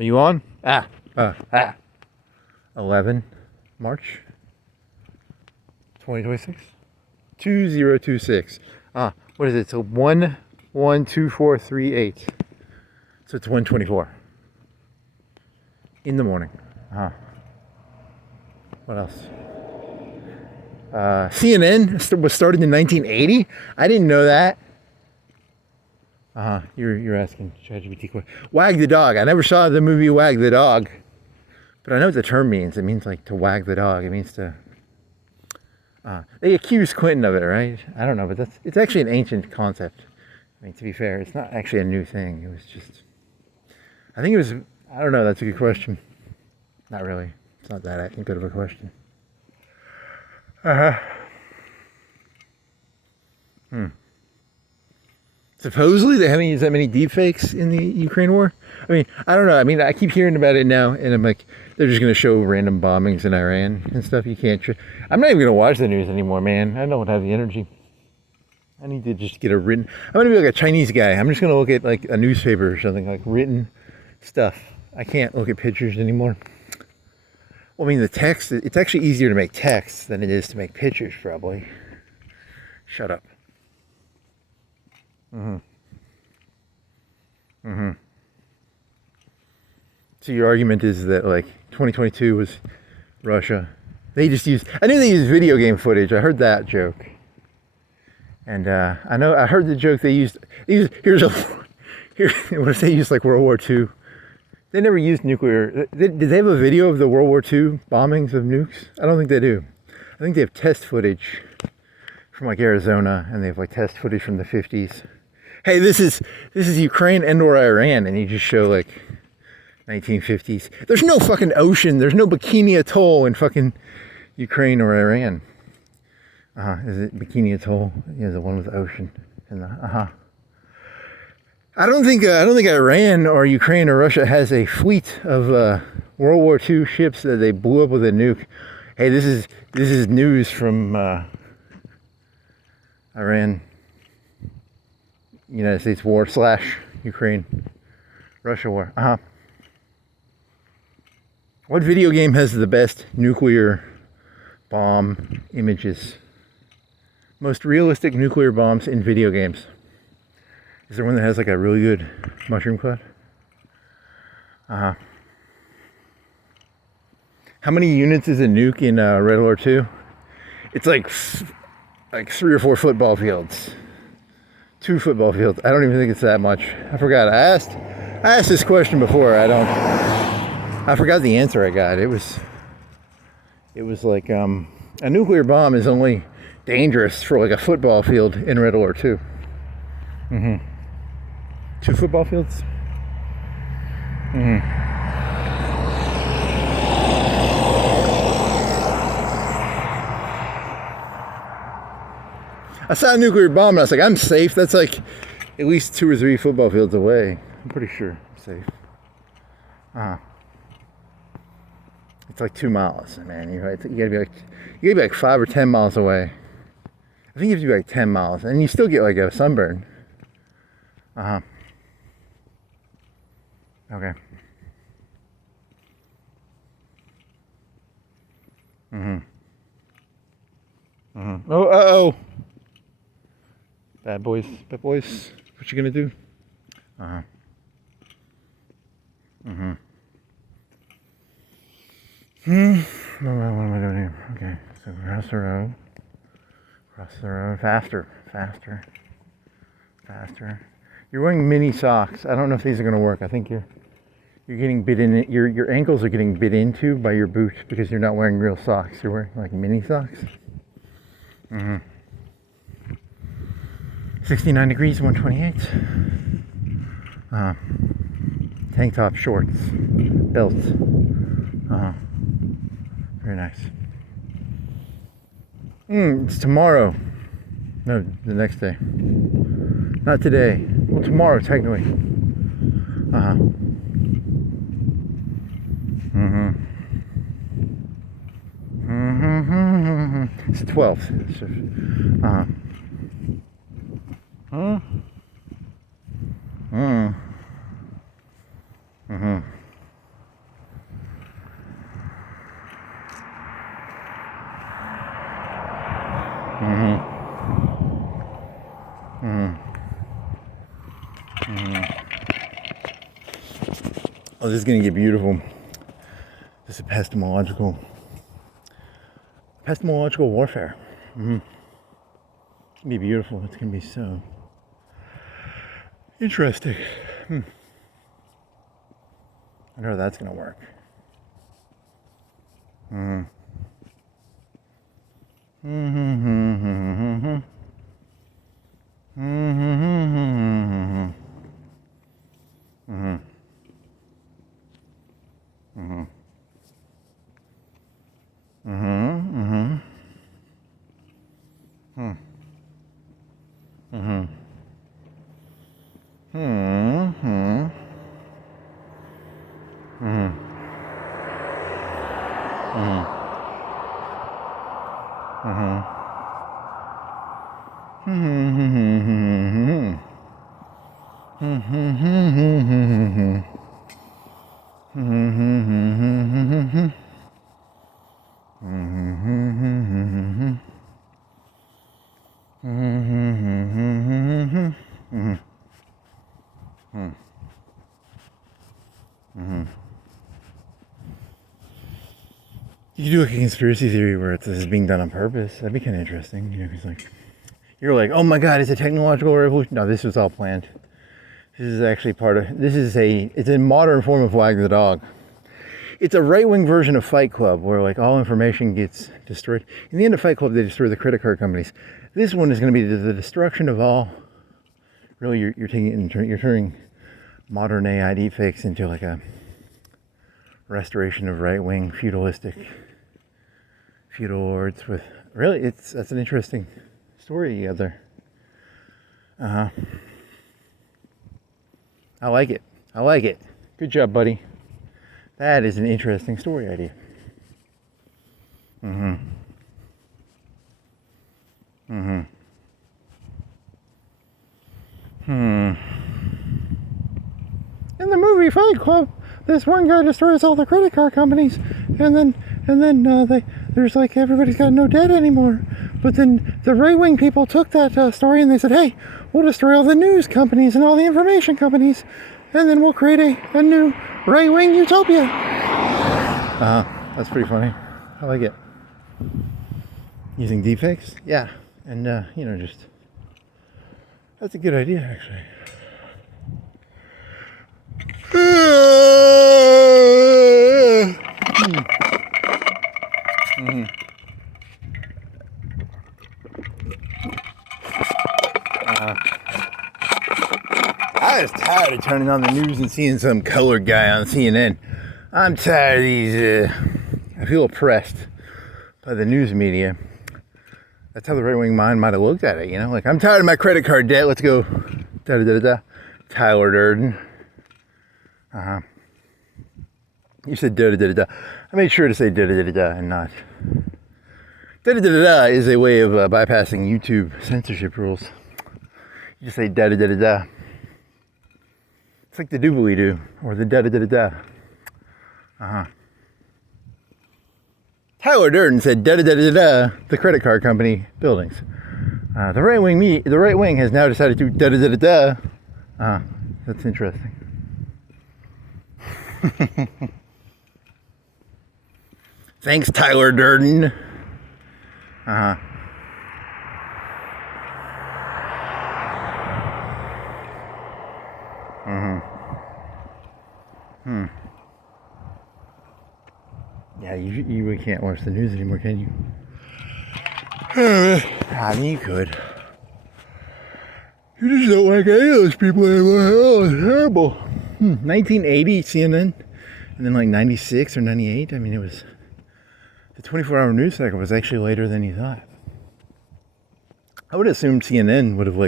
Are you on? 11 March 2026. 2026. What is it? So 112438. So it's 1:24 in the morning. What else? CNN was started in 1980. I didn't know that. You're asking ChatGPT question. Wag the Dog. I never saw the movie Wag the Dog, but I know what the term means. It means like to wag the dog. It means to. They accuse Clinton of it, right? I don't know, but it's actually an ancient concept. I mean, to be fair, it's not actually a new thing. It was just. I think it was. I don't know. That's a good question. Not really. It's not that good of a question. Supposedly they haven't used that many deepfakes in the Ukraine war. I mean, I don't know. I mean, I keep hearing about it now, and I'm like, they're just going to show random bombings in Iran and stuff. You can't. I'm not even going to watch the news anymore, man. I don't have the energy. I need to just get a written. I'm going to be like a Chinese guy. I'm just going to look at like a newspaper or something, like written stuff. I can't look at pictures anymore. Well, I mean, the text, it's actually easier to make text than it is to make pictures, probably. Shut up. So your argument is that like 2022 was Russia. They just used, I knew they used video game footage. I heard that joke. And I heard the joke they used, what if they used like World War II? They never used nuclear. Did they have a video of the World War II bombings of nukes? I don't think they do. I think they have test footage from like Arizona, and they have like test footage from the 50s. Hey, this is Ukraine and or Iran, and you just show like 1950s. There's no fucking ocean. There's no Bikini Atoll in fucking Ukraine or Iran. Is it Bikini Atoll? Yeah, the one with the ocean and the I don't think Iran or Ukraine or Russia has a fleet of World War II ships that they blew up with a nuke. Hey, this is news from Iran, United States war / Ukraine, Russia war. What video game has the best nuclear bomb images? Most realistic nuclear bombs in video games. Is there one that has like a really good mushroom cloud? How many units is a nuke in Red Alert 2? It's like 3 or 4 football fields. 2 football fields. I don't even think it's that much. I forgot. I asked this question before. I forgot the answer I got. It was like a nuclear bomb is only dangerous for like a football field in Red Alert 2. 2 football fields? I saw a nuclear bomb and I was like, I'm safe. That's like at least 2 or 3 football fields away. I'm pretty sure I'm safe. It's like 2 miles, man. You gotta be like 5 or 10 miles away. I think you have to be like 10 miles, and you still get like a sunburn. Okay. Oh. Bad boys. What you gonna do? What am I doing here? Okay, so cross the road, faster. You're wearing mini socks. I don't know if these are gonna work. I think you're getting bit in it. Your ankles are getting bit into by your boot because you're not wearing real socks. You're wearing like mini socks. 69 degrees, 128. Tank top, shorts, belt. Very nice. It's tomorrow. No, the next day. Not today. Well, tomorrow, technically. It's the 12th. So, Oh, this is gonna get beautiful. This is epistemological warfare. Mm-hmm. It's gonna be beautiful. It's gonna be so interesting. I wonder how that's gonna work. Mm-hmm. Mm-hmm. Mm-hmm. Mm-hmm. Mm-hmm. Mm-hmm. Mm-hmm. Mm-hmm. Mm-hmm. Mm-hmm. You could do like a conspiracy theory where this is being done on purpose. That'd be kind of interesting, you know, because like you're like, oh my god, it's a technological revolution. No, this was all planned. This is actually it's a modern form of Wag the Dog. It's a right-wing version of Fight Club where like all information gets destroyed. In the end of Fight Club, they destroy the credit card companies. This one is going to be the destruction of all. Really, you're turning modern AI deepfakes into like a restoration of right-wing feudal lords with really that's an interesting story you got there. I like it. Good job, buddy. That is an interesting story idea. And in the movie Fight Club, this one guy destroys all the credit card companies, and then there's like everybody's got no debt anymore. But then the right-wing people took that story and they said, hey, we'll destroy all the news companies and all the information companies, and then we'll create a new right-wing utopia. That's pretty funny. I like it. Using deepfakes? Yeah. And, just... That's a good idea, actually. I was tired of turning on the news and seeing some colored guy on CNN. I'm tired of these, I feel oppressed by the news media. That's how the right-wing mind might have looked at it, you know? Like, I'm tired of my credit card debt, let's go. Da-da-da-da-da. Tyler Durden. You said da-da-da-da-da. I made sure to say da-da-da-da-da and not. Da-da-da-da-da is a way of bypassing YouTube censorship rules. You just say da-da-da-da-da. It's like the doobly-doo, or the da-da-da-da-da. Tyler Durden said da-da-da-da-da, the credit card company buildings. The right wing has now decided to da-da-da-da-da. That's interesting. Thanks, Tyler Durden. Yeah, you really can't watch the news anymore, can you? I mean, you could. You just don't like any of those people anymore. Oh, it's terrible. 1980 CNN, and then like 96 or 98. I mean, it was the 24-hour news cycle was actually later than you thought. I would assume CNN would have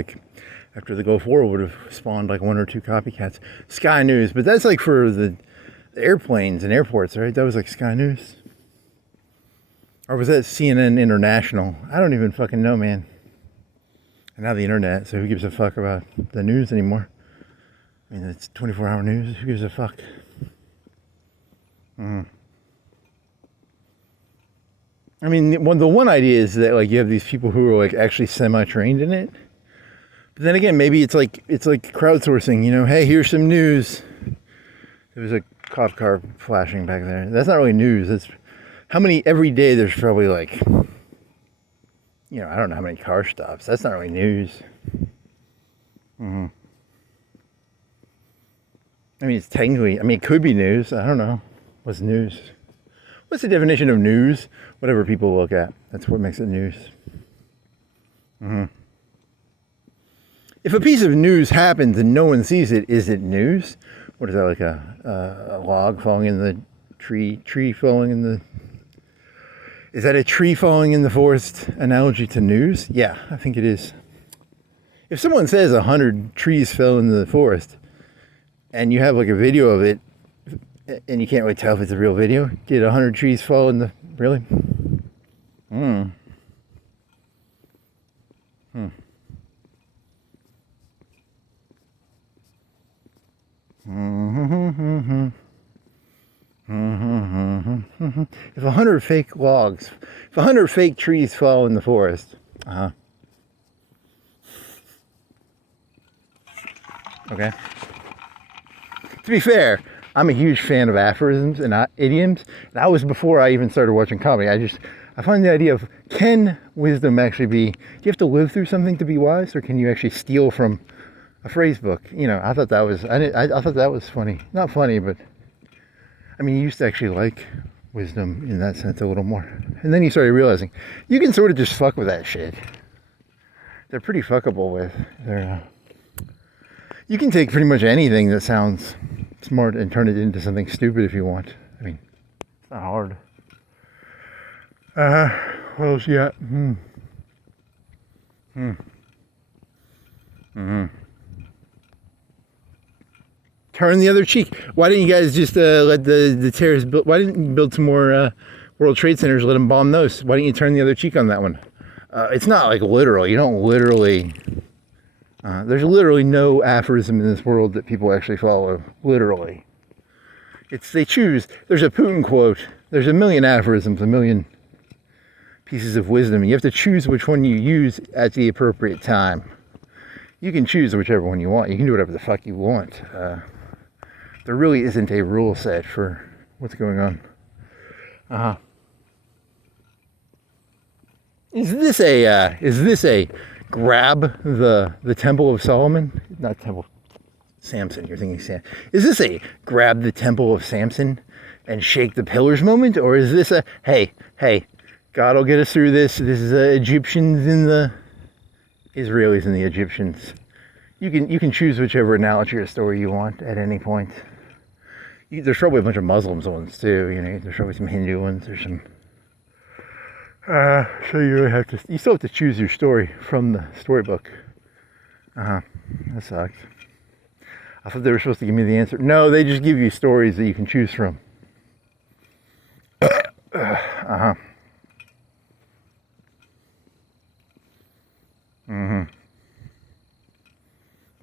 after the Gulf War would have spawned like one or two copycats. Sky News, but that's like for the airplanes and airports, right? That was like Sky News. Or was that CNN International? I don't even fucking know, man. And now the internet, so who gives a fuck about the news anymore? I mean, it's 24-hour news. Who gives a fuck? I mean, the one idea is that you have these people who are actually semi-trained in it. But then again, maybe it's like crowdsourcing. Hey, here's some news. There was a cop car flashing back there. That's not really news. That's how many every day. There's probably like, I don't know how many car stops. That's not really news. I mean, it's technically. I mean, it could be news. I don't know. What's news? What's the definition of news? Whatever people look at. That's what makes it news. If a piece of news happens and no one sees it, is it news? What is that, like a log falling in the tree falling in the... Is that a tree falling in the forest analogy to news? Yeah, I think it is. If someone says 100 trees fell in the forest, and you have like a video of it, and you can't really tell if it's a real video, did 100 trees fall in the... Really? If 100 fake logs, if 100 fake trees fall in the forest, okay. To be fair, I'm a huge fan of aphorisms and idioms. That was before I even started watching comedy. I find the idea of, can wisdom actually be, do you have to live through something to be wise, or can you actually steal from a phrase book? I thought that was, I thought that was funny. Not funny, but I mean, you used to actually like wisdom in that sense a little more. And then you started realizing you can sort of just fuck with that shit. They're pretty fuckable with. You can take pretty much anything that sounds smart and turn it into something stupid if you want. I mean, it's not hard. What else you got? Turn the other cheek. Why didn't you guys just let the terrorists build? Why didn't you build some more World Trade Centers? Let them bomb those. Why didn't you turn the other cheek on that one? It's not like literal. You don't literally. There's literally no aphorism in this world that people actually follow. Literally, they choose. There's a Putin quote. There's a million aphorisms, a million pieces of wisdom. You have to choose which one you use at the appropriate time. You can choose whichever one you want. You can do whatever the fuck you want. There really isn't a rule set for what's going on. Is this a grab the Temple of Solomon? Not Temple Samson. You're thinking Sam. Is this a grab the Temple of Samson and shake the pillars moment, or is this a hey, God will get us through this? This is Egyptians in the Israelis and the Egyptians. You can choose whichever analogy or story you want at any point. There's probably a bunch of Muslims ones too. There's probably some Hindu ones. There's some. So you still have to choose your story from the storybook. That sucks. I thought they were supposed to give me the answer. No, they just give you stories that you can choose from.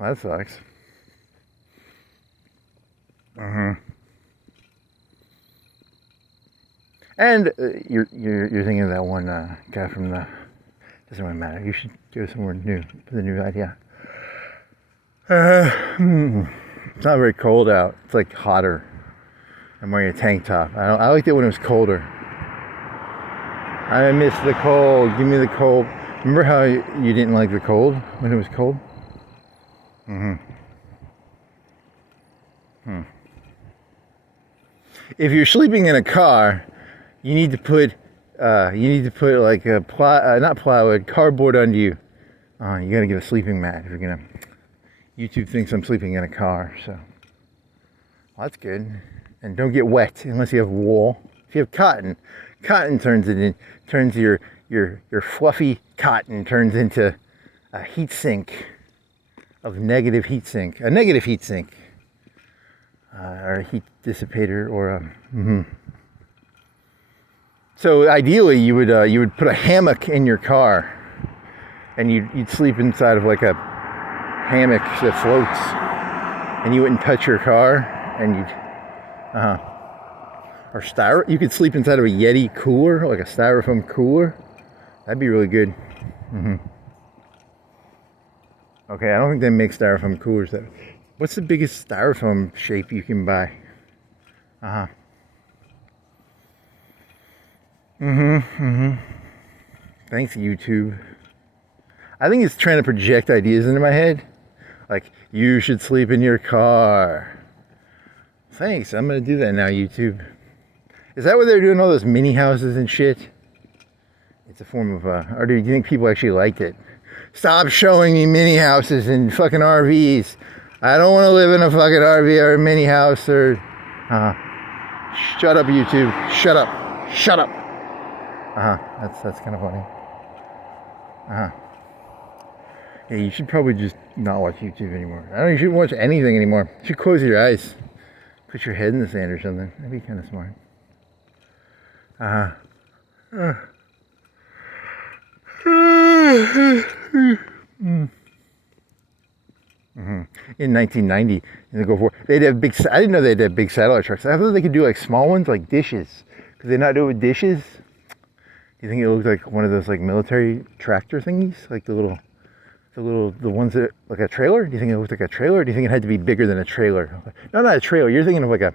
That sucks. And you're thinking of that one guy from the... Doesn't really matter. You should go somewhere new for the new idea. It's not very cold out. It's like hotter. I'm wearing a tank top. I liked it when it was colder. I miss the cold. Give me the cold. Remember how you didn't like the cold when it was cold? If you're sleeping in a car, you need to put like a not plywood, cardboard under you. You gotta get a sleeping mat if you're gonna. YouTube thinks I'm sleeping in a car, so well, that's good. And don't get wet unless you have wool. If you have cotton turns your fluffy cotton turns into a heat sink of negative heat sink, a negative heat sink, or a heat dissipator, or a. So ideally, you would put a hammock in your car, and you'd sleep inside of like a hammock that floats, and you wouldn't touch your car, and you could sleep inside of a Yeti cooler, like a styrofoam cooler. That'd be really good. Okay, I don't think they make styrofoam coolers. What's the biggest styrofoam shape you can buy? Uh-huh. Thanks, YouTube. I think it's trying to project ideas into my head. Like, you should sleep in your car. Thanks, I'm gonna do that now, YouTube. Is that what they're doing, all those mini houses and shit? It's a form of, or do you think people actually liked it? Stop showing me mini houses and fucking RVs. I don't want to live in a fucking RV or a mini house or, shut up, YouTube. Shut up. Shut up. That's kind of funny. Yeah, you should probably just not watch YouTube anymore. I don't think you shouldn't watch anything anymore. You should close your eyes. Put your head in the sand or something. That'd be kind of smart. In 1990, in the Gulf War, they'd have big. I didn't know they'd have big satellite trucks. I thought they could do like small ones, like dishes. Could they not do it with dishes? Do you think it looked like one of those like military tractor thingies, like the ones that like a trailer? Do you think it looked like a trailer? Or do you think it had to be bigger than a trailer? No, not a trailer. You're thinking of like a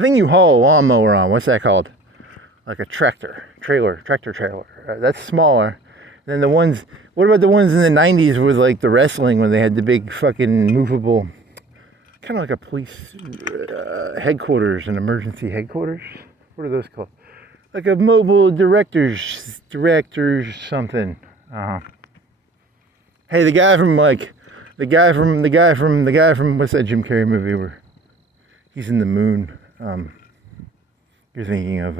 thing you haul a lawnmower on. What's that called? Like a tractor trailer. That's smaller. Then the ones, what about the ones in the 90s with like the wrestling when they had the big fucking movable, kind of like a police headquarters, an emergency headquarters? What are those called? Like a mobile directors something. Hey, the guy from what's that Jim Carrey movie where he's in the moon? You're thinking of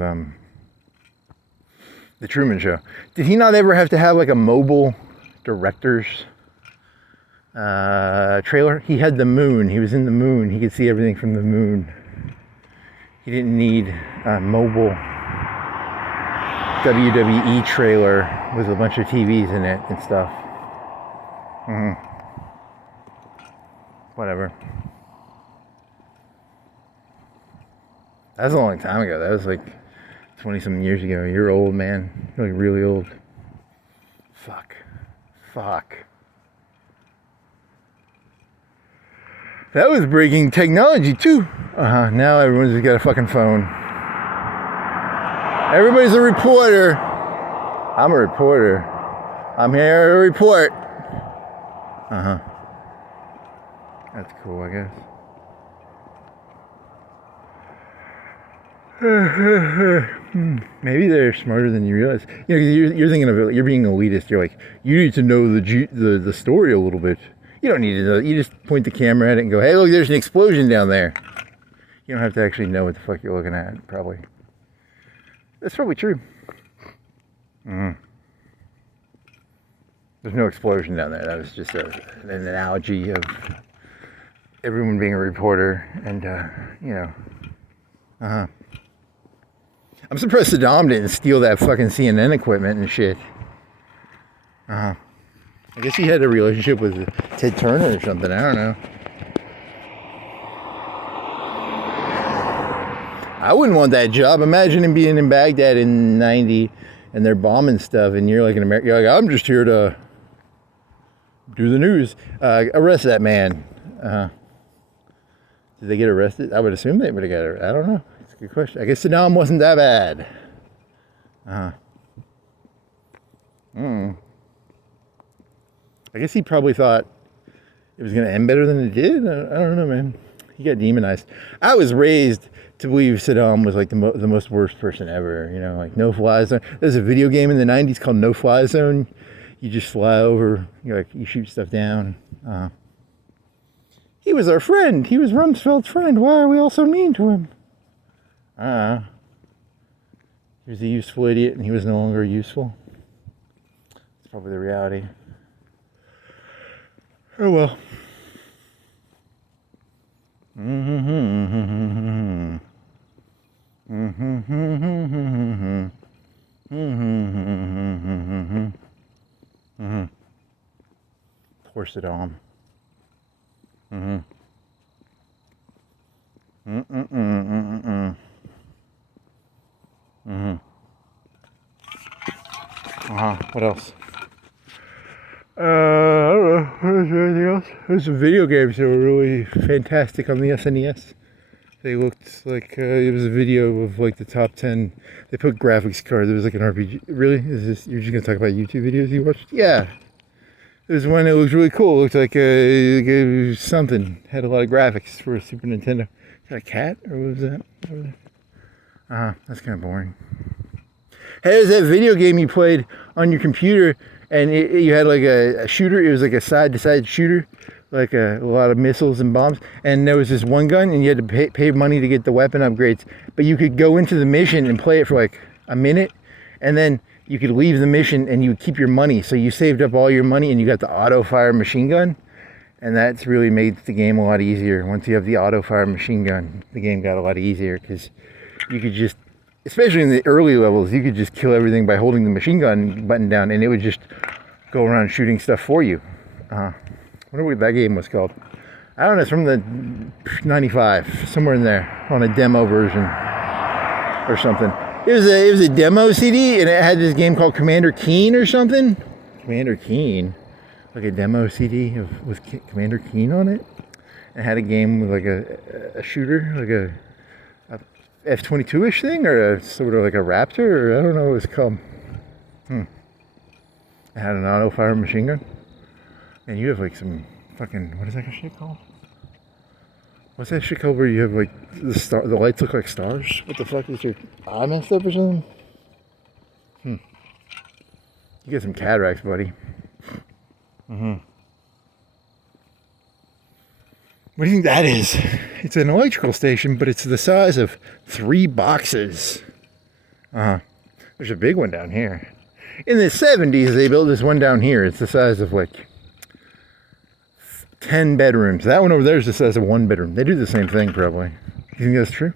The Truman Show. Did he not ever have to have like a mobile director's trailer? He had the moon. He was in the moon. He could see everything from the moon. He didn't need a mobile WWE trailer with a bunch of TVs in it and stuff. Whatever. That was a long time ago. That was like 20-something years ago. You're old, man. You're like really old. Fuck. That was breaking technology too. Now everyone's just got a fucking phone. Everybody's a reporter. I'm a reporter. I'm here to report. That's cool, I guess. Maybe they're smarter than you realize. You know, 'cause you're thinking of it, you're being elitist. You're like, you need to know the story a little bit. You don't need to know. You just point the camera at it and go, hey, look, there's an explosion down there. You don't have to actually know what the fuck you're looking at, probably. That's probably true. There's no explosion down there. That was just an analogy of everyone being a reporter and, I'm surprised Saddam didn't steal that fucking CNN equipment and shit. I guess he had a relationship with Ted Turner or something. I don't know. I wouldn't want that job. Imagine him being in Baghdad in 90 and they're bombing stuff and you're like in America. You're like, I'm just here to do the news. Arrest that man. Did they get arrested? I would assume they would have got arrested. I don't know. It's a good question. I guess Saddam wasn't that bad. I guess he probably thought it was going to end better than it did. I don't know, man. He got demonized. I was raised to believe Saddam was like the most worst person ever. You know, like No Fly Zone. There's a video game in the 90s called No Fly Zone. You just fly over, you shoot stuff down. He was our friend. He was Rumsfeld's friend. Why are we all so mean to him? He was a useful idiot and he was no longer useful. That's probably the reality. Oh well. Poor Saddam. What else? I don't know. Is there anything else? There's some video games that were really fantastic on the SNES. They looked like it was a video of like the top 10. They put graphics cards. It was like an RPG. Really? Is this? You're just gonna talk about YouTube videos you watched? Yeah. There's one that looked really cool. It looked like something. Had a lot of graphics for a Super Nintendo. Is that a cat or what was that? That's kind of boring. Hey, there's that video game you played on your computer, and you had like a shooter. It was like a side-to-side shooter, like a lot of missiles and bombs. And there was this one gun, and you had to pay money to get the weapon upgrades. But you could go into the mission and play it for like a minute, and then you could leave the mission and you would keep your money. So you saved up all your money and you got the auto-fire machine gun. And that's really made the game a lot easier. Once you have the auto-fire machine gun, the game got a lot easier because you could just, especially in the early levels, you could just kill everything by holding the machine gun button down and it would just go around shooting stuff for you. I wonder what that game was called. I don't know, it's from the 95, somewhere in there, on a demo version or something. It was a demo CD, and it had this game called Commander Keen or something. Commander Keen, like a demo CD with Commander Keen on it. It had a game with like a shooter, like a F-22-ish thing, or a sort of like a Raptor, or I don't know what it was called. It had an auto-fire machine gun. And you have like some fucking, what is that shit called? What's that shit called where you have like the lights look like stars? What the fuck, is your eye messed up or something? You get some cataracts, buddy. What do you think that is? It's an electrical station, but it's the size of 3 boxes. There's a big one down here. In the 70s, they built this one down here. It's the size of like 10 bedrooms. That one over there is the size of 1 bedroom. They do the same thing, probably. You think that's true?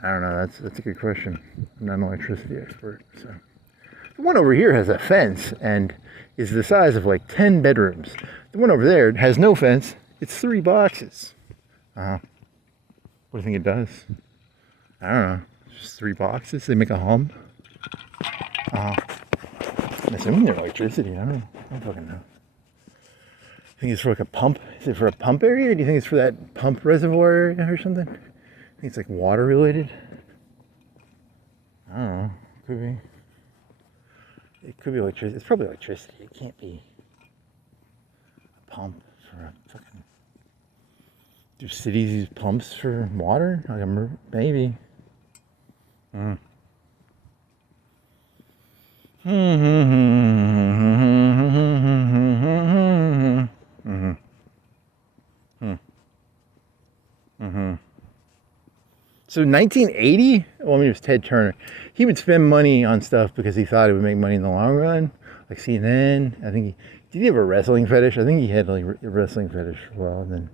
I don't know. That's a good question. I'm not an electricity expert. So the one over here has a fence and is the size of like 10 bedrooms. The one over there has no fence. It's 3 boxes. What do you think it does? I don't know. Just 3 boxes. They make a hum. I'm assuming they're electricity. I don't fucking know. I think it's for like a pump. Is it for a pump area? Or do you think it's for that pump reservoir area or something? I think it's like water related. I don't know. Could be. It could be electricity. It's probably electricity. It can't be a pump for a fucking. Do cities use pumps for water? Like maybe. So 1980, well, I mean, it was Ted Turner. He would spend money on stuff because he thought it would make money in the long run, like CNN. I think did he have a wrestling fetish? I think he had like a wrestling fetish for a while. And then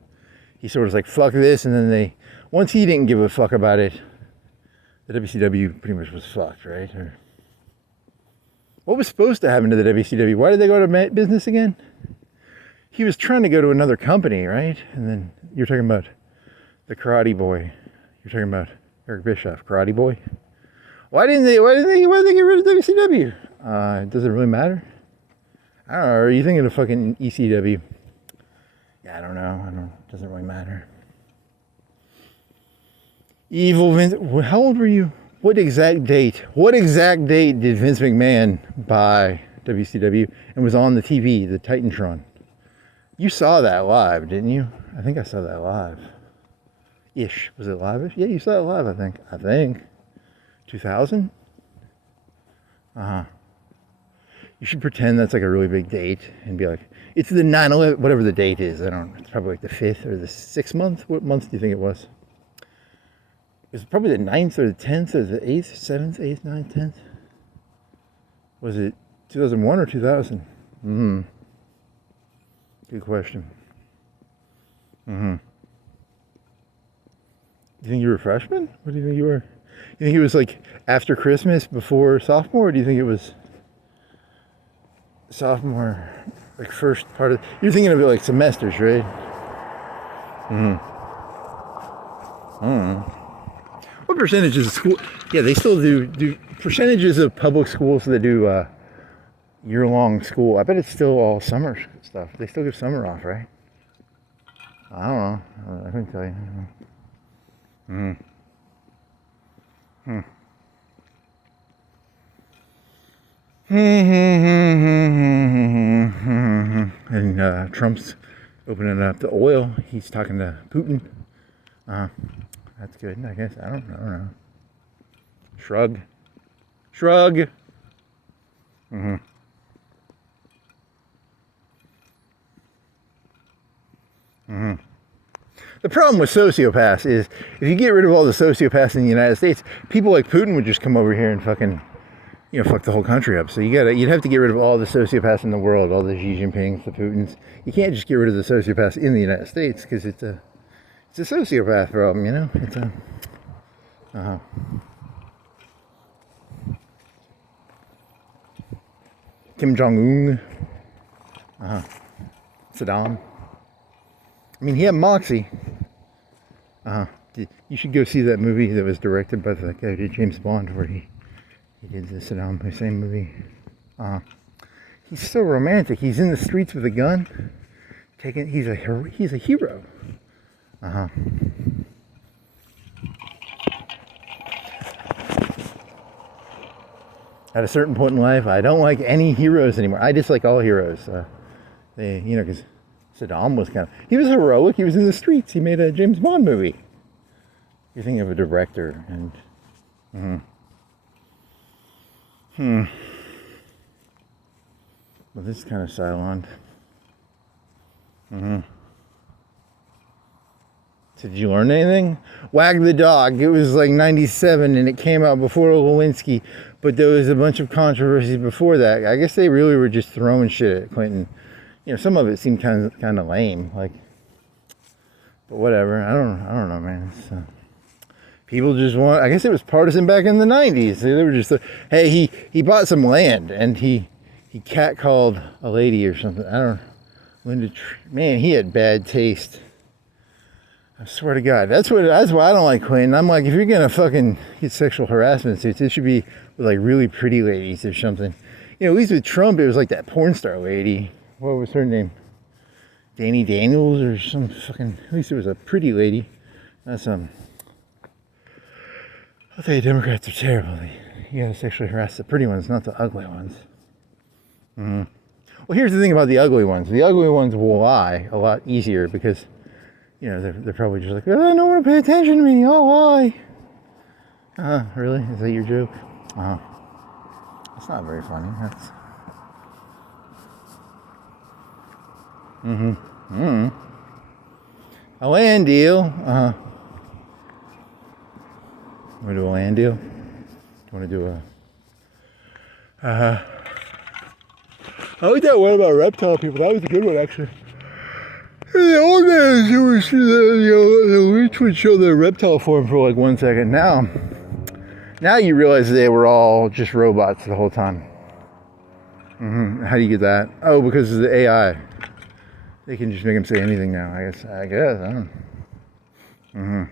he sort of was like, fuck this. And then once he didn't give a fuck about it, the WCW pretty much was fucked, right? Or what was supposed to happen to the WCW? Why did they go to business again? He was trying to go to another company, right? And then you're talking about the Karate Boy. You're talking about Eric Bischoff, Karate Boy. Why did they get rid of WCW? Does it really matter? I don't know. Are you thinking of fucking ECW? Yeah, I don't know. It doesn't really matter. Evil Vince. How old were you? What exact date did Vince McMahon buy WCW and was on the TV, the Titantron? You saw that live, didn't you? I think I saw that live. Ish. Was it live-ish? Yeah, you saw it live, I think. 2000? You should pretend that's like a really big date and be like, it's the 9/11, whatever the date is. It's probably like the 5th or the 6th month. What month do you think it was? It was probably the 9th or the 10th or the 8th, 7th, 8th, 9th, 10th. Was it 2001 or 2000? Good question. Do you think you were a freshman? What do you think you were? You think it was like after Christmas, before sophomore, or do you think it was sophomore, like first part of... You're thinking of it like semesters, right? What percentages of school... Yeah, they still do percentages of public schools that do year-long school. I bet it's still all summer stuff. They still give summer off, right? I don't know. I couldn't tell you. Mm. Hmm. And Trump's opening up the oil. He's talking to Putin. That's good, I guess. I don't know. Shrug. Shrug. Mm-hmm. Mm-hmm. The problem with sociopaths is if you get rid of all the sociopaths in the United States, people like Putin would just come over here and fucking, fuck the whole country up. So you'd have to get rid of all the sociopaths in the world, all the Xi Jinpings, the Putins. You can't just get rid of the sociopaths in the United States because it's a sociopath problem, It's a Kim Jong-un, Saddam. I mean, he had moxie. You should go see that movie that was directed by the guy who did James Bond, where he did the Saddam Hussein movie. He's so romantic. He's in the streets with a gun. He's a hero. At a certain point in life, I don't like any heroes anymore. I dislike all heroes. Because Saddam was he was heroic. He was in the streets. He made a James Bond movie. You're thinking of a director, and well, this is kind of silent. Did you learn anything? Wag the Dog. It was like 97, and it came out before Lewinsky, but there was a bunch of controversies before that. I guess they really were just throwing shit at Clinton. Some of it seemed kind of lame, but whatever. I don't know, man. People just want. I guess it was partisan back in the 90s. They were just, hey, he bought some land and he catcalled a lady or something. I don't know. Man, he had bad taste. I swear to God, that's why I don't like Clinton. I'm like, if you're gonna fucking get sexual harassment suits, it should be with like really pretty ladies or something. At least with Trump, it was like that porn star lady. What was her name? Danny Daniels or some fucking. At least it was a pretty lady. That's I'll tell you, Democrats are terrible. You gotta sexually harass the pretty ones, not the ugly ones. Well, here's the thing about the ugly ones. The ugly ones will lie a lot easier because. They're probably just like, oh, I don't want to pay attention to me. Oh, why? Really? Is that your joke? That's not very funny. That's. A land deal. Want to do a land deal? Want to do a? I like that one about reptile people. That was a good one, actually. In the old days, you would see the leech would show the reptile form for like 1 second. Now you realize they were all just robots the whole time. How do you get that? Oh, because of the AI. They can just make them say anything now. I guess. I don't know.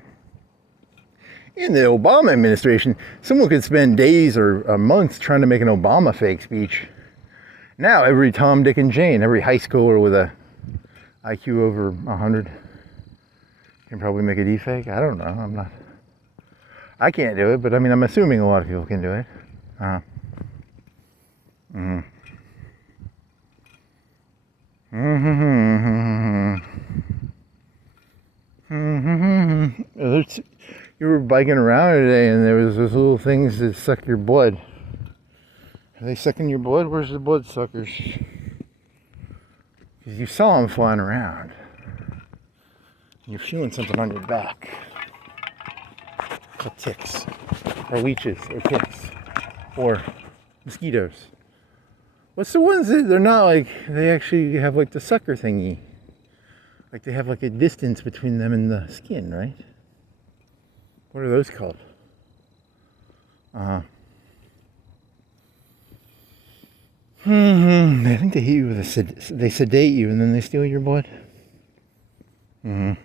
In the Obama administration, someone could spend days or months trying to make an Obama fake speech. Now every Tom, Dick, and Jane, every high schooler with a IQ over 100 can probably make a deepfake. I don't know. I can't do it, but I mean, I'm assuming a lot of people can do it. You were biking around today, and there was those little things that suck your blood. Are they sucking your blood? Where's the blood suckers? Because you saw them flying around. You're feeling something on your back. Like ticks, or leeches, or ticks, or mosquitoes. What's the ones that they're not like, they actually have like the sucker thingy. Like they have like a distance between them and the skin, right? What are those called? I think they hit you with they sedate you and then they steal your blood. Okay.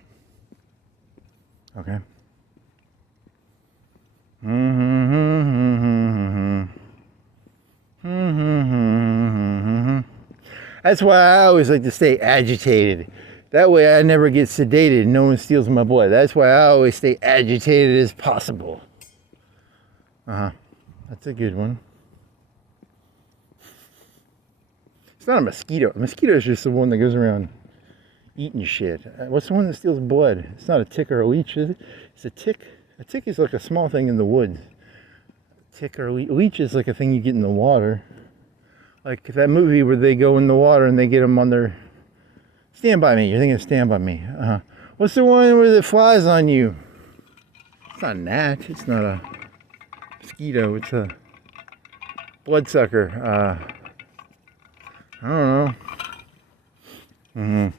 That's why I always like to stay agitated. That way I never get sedated and no one steals my blood. That's why I always stay agitated as possible. That's a good one. It's not a mosquito. A mosquito is just the one that goes around eating shit. What's the one that steals blood? It's not a tick or a leech, is it? It's a tick. A tick is like a small thing in the woods. A tick or a leech. A leech is like a thing you get in the water. Like that movie where they go in the water and they get them on their... Stand By Me. You're thinking of Stand By Me. What's the one where it flies on you? It's not a gnat. It's not a mosquito. It's a bloodsucker. I don't know.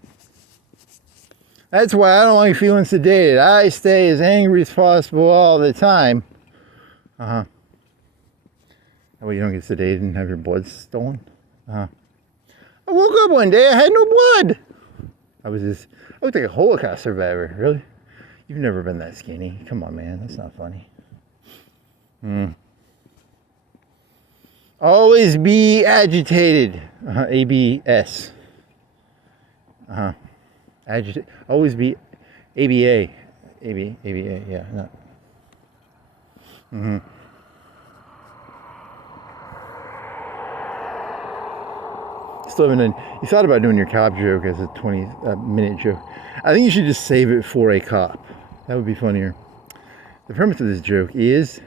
That's why I don't like feeling sedated. I stay as angry as possible all the time. That way you don't get sedated and have your blood stolen. I woke up one day, I had no blood. I looked like a Holocaust survivor. Really? You've never been that skinny. Come on, man. That's not funny. Always be agitated. ABS. Agitate. Always be ABA. ABA. Yeah. No. Still haven't done. You thought about doing your cop joke as a 20-minute joke. I think you should just save it for a cop. That would be funnier. The premise of this joke is,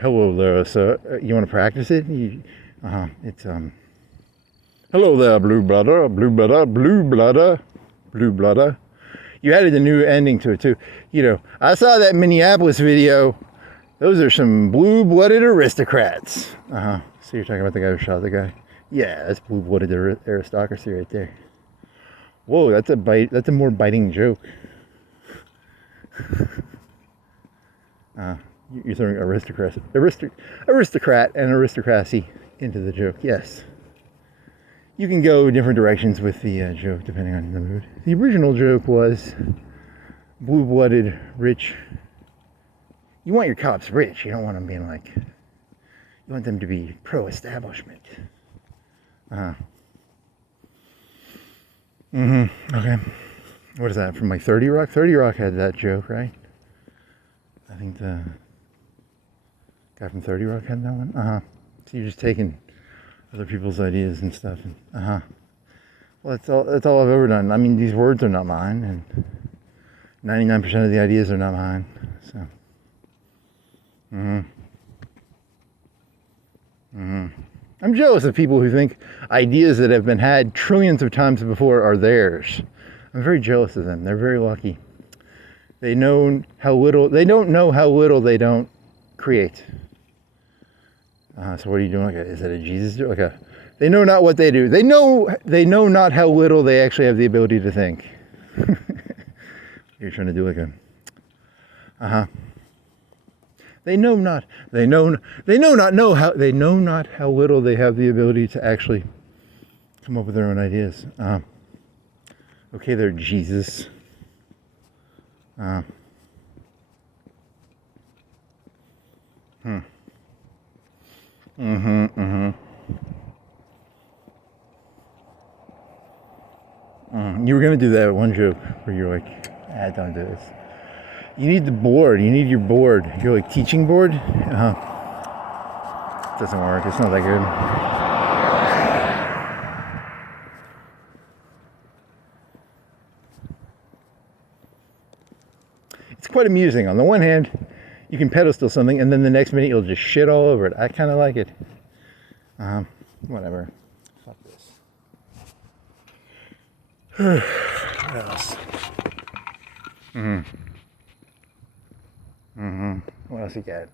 hello there. So you want to practice it? It's hello there, blue blooder, blue blooder, blue blooder, blue blooder. You added a new ending to it too. You know, I saw that Minneapolis video. Those are some blue-blooded aristocrats. So you're talking about the guy who shot the guy. Yeah, that's blue-blooded aristocracy right there. Whoa, that's a bite. That's a more biting joke. You're throwing aristocrat and aristocracy into the joke. Yes. You can go different directions with the joke depending on the mood. The original joke was blue-blooded, rich. You want your cops rich. You don't want them being like... You want them to be pro-establishment. Okay. What is that, from like 30 Rock? 30 Rock had that joke, right? I think the guy from 30 Rock had that one. So you're just taking other people's ideas and stuff. Well, that's all I've ever done. I mean, these words are not mine, and 99% of the ideas are not mine. So. I'm jealous of people who think ideas that have been had trillions of times before are theirs. I'm very jealous of them. They're very lucky. They know how little. They don't know how little they don't create. So what are you doing? Is that a Jesus joke? They know not what they do. They know not how little they actually have the ability to think. You're trying to do like a. They know not how little they have the ability to actually come up with their own ideas. Okay, they're Jesus. You were gonna do that one joke where you're like, don't do this. You need the board. You need your board. Your like teaching board. It doesn't work. It's not that good. It's quite amusing. On the one hand, you can pedestal something, and then the next minute you'll just shit all over it. I kind of like it. Whatever. Fuck this. What else? What else you got?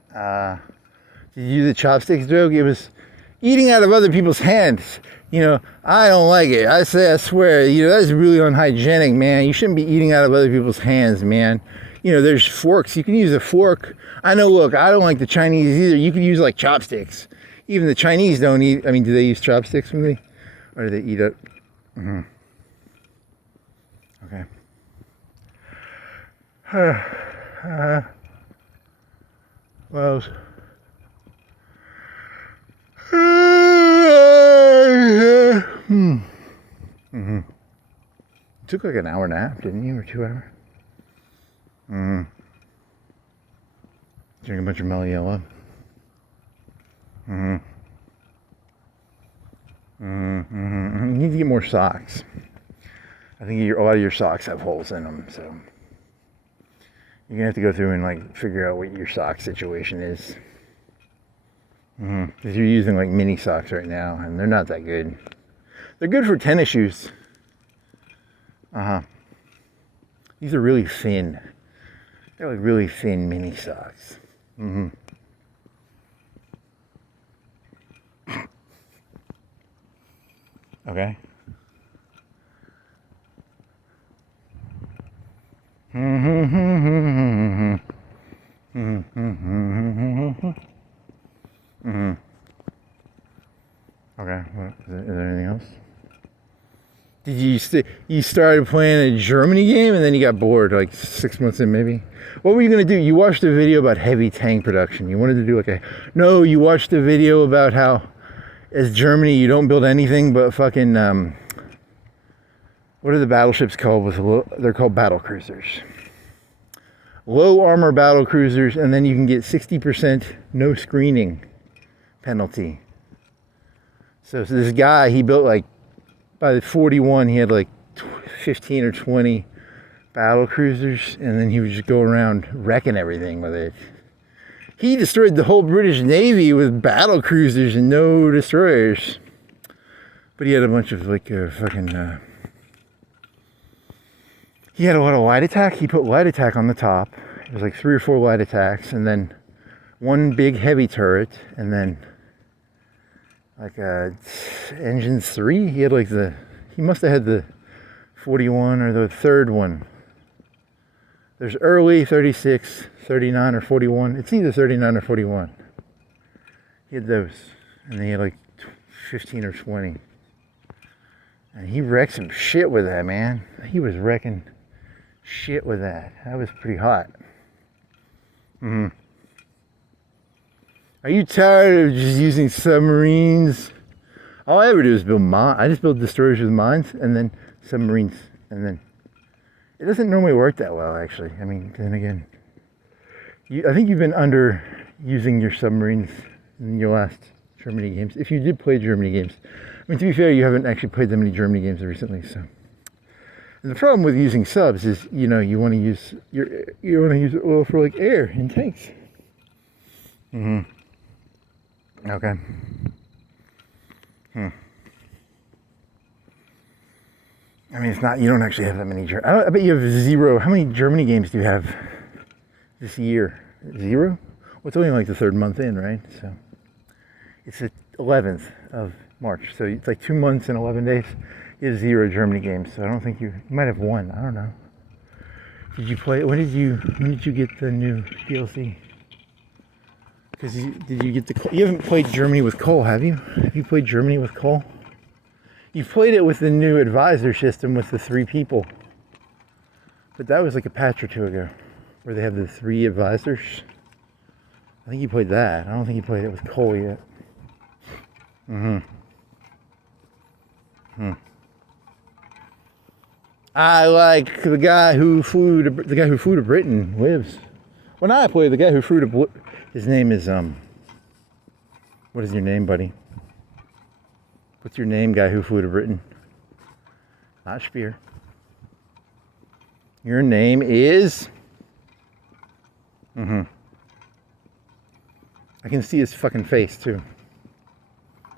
Did you do the chopsticks joke? It was eating out of other people's hands. You know, I don't like it. I swear, that's really unhygienic, man. You shouldn't be eating out of other people's hands, man. There's forks. You can use a fork. I know, look, I don't like the Chinese either. You could use like chopsticks. Even the Chinese don't eat. I mean, do they use chopsticks maybe? Or do they eat it? Okay. Well, took like an hour nap, didn't you, or 2 hours? Drink a bunch of mellow yellow. You need to get more socks. I think a lot of your socks have holes in them, so you're gonna have to go through and like figure out what your sock situation is. Because you're using like mini socks right now, and they're not that good. They're good for tennis shoes. These are really thin. They're like really thin mini socks. Okay. Okay. Is there anything else? Did you started playing a Germany game and then you got bored like 6 months in maybe? What were you gonna do? You watched a video about heavy tank production. You wanted to do like no, you watched a video about how as Germany you don't build anything but fucking what are the battleships called? They're called battle cruisers. Low armor battle cruisers, and then you can get 60% no screening penalty. So this guy, he built like, by the 41, he had like 15 or 20 battle cruisers, and then he would just go around wrecking everything with it. He destroyed the whole British Navy with battle cruisers and no destroyers. But he had a bunch of like he had a lot of light attack. He put light attack on the top. It was like 3 or 4 light attacks, and then one big heavy turret, and then like engines 3. He had like he must have had the 41 or the third one. There's early 36, 39 or 41. It's either 39 or 41. He had those, and he had like 15 or 20. And he wrecked some shit with that, man. He was wrecking shit with that. That was pretty hot. Are you tired of just using submarines? All I ever do is build mines. I just build destroyers with mines and then submarines, and then it doesn't normally work that well, actually. I mean, then again, I think you've been under using your submarines in your last Germany games. If you did play Germany games, I mean, to be fair, you haven't actually played that many Germany games recently, so. And the problem with using subs is, you know, you want to use oil for like air in tanks. Okay. I mean, it's not. You don't actually have that many. I bet you have 0. How many Germany games do you have this year? 0? Well, it's only like the 3rd month in, right? So it's the 11th of March. So it's like 2 months and 11 days. You have 0 Germany games. So I don't think you might have 1. I don't know. Did you play? When did you get the new DLC? Because did you get you haven't played Germany with coal, have you? Have you played Germany with coal? You've played it with the new advisor system with the 3 people. But that was like a patch or 2 ago, where they have the 3 advisors. I think you played that. I don't think you played it with coal yet. I like the guy who flew to Britain lives. When I play the guy who flew to his name is what is your name, buddy? What's your name, guy who flew to Britain? Not Spear. Your name is I can see his fucking face too.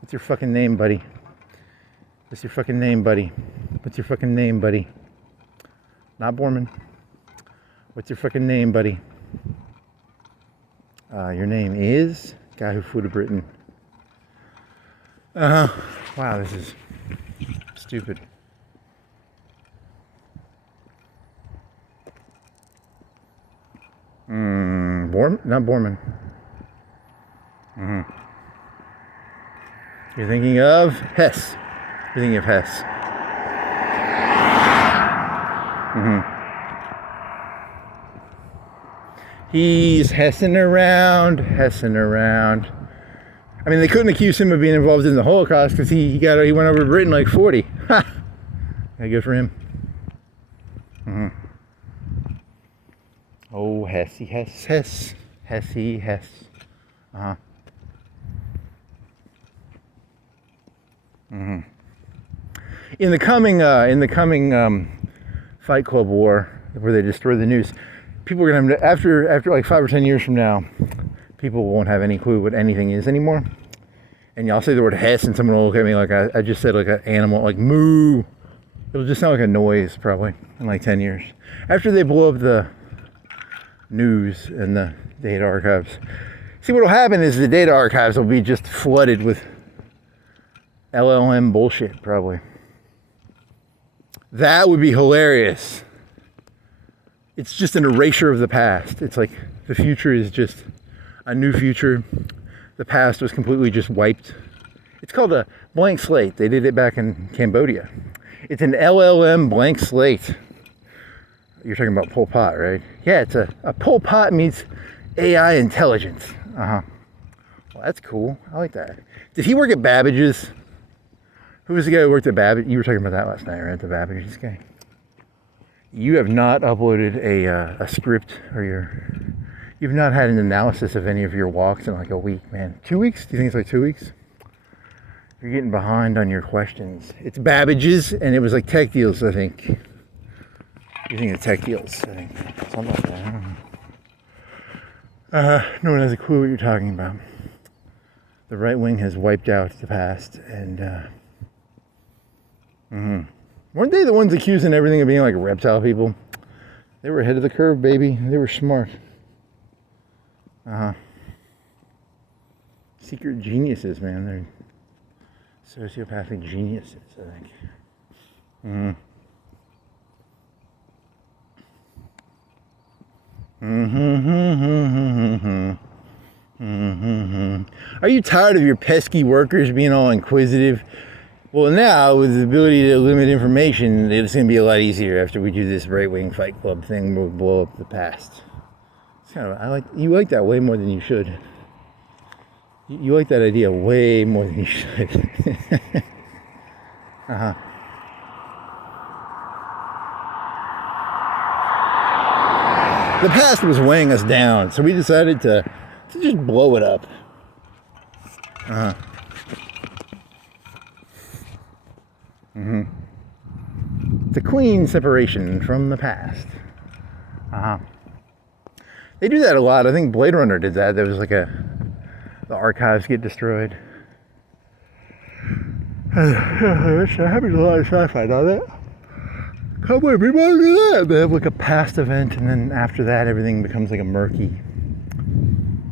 What's your fucking name, buddy? What's your fucking name, buddy? What's your fucking name, buddy? Not Borman. What's your fucking name, buddy? Your name is guy who flew to Britain. Wow, this is stupid. Not Borman. You're thinking of Hess. You're thinking of Hess. He's hessing around. I mean, they couldn't accuse him of being involved in the Holocaust because he went over to Britain like 40. Ha! Yeah, good for him. Mm-hmm. Oh, Hesse, Hess, Hess, Hesse, Hess. Uh-huh. Mm-hmm. In the coming Fight Club war, where they destroy the news, people are gonna have after like 5 or 10 years from now, people won't have any clue what anything is anymore. And y'all say the word Hess, and someone will look at me like I just said like an animal, like moo. It'll just sound like a noise probably in like 10 years. After they blow up the news and the data archives. See, what'll happen is the data archives will be just flooded with LLM bullshit probably. That would be hilarious. It's just an erasure of the past. It's like the future is just a new future. The past was completely just wiped. It's called a blank slate. They did it back in Cambodia. It's an LLM blank slate. You're talking about Pol Pot, right? Yeah, it's a Pol Pot meets AI intelligence. Uh-huh. Well, that's cool. I like that. Did he work at Babbage's? Who was the guy who worked at Babbage? You were talking about that last night, right? The Babbage's guy. You have not uploaded a script or you've not had an analysis of any of your walks in like a week, man. 2 weeks? Do you think it's like 2 weeks? You're getting behind on your questions. It's Babbage's, and it was like tech deals, I think. You think it's tech deals, I think. Something like that. I don't know. No one has a clue what you're talking about. The right wing has wiped out the past, and weren't they the ones accusing everything of being like reptile people? They were ahead of the curve, baby. They were smart. Secret geniuses, man. They're sociopathic geniuses, I think. Are you tired of your pesky workers being all inquisitive? Well, now with the ability to limit information, it's going to be a lot easier after we do this right-wing fight club thing. We'll blow up the past. It's kind of, you like that way more than you should. You like that idea way more than you should. The past was weighing us down, so we decided to just blow it up. The clean separation from the past. They do that a lot. I think Blade Runner did that. There was like the archives get destroyed. That happens a lot of sci-fi, doesn't it? Come with me, want to do that? They have like a past event, and then after that, everything becomes like a murky.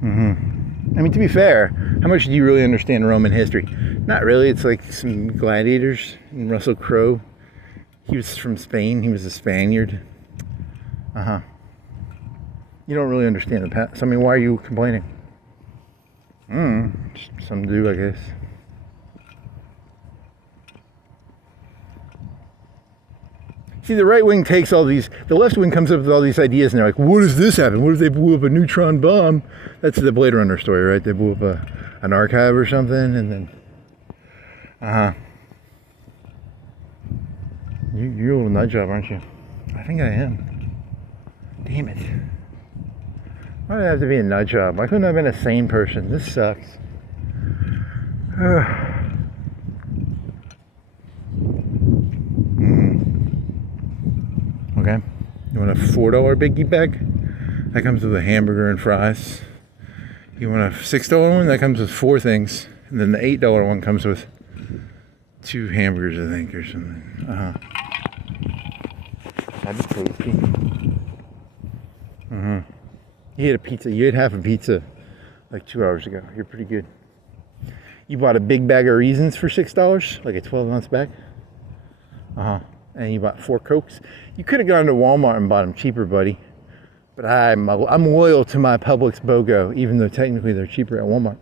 I mean, to be fair, how much do you really understand Roman history? Not really. It's like some gladiators and Russell Crowe. He was from Spain. He was a Spaniard. You don't really understand the past. So, I mean, why are you complaining? Some do, I guess. See, the right wing takes all these, the left wing comes up with all these ideas, and they're like, what does this happen? What if they blew up a neutron bomb? That's the Blade Runner story, right? They blew up an archive or something, and then, You're a little nut job, aren't you? I think I am. Damn it. Why did I have to be a nut job? Why couldn't I have been a sane person? This sucks. Okay. You want a $4 biggie bag? That comes with a hamburger and fries. You want a $6 one? That comes with 4 things. And then the $8 one comes with 2 hamburgers, I think, or something. That'd be tasty. You ate a pizza. You ate half a pizza like 2 hours ago. You're pretty good. You bought a big bag of raisins for $6, like a 12-ounce bag. And you bought 4 Cokes. You could have gone to Walmart and bought them cheaper, buddy. But I'm loyal to my Publix BOGO, even though technically they're cheaper at Walmart.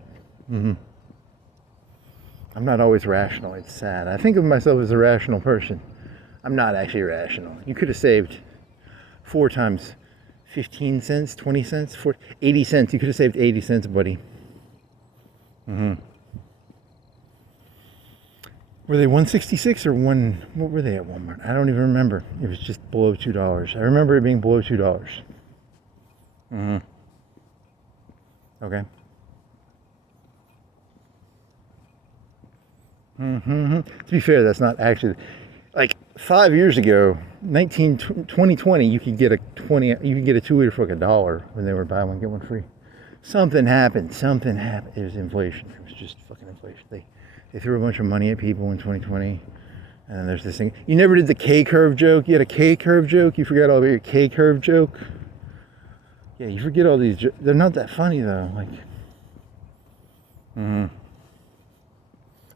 I'm not always rational. It's sad. I think of myself as a rational person. I'm not actually rational. You could have saved 4 times 15 cents, 20 cents, 80 cents. You could have saved 80 cents, buddy. Were they 166 or one? What were they at Walmart? I don't even remember. It was just below $2. I remember it being below $2. Okay. To be fair, that's not actually like 5 years ago, 2020. You could get a 2-liter for like $1 when they were buy one get one free. Something happened. It was inflation. It was just fucking inflation. They threw a bunch of money at people in 2020. And then there's this thing. You never did the K-curve joke. You had a K-curve joke. You forgot all about your K-curve joke. Yeah, you forget all these. They're not that funny though. Like, I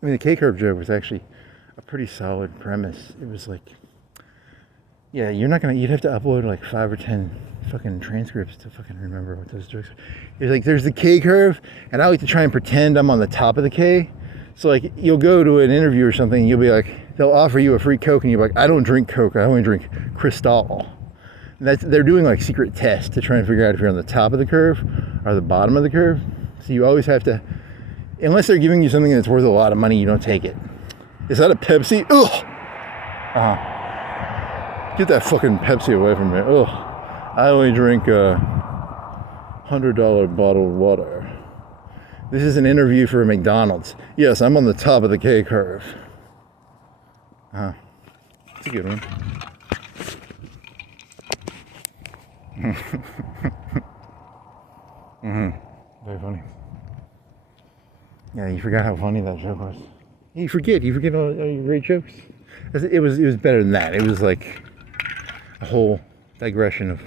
mean, the K-curve joke was actually a pretty solid premise. It was like, yeah, you'd have to upload like 5 or 10 fucking transcripts to fucking remember what those jokes are. It's like, there's the K-curve, and I like to try and pretend I'm on the top of the K. So like, you'll go to an interview or something, and you'll be like, they'll offer you a free Coke, and you're like, I don't drink Coke, I only drink Cristal. They're doing like secret tests to try and figure out if you're on the top of the curve or the bottom of the curve. So you always have to, unless they're giving you something that's worth a lot of money, you don't take it. Is that a Pepsi? Ugh! Get that fucking Pepsi away from me. Ugh. I only drink $100 bottled water. This is an interview for McDonald's. Yes, I'm on the top of the K curve. It's a good one. Very funny. Yeah, you forgot how funny that joke was. You forget all your great jokes. It was better than that. It was like a whole digression of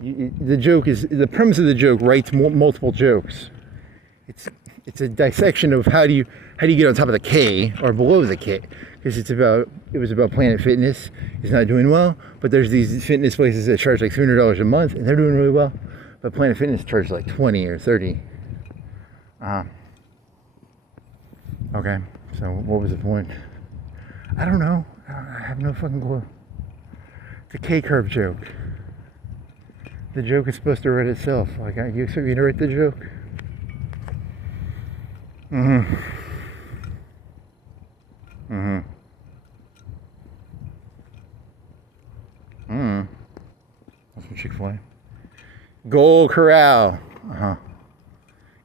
the joke is the premise of the joke writes multiple jokes. It's a dissection of how do you get on top of the K or below the K, because it was about Planet Fitness. It's not doing well, but there's these fitness places that charge like $300 a month and they're doing really well, but Planet Fitness charges like 20 or 30. Okay, so what was the point? I don't know. I have no fucking clue. The K-curve joke. The joke is supposed to write itself. Like, you expect me to write the joke? That's from Chick-fil-A. Gold Corral.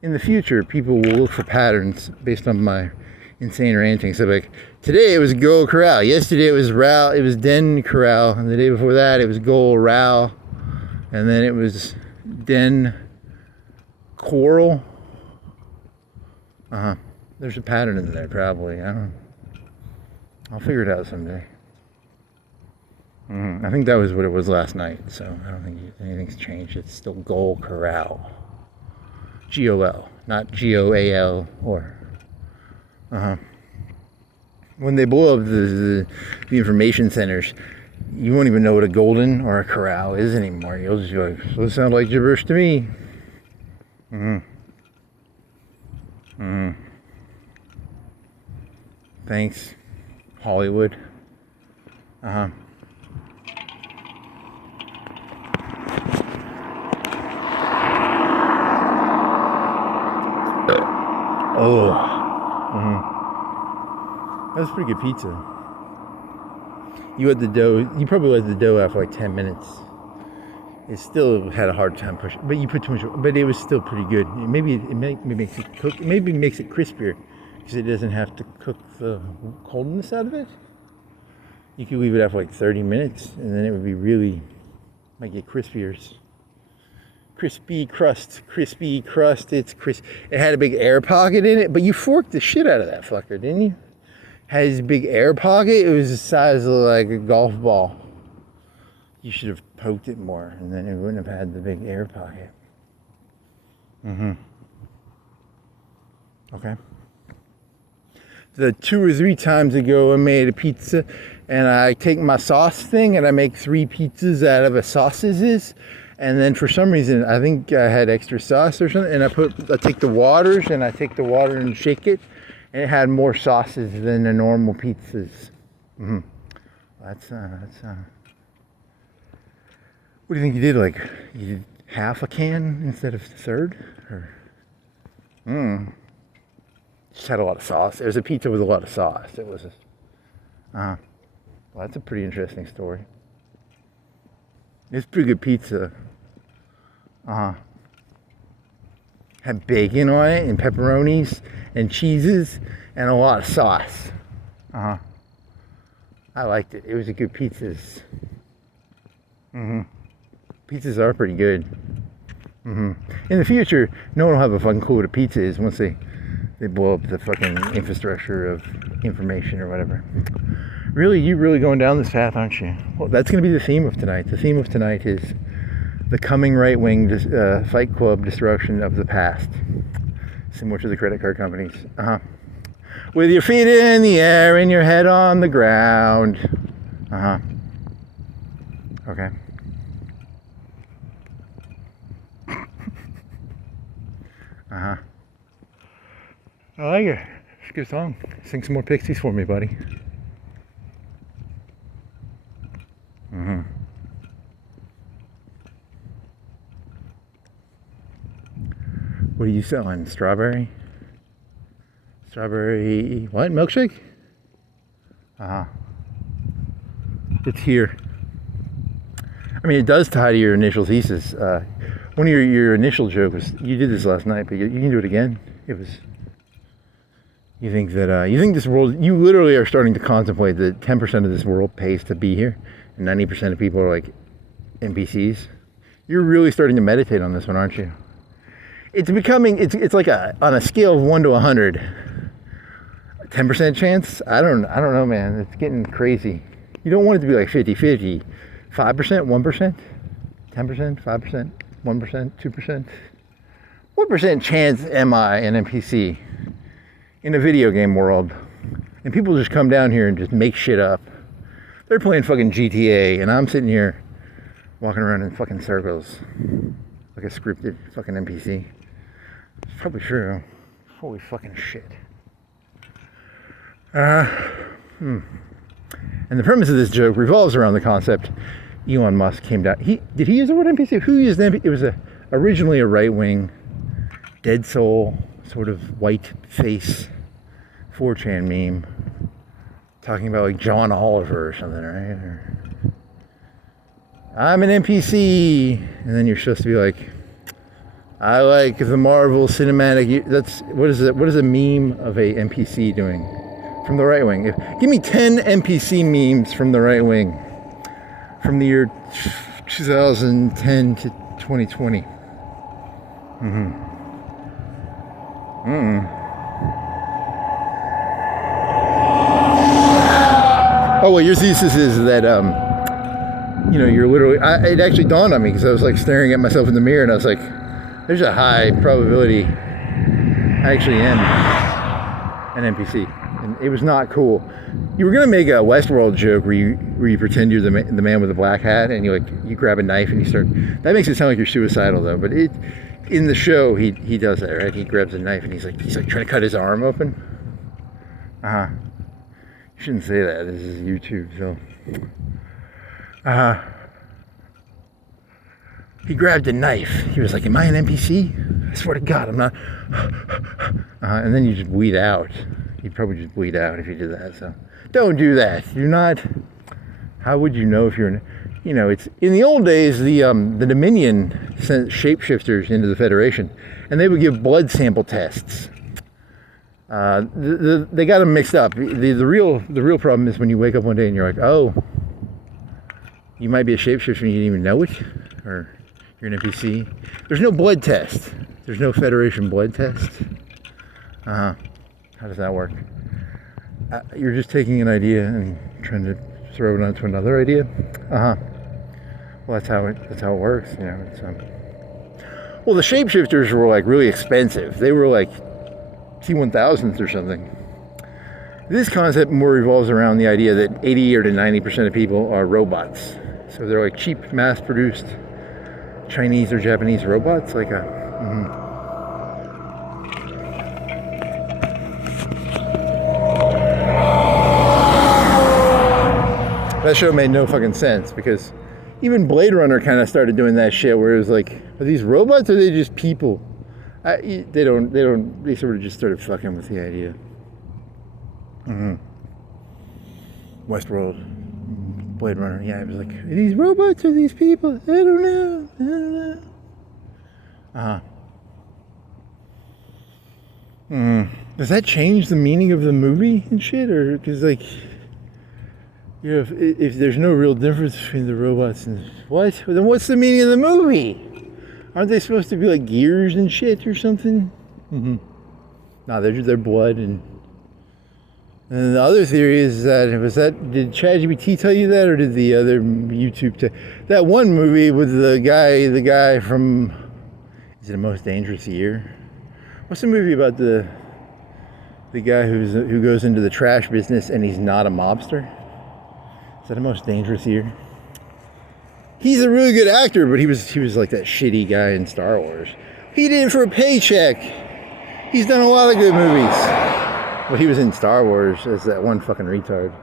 In the future, people will look for patterns based on my insane ranting. So like, today it was Gold Corral. Yesterday it was Den Corral. And the day before that it was Gold Corral. And then it was Den Corral. There's a pattern in there probably. I'll figure it out someday. I think that was what it was last night. So I don't think anything's changed. It's still Gold Corral. G-O-L, not G-O-A-L or when they blow up the information centers, you won't even know what a golden or a corral is anymore. You'll just be like, those sound like gibberish to me. Thanks, Hollywood. That was pretty good pizza. You had the dough. You probably let the dough out for like 10 minutes. It still had a hard time pushing, but you put too much. But it was still pretty good. Maybe makes it cook. Maybe it makes it crispier because it doesn't have to cook the coldness out of it. You could leave it out for like 30 minutes, and then it would be really might get crispier. Crispy crust. It's crisp. It had a big air pocket in it, but you forked the shit out of that fucker, didn't you? Had this big air pocket. It was the size of like a golf ball. You should have poked it more, and then it wouldn't have had the big air pocket. Okay. The 2 or 3 times ago, I made a pizza, and I take my sauce thing, and I make 3 pizzas out of a sausages. And then for some reason, I think I had extra sauce or something, and I take the waters, and I take the water and shake it, and it had more sauces than the normal pizzas. That's what do you think you did? Like, you did half a can instead of a third? Or, Just had a lot of sauce. It was a pizza with a lot of sauce. It was well, that's a pretty interesting story. It's pretty good pizza. Had bacon on it and pepperonis and cheeses and a lot of sauce. I liked it. It was a good pizzas. Pizzas are pretty good. In the future, no one will have a fucking clue what a pizza is once they blow up the fucking infrastructure of information or whatever. Really, you really going down this path, aren't you? Well, that's going to be the theme of tonight. The theme of tonight is the coming right-wing fight club destruction of the past. Similar to the credit card companies. With your feet in the air and your head on the ground. Okay. I like it. It's a good song. Sing some more Pixies for me, buddy. What are you selling? Strawberry? Strawberry what? Milkshake? It's here. I mean, it does tie to your initial thesis. One of your initial jokes was, you did this last night, but you can do it again. It was, you think this world, you literally are starting to contemplate that 10% of this world pays to be here, and 90% of people are like NPCs. You're really starting to meditate on this one, aren't you? It's becoming, it's like on a scale of 1 to 100, 10% chance? I don't know, man. It's getting crazy. You don't want it to be like 50-50. 5%, 1%, 10%, 5%, 1%, 2%. What percent chance am I an NPC in a video game world? And people just come down here and just make shit up. They're playing fucking GTA, and I'm sitting here walking around in fucking circles like a scripted fucking NPC. It's probably true. Holy fucking shit. And the premise of this joke revolves around the concept Elon Musk came down. Did he use the word NPC? Who used NPC? It was originally a right-wing, dead soul, sort of white face 4chan meme talking about like John Oliver or something, right? Or, I'm an NPC, and then you're supposed to be like, I like the Marvel Cinematic. That's what is it? What is a meme of a NPC doing from the right wing? Give me 10 NPC memes from the right wing from the year 2010 to 2020. Oh well, your thesis is that you're literally. It actually dawned on me because I was like staring at myself in the mirror and I was like, there's a high probability I actually am an NPC, and it was not cool. You were gonna make a Westworld joke where you pretend you're the man with the black hat and you grab a knife and you start. That makes it sound like you're suicidal though, but in the show he does that, right? He grabs a knife and he's like trying to cut his arm open. You shouldn't say that. This is YouTube, so. He grabbed a knife. He was like, am I an NPC? I swear to God, I'm not. And then you just bleed out. You'd probably just bleed out if you did that, so. Don't do that. You're not. How would you know if you're it's in the old days, the Dominion sent shapeshifters into the Federation, and they would give blood sample tests. They got them mixed up. The real problem is when you wake up one day and you're like, oh, you might be a shapeshifter and you didn't even know it, or you're an NPC. There's no blood test. There's no Federation blood test. How does that work? You're just taking an idea and trying to throw it onto another idea. Well, that's how it works. It's, well, the shapeshifters were like really expensive. They were like T1000s or something. This concept more revolves around the idea that 80 or to 90% of people are robots. So they're like cheap, mass-produced Chinese or Japanese robots, like That show made no fucking sense because even Blade Runner kind of started doing that shit where it was like, are these robots or are they just people? They sort of just started fucking with the idea. Westworld, Blade Runner. Yeah, it was like, are these robots or these people? I don't know. Does that change the meaning of the movie and shit? Or, because, like, you know, if there's no real difference between the robots and what, then what's the meaning of the movie? Aren't they supposed to be like gears and shit or something? No, they're blood. And the other theory is that, did ChatGPT tell you that, or did the other YouTube that one movie with the guy from, is it The Most Dangerous Year? What's the movie about the guy who goes into the trash business and he's not a mobster? Is that The Most Dangerous Year? He's a really good actor, but he was like that shitty guy in Star Wars. He did it for a paycheck. He's done a lot of good movies. But he was in Star Wars as that one fucking retard.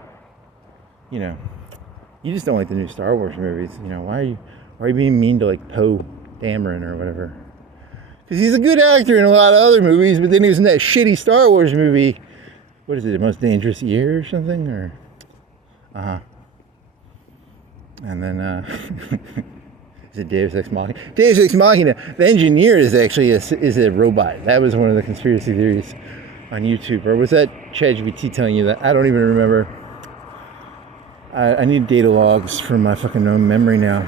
You know, you just don't like the new Star Wars movies. You know, why are you being mean to like Poe Dameron or whatever? Because he's a good actor in a lot of other movies, but then he was in that shitty Star Wars movie. What is it, The Most Dangerous Year or something? Or and then, is it Deus Ex Machina? Deus Ex Machina, the engineer is actually is a robot. That was one of the conspiracy theories on YouTube. Or was that ChatGPT telling you that? I don't even remember. I need data logs from my fucking own memory now.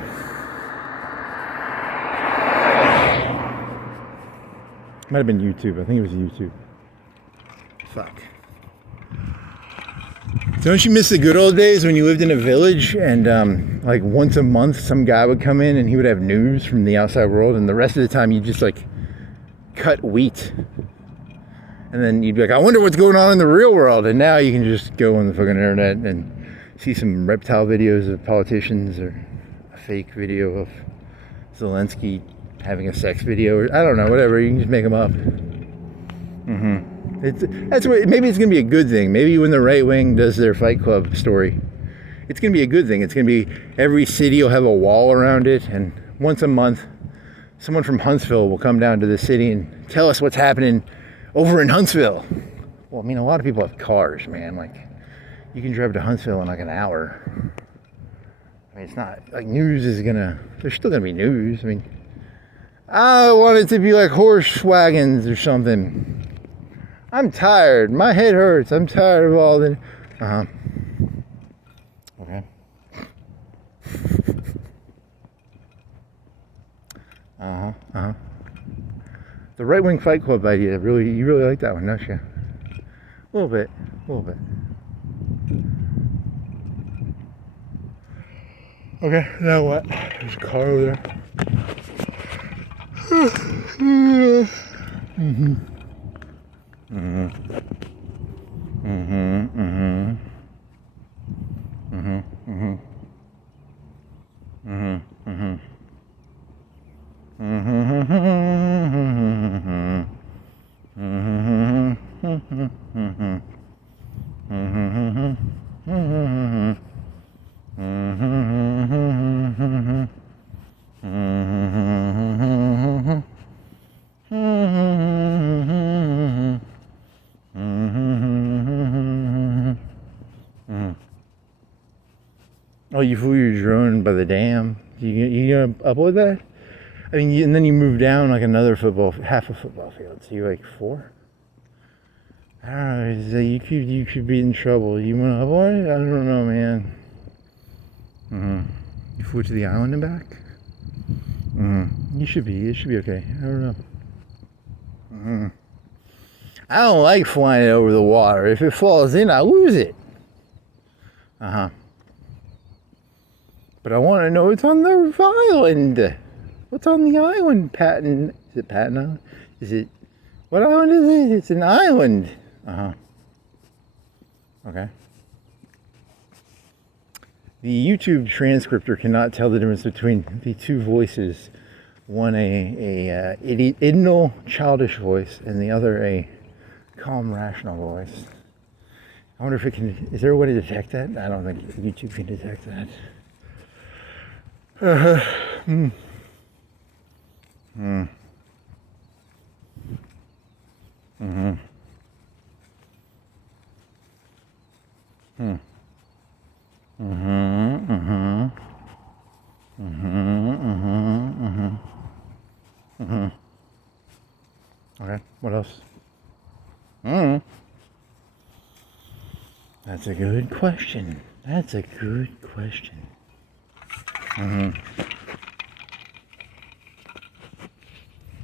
Might have been YouTube. I think it was YouTube. Fuck. Don't you miss the good old days when you lived in a village and like once a month some guy would come in and he would have news from the outside world, and the rest of the time you just like cut wheat, and then you'd be like, I wonder what's going on in the real world. And now you can just go on the fucking internet and see some reptile videos of politicians, or a fake video of Zelensky having a sex video, or I don't know, whatever. You can just make them up. That's what, maybe it's going to be a good thing. Maybe when the right wing does their Fight Club story, it's going to be a good thing. It's going to be every city will have a wall around it, and once a month, someone from Huntsville will come down to the city and tell us what's happening over in Huntsville. Well, I mean, a lot of people have cars, man. Like, you can drive to Huntsville in like an hour. I mean, it's not like news is gonna. There's still gonna be news. I mean, I want it to be like horse wagons or something. I'm tired. My head hurts. I'm tired of all the... Okay. The right-wing Fight Club idea, you really like that one, don't you? A little bit. Okay, now what? There's a car over there. Oh, you flew your drone by the dam. You gonna upload that? I mean, and then you move down like half a football field. So you're like 4. I don't know. You could be in trouble. You want to upload it? I don't know, man. You flew to the island and back. You should be. It should be okay. I don't know. I don't like flying it over the water. If it falls in, I lose it. But I want to know what's on the island. What's on the island, Patton? Is it Patton Island? Is it... What island is it? It's an island. Okay. The YouTube transcriptor cannot tell the difference between the two voices. One a idle, childish voice, and the other a calm, rational voice. I wonder if it can... Is there a way to detect that? I don't think YouTube can detect that. Mm-hmm. Hmm. Mm-hmm. Mm-hmm. Mm-hmm. Mm-hmm. Mm-hmm. Mm-hmm. Okay, what else? Mm. That's a good question. That's a good question. Mm-hmm.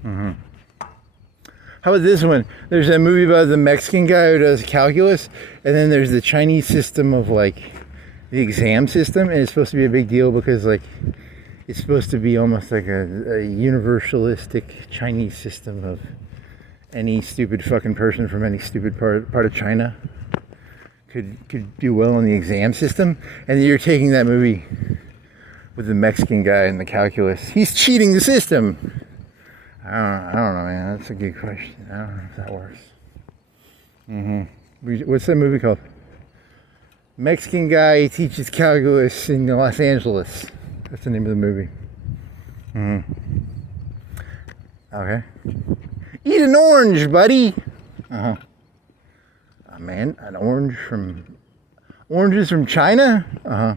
Mm-hmm. How about this one? There's a movie about the Mexican guy who does calculus, and then there's the Chinese system of like the exam system, and it's supposed to be a big deal because like it's supposed to be almost like a universalistic Chinese system of any stupid fucking person from any stupid part of China could do well in the exam system, and you're taking that movie with the Mexican guy and the calculus. He's cheating the system. I don't know, man. That's a good question. I don't know if that works. Mm-hmm. What's that movie called? Mexican guy teaches calculus in Los Angeles. That's the name of the movie. Mm-hmm. Okay. Eat an orange, buddy. Uh-huh. Oh, man, an orange from... Oranges from China? Uh-huh.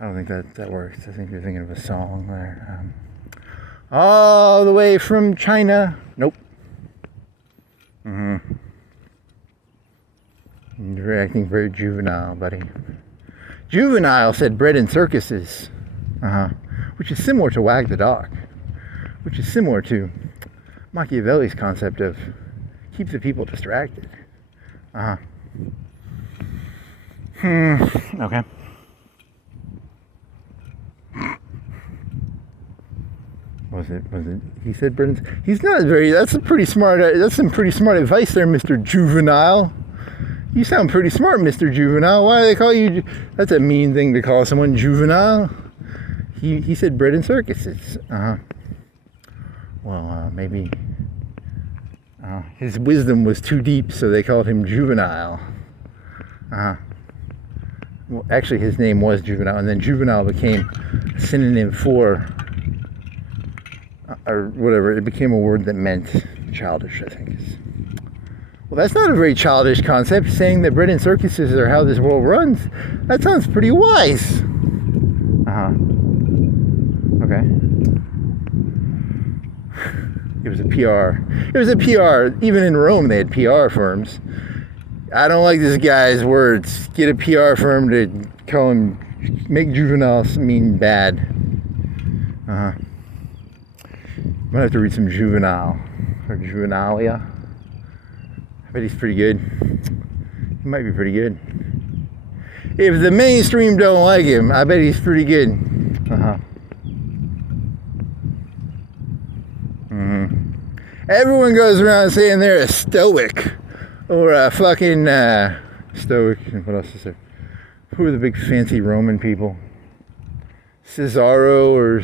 I don't think that works. I think you're thinking of a song there. All the way from China. Nope. Mm-hmm. You're acting very juvenile, buddy. Juvenile said bread and circuses. Uh-huh. Which is similar to Wag the Dog. Which is similar to Machiavelli's concept of keep the people distracted. Uh-huh. Okay. Was it? He said Britain's. He's not very. That's some pretty smart advice there, Mr. Juvenile. You sound pretty smart, Mr. Juvenile. Why do they call you? That's a mean thing to call someone juvenile. He said bread and circuses. Well, maybe his wisdom was too deep, so they called him juvenile. Well, actually, his name was Juvenile, and then juvenile became a synonym for, or whatever. It became a word that meant childish, I think. Well, that's not a very childish concept. Saying that bread and circuses are how this world runs. That sounds pretty wise. Okay. It was a PR. It was a PR. Even in Rome, they had PR firms. I don't like this guy's words. Get a PR firm to call him, make juveniles mean bad. I'm gonna have to read some Juvenal or Juvenalia. I bet he's pretty good. He might be pretty good. If the mainstream don't like him, I bet he's pretty good. Everyone goes around saying they're a Stoic. Or a fucking Stoic. What else is there? Who are the big fancy Roman people? Cesaro or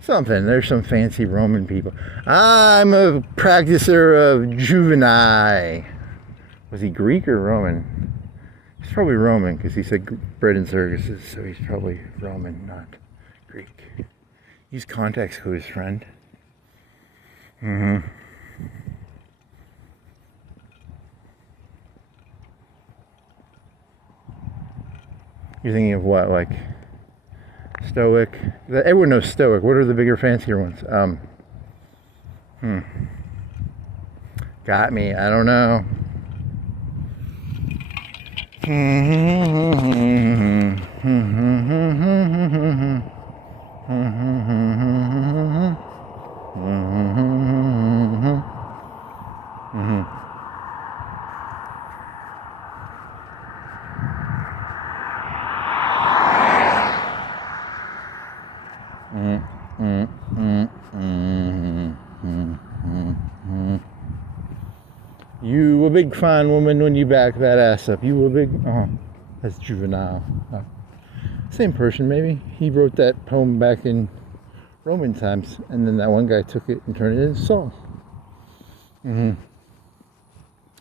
something. There's some fancy Roman people. I'm a practicer of Juvenal. Was he Greek or Roman? He's probably Roman because he said bread and circuses, so he's probably Roman, not Greek. Use context clues, friend. You're thinking of what, like Stoic? Everyone knows Stoic. What are the bigger, fancier ones? Got me. I don't know. You a big fine woman when you back that ass up. You a big, that's Juvenile. Same person maybe. He wrote that poem back in Roman times, and then that one guy took it and turned it into a song.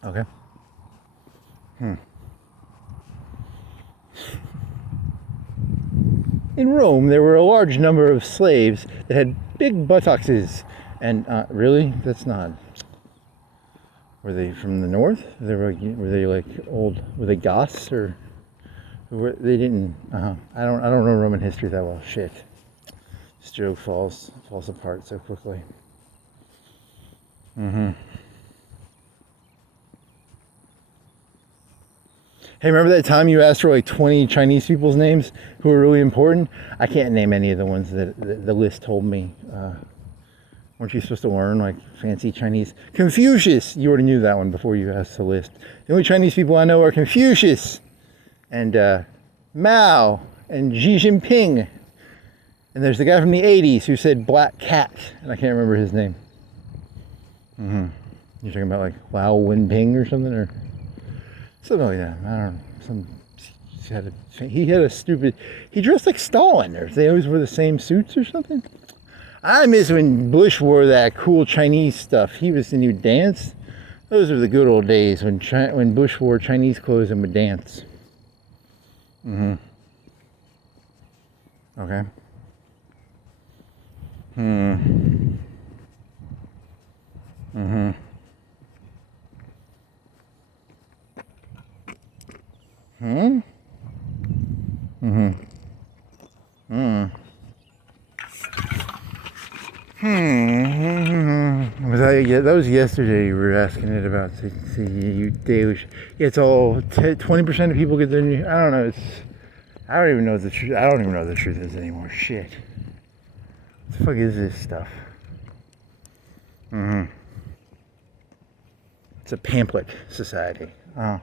Okay. In Rome, there were a large number of slaves that had big buttocks. And really? That's not. Were they from the north? Were they like old? Were they Goths or? They didn't. I don't know Roman history that well. Shit. This joke falls apart so quickly. Hey, remember that time you asked for like 20 Chinese people's names who were really important? I can't name any of the ones that the list told me. Weren't you supposed to learn like fancy Chinese? Confucius! You already knew that one before you asked the list. The only Chinese people I know are Confucius and Mao and Xi Jinping. And there's the guy from the 80s who said black cat, and I can't remember his name. You're talking about like Lao Wenping or something, or something like that. I don't know. He had a stupid. He dressed like Stalin, or they always wore the same suits or something. I miss when Bush wore that cool Chinese stuff. He would dance. Those were the good old days when Bush wore Chinese clothes and would dance. Okay. That was yesterday. You were asking it about the daily. It's all 20% of people get their new. I don't know. I don't even know the truth. I don't even know what the truth is anymore. Shit. What the fuck is this stuff? It's a pamphlet society. Oh.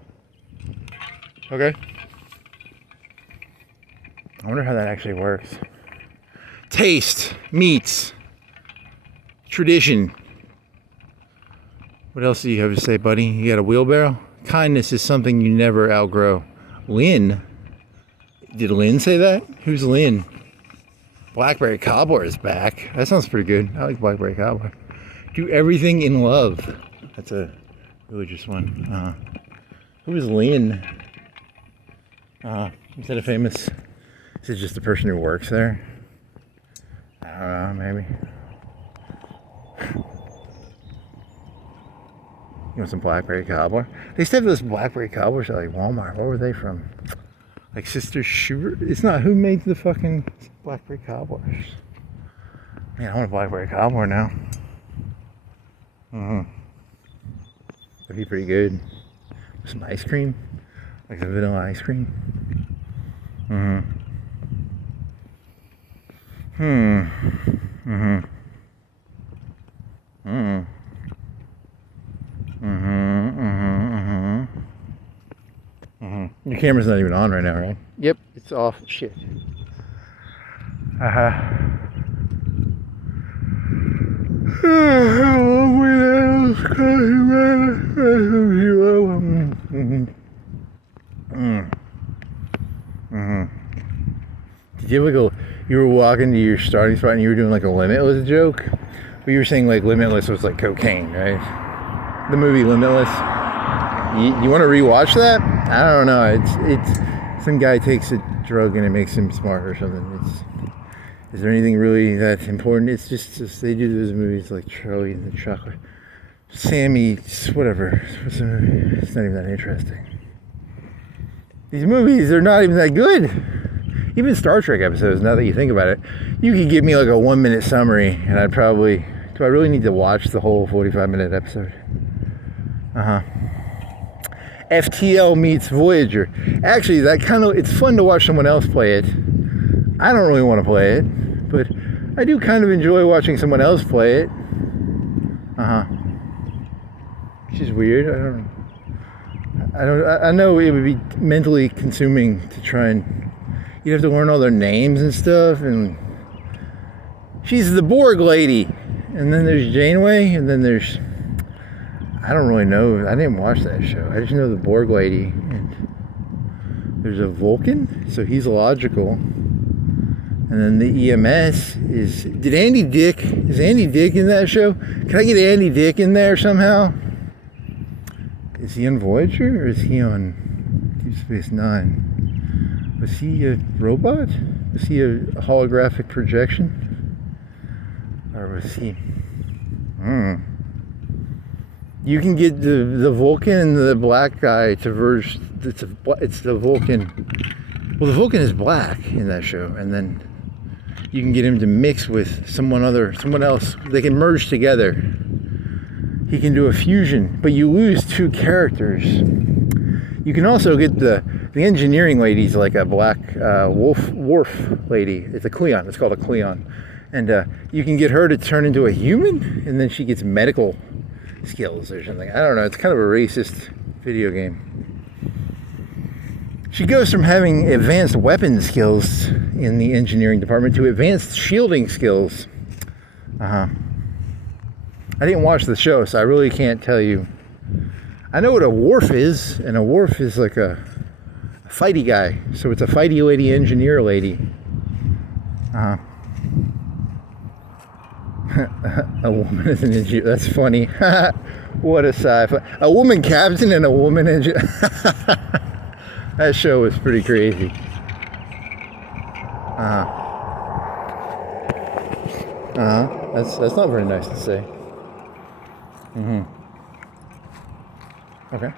Okay. I wonder how that actually works. Taste, meats, tradition. What else do you have to say, buddy? You got a wheelbarrow? Kindness is something you never outgrow. Lynn? Did Lynn say that? Who's Lynn? Blackberry Cobbler is back. That sounds pretty good. I like Blackberry Cobbler. Do everything in love. That's a religious one. Who is Lynn? Is that a famous... Is it just the person who works there? I don't know, maybe. You want some Blackberry Cobbler? They used to have those Blackberry Cobblers at like Walmart. What were they from? Like Sister Schubert? It's not who made the fucking Blackberry Cobblers. Man, I want a Blackberry Cobbler now. That'd be pretty good. With some ice cream. Like some vanilla ice cream. Your camera's not even on right now, right? Yep, it's off. Shit. Did you ever go? You were walking to your starting spot and you were doing like a Limitless joke, but you were saying like Limitless was like cocaine, right? The movie Limitless. You want to rewatch that? I don't know. It's some guy takes a drug and it makes him smart or something. Is there anything really that important? It's just they do those movies like Charlie and the Chocolate, Sammy, whatever. What's the movie? It's not even that interesting. These movies are not even that good. Even Star Trek episodes, now that you think about it, you could give me like a 1-minute summary and I'd probably, do I really need to watch the whole 45-minute episode? FTL meets Voyager. Actually, it's fun to watch someone else play it. I don't really want to play it, but I do kind of enjoy watching someone else play it. Which is weird. I know it would be mentally consuming to try and, you'd have to learn all their names and stuff, and she's the Borg lady, and then there's Janeway, and then there's, I don't really know, I didn't watch that show, I just know the Borg lady, and there's a Vulcan, so he's logical, and then the EMS is Andy Dick in that show? Can I get Andy Dick in there somehow? Is he on Voyager, or is he on Deep Space Nine? Was he a robot? Was he a holographic projection? Or was he... You can get the Vulcan and the black guy to verge. It's the Vulcan. Well, the Vulcan is black in that show, and then you can get him to mix with someone else. They can merge together. He can do a fusion, but you lose 2 characters. You can also get the engineering lady's like a black wharf lady. It's a Cleon. It's called a Cleon, and you can get her to turn into a human, and then she gets medical skills or something. I don't know. It's kind of a racist video game. She goes from having advanced weapon skills in the engineering department to advanced shielding skills. I didn't watch the show, so I really can't tell you. I know what a wharf is, and a wharf is like a fighty guy. So it's a fighty lady, engineer lady. A woman is an engineer. That's funny. What a sci-fi. A woman captain and a woman engineer. That show was pretty crazy. That's not very nice to say. Okay.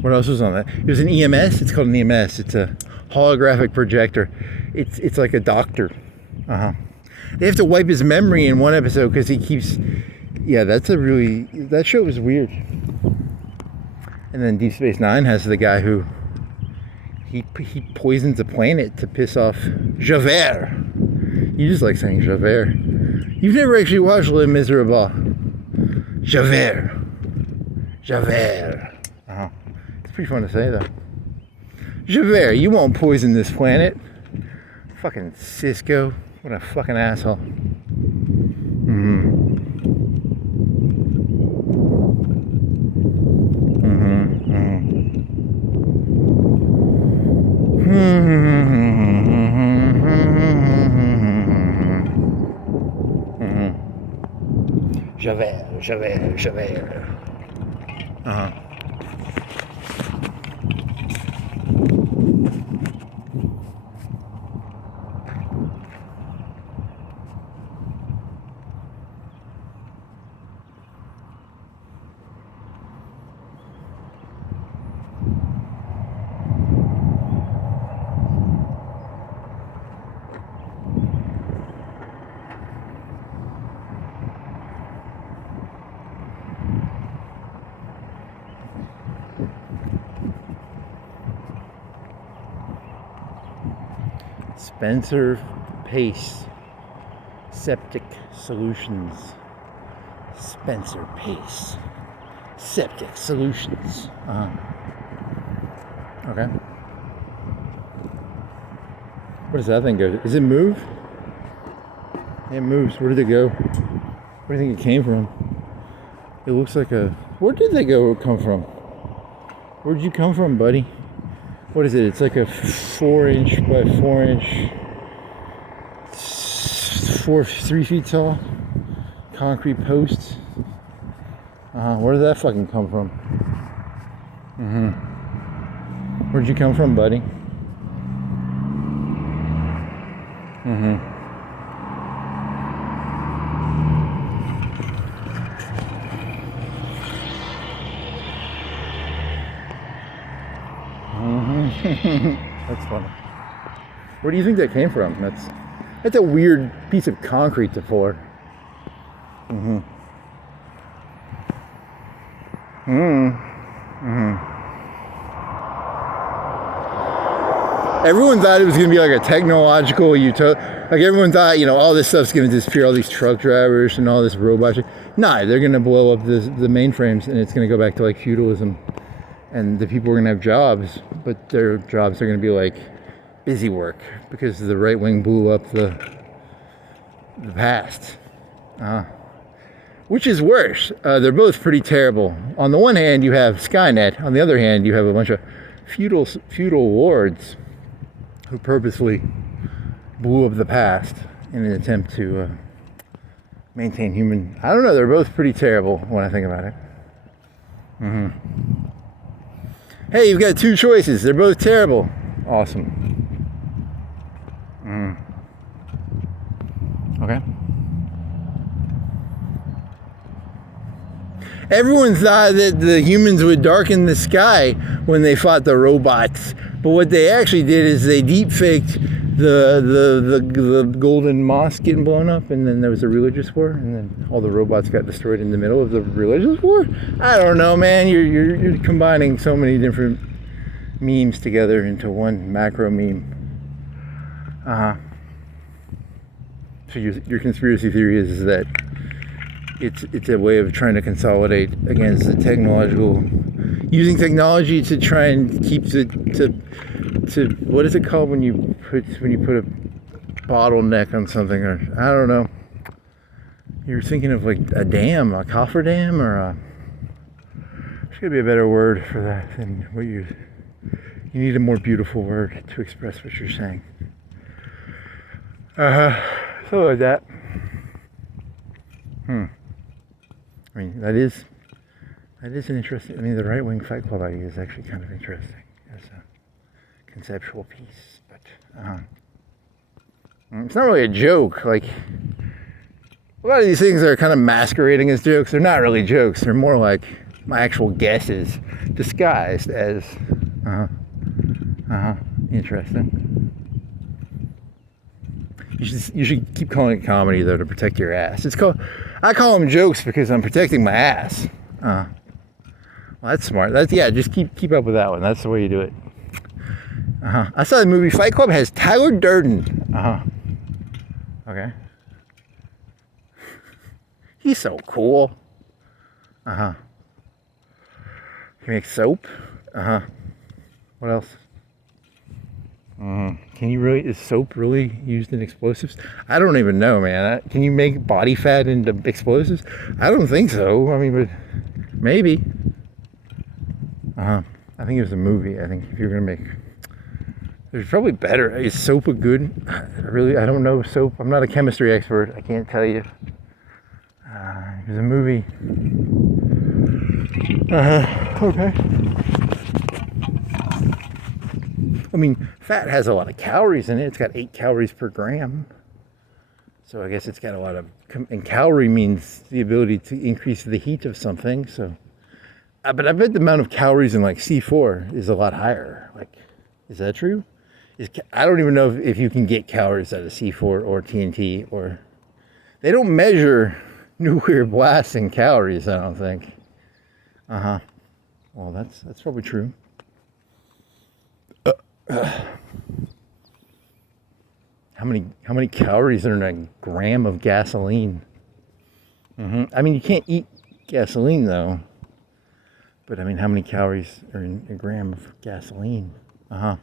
What else was on that? It was an EMS. It's called an EMS. It's a holographic projector. It's like a doctor. They have to wipe his memory in one episode because he keeps. Yeah, that show was weird. And then Deep Space Nine has the guy who he poisons a planet to piss off Javert. You just like saying Javert. You've never actually watched Les Miserables. Javert. It's pretty fun to say though. Javert, you won't poison this planet. Fucking Cisco. What a fucking asshole. Javert. Spencer Pace, Septic Solutions. Spencer Pace, Septic Solutions. Okay. What does that thing go? Does it move? It moves. Where did it go? Where do you think it came from? It looks like a... Where did they come from? Where did you come from, buddy? What is it? It's like a 4-inch by 4-inch, 3 feet tall concrete post. Where did that fucking come from? Where'd you come from, buddy? That's funny. Where do you think that came from? That's a weird piece of concrete to pour. Everyone thought it was going to be like a technological utopia. Like everyone thought, all this stuff's going to disappear, all these truck drivers and all this robot shit. Nah, they're going to blow up the mainframes and it's going to go back to like feudalism. And the people are going to have jobs, but their jobs are going to be like busy work because the right wing blew up the past. Which is worse? They're both pretty terrible. On the one hand, you have Skynet. On the other hand, you have a bunch of feudal lords who purposely blew up the past in an attempt to maintain human... I don't know, they're both pretty terrible when I think about it. Hey, you've got 2 choices. They're both terrible. Awesome. Okay. Everyone thought that the humans would darken the sky when they fought the robots, but what they actually did is they deep-faked the golden mosque getting blown up, and then there was a religious war, and then all the robots got destroyed in the middle of the religious war. I don't know, man. You're combining so many different memes together into one macro meme. So your conspiracy theory is that it's a way of trying to consolidate against the technological, using technology to try and keep to what is it called when you put a bottleneck on something, or I don't know. You're thinking of like a dam, a cofferdam, or there's gotta be a better word for that than what you need a more beautiful word to express what you're saying. So like that. I mean, that is an interesting. I mean, the right-wing Fight Club idea is actually kind of interesting as a conceptual piece, but it's not really a joke. Like a lot of these things are kind of masquerading as jokes. They're not really jokes. They're more like my actual guesses disguised as interesting. You should keep calling it comedy though to protect your ass. I call them jokes because I'm protecting my ass. Well, that's smart. Just keep up with that one. That's the way you do it. I saw the movie Fight Club has Tyler Durden. Okay. He's so cool. He makes soap. What else? Is soap really used in explosives? I don't even know, man. Can you make body fat into explosives? I don't think so. I mean, but maybe. I think it was a movie. I think if you're gonna make, there's probably better. Is soap a good? I don't know soap. I'm not a chemistry expert. I can't tell you. It was a movie. Okay. I mean, fat has a lot of calories in it. It's got 8 calories per gram. So I guess it's got a lot of, and calorie means the ability to increase the heat of something. So, but I bet the amount of calories in like C4 is a lot higher. Like, is that true? I don't even know if you can get calories out of C4 or TNT, or they don't measure nuclear blasts in calories, I don't think. Well, that's probably true. How many calories are in a gram of gasoline? I mean, you can't eat gasoline though. But I mean, how many calories are in a gram of gasoline? Okay.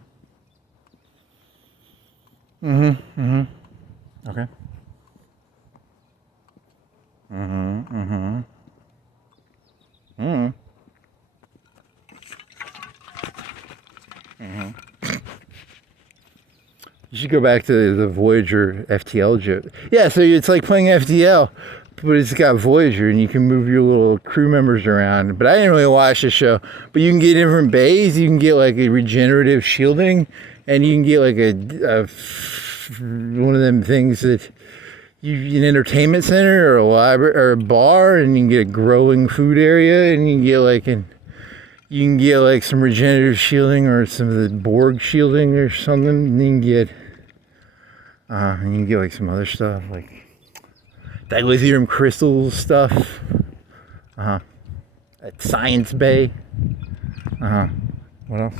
You should go back to the Voyager FTL joke. Yeah, so it's like playing FTL, but it's got Voyager, and you can move your little crew members around. But I didn't really watch the show. But you can get different bays. You can get like a regenerative shielding, and you can get like a one of them things that an entertainment center or a library or a bar, and you can get a growing food area, and you can get like some regenerative shielding or some of the Borg shielding or something. And you can get like some other stuff like dilithium crystals stuff. At Science Bay. What else?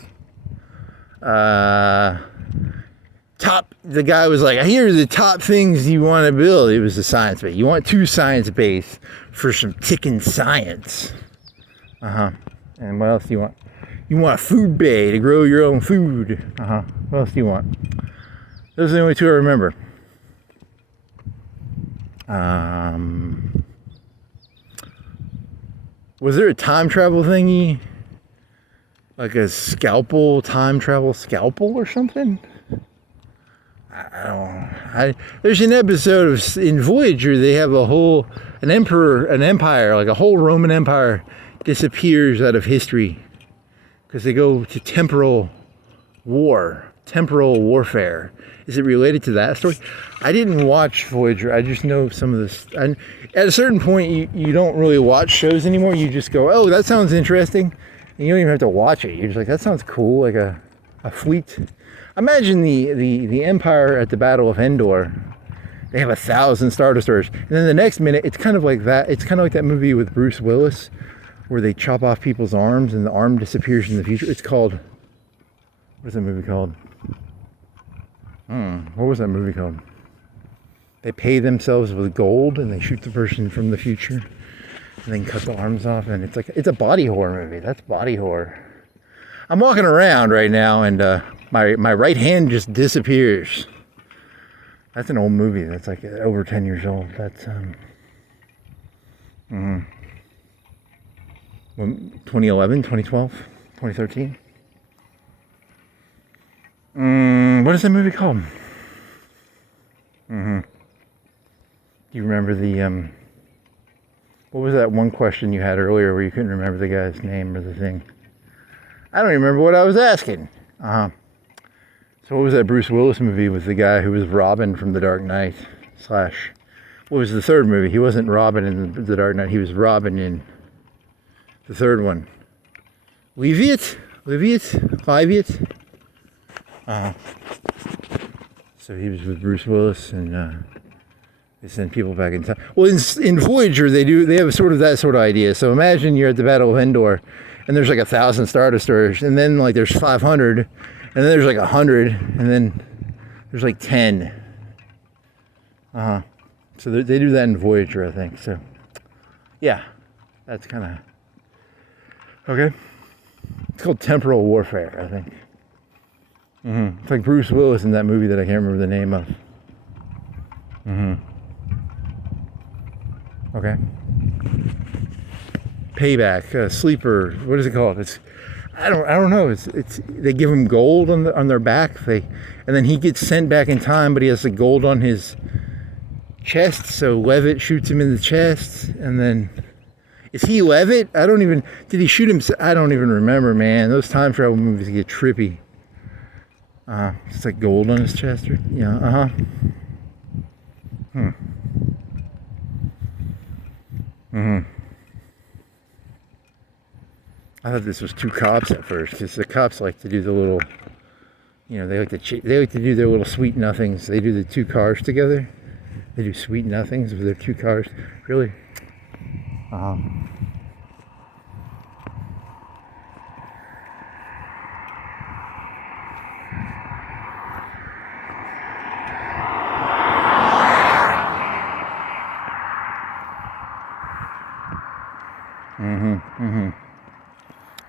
The guy was like, here are the top things you want to build. It was the Science Bay. You want 2 Science Bays for some ticking science. And what else do you want? You want a food bay to grow your own food. What else do you want? Those are the only 2 I remember. Was there a time travel thingy? Like a time travel scalpel or something? I don't know. There's an episode in Voyager, they have an empire, like a whole Roman Empire disappears out of history because they go to temporal war. temporal warfare. Is it related to that story? I didn't watch Voyager. I just know some of this. And at a certain point, you don't really watch shows anymore. You just go, oh, that sounds interesting. And you don't even have to watch it. You're just like, that sounds cool, like a fleet. Imagine the Empire at the Battle of Endor. They have 1,000 Star Destroyers. And then the next minute, it's kind of like that. It's kind of like that movie with Bruce Willis where they chop off people's arms and the arm disappears in the future. It's called, what is that movie called? What was that movie called? They pay themselves with gold and they shoot the person from the future and then cut the arms off, and it's a body horror movie. That's body horror. I'm walking around right now and my right hand just disappears. That's an old movie. That's like over 10 years old. That's 2011, 2012, 2013. What is that movie called? Do you remember the what was that one question you had earlier where you couldn't remember the guy's name or the thing? I don't even remember what I was asking. So what was that Bruce Willis movie with the guy who was Robin from The Dark Knight / what was the third movie? He wasn't Robin in The Dark Knight. He was Robin in the third one. Leviat? So he was with Bruce Willis, and they send people back in time. Well, in Voyager, they have sort of that sort of idea. So imagine you're at the Battle of Endor, and there's like 1,000 Star Destroyers, and then like there's 500, and then there's like 100, and then there's like 10. So they do that in Voyager, I think. So yeah, that's kind of okay. It's called temporal warfare, I think. It's like Bruce Willis in that movie that I can't remember the name of. Okay. Payback, sleeper. What is it called? I don't know. It's they give him gold on their back. And then he gets sent back in time, but he has the gold on his chest. So Levitt shoots him in the chest, and then is he Levitt? Did he shoot him? I don't even remember, man. Those time travel movies get trippy. It's like gold on his chest. Yeah. I thought this was two cops at first, because the cops like to do the little, they like to do their little sweet nothings. They do the two cars together. They do sweet nothings with their two cars. Really?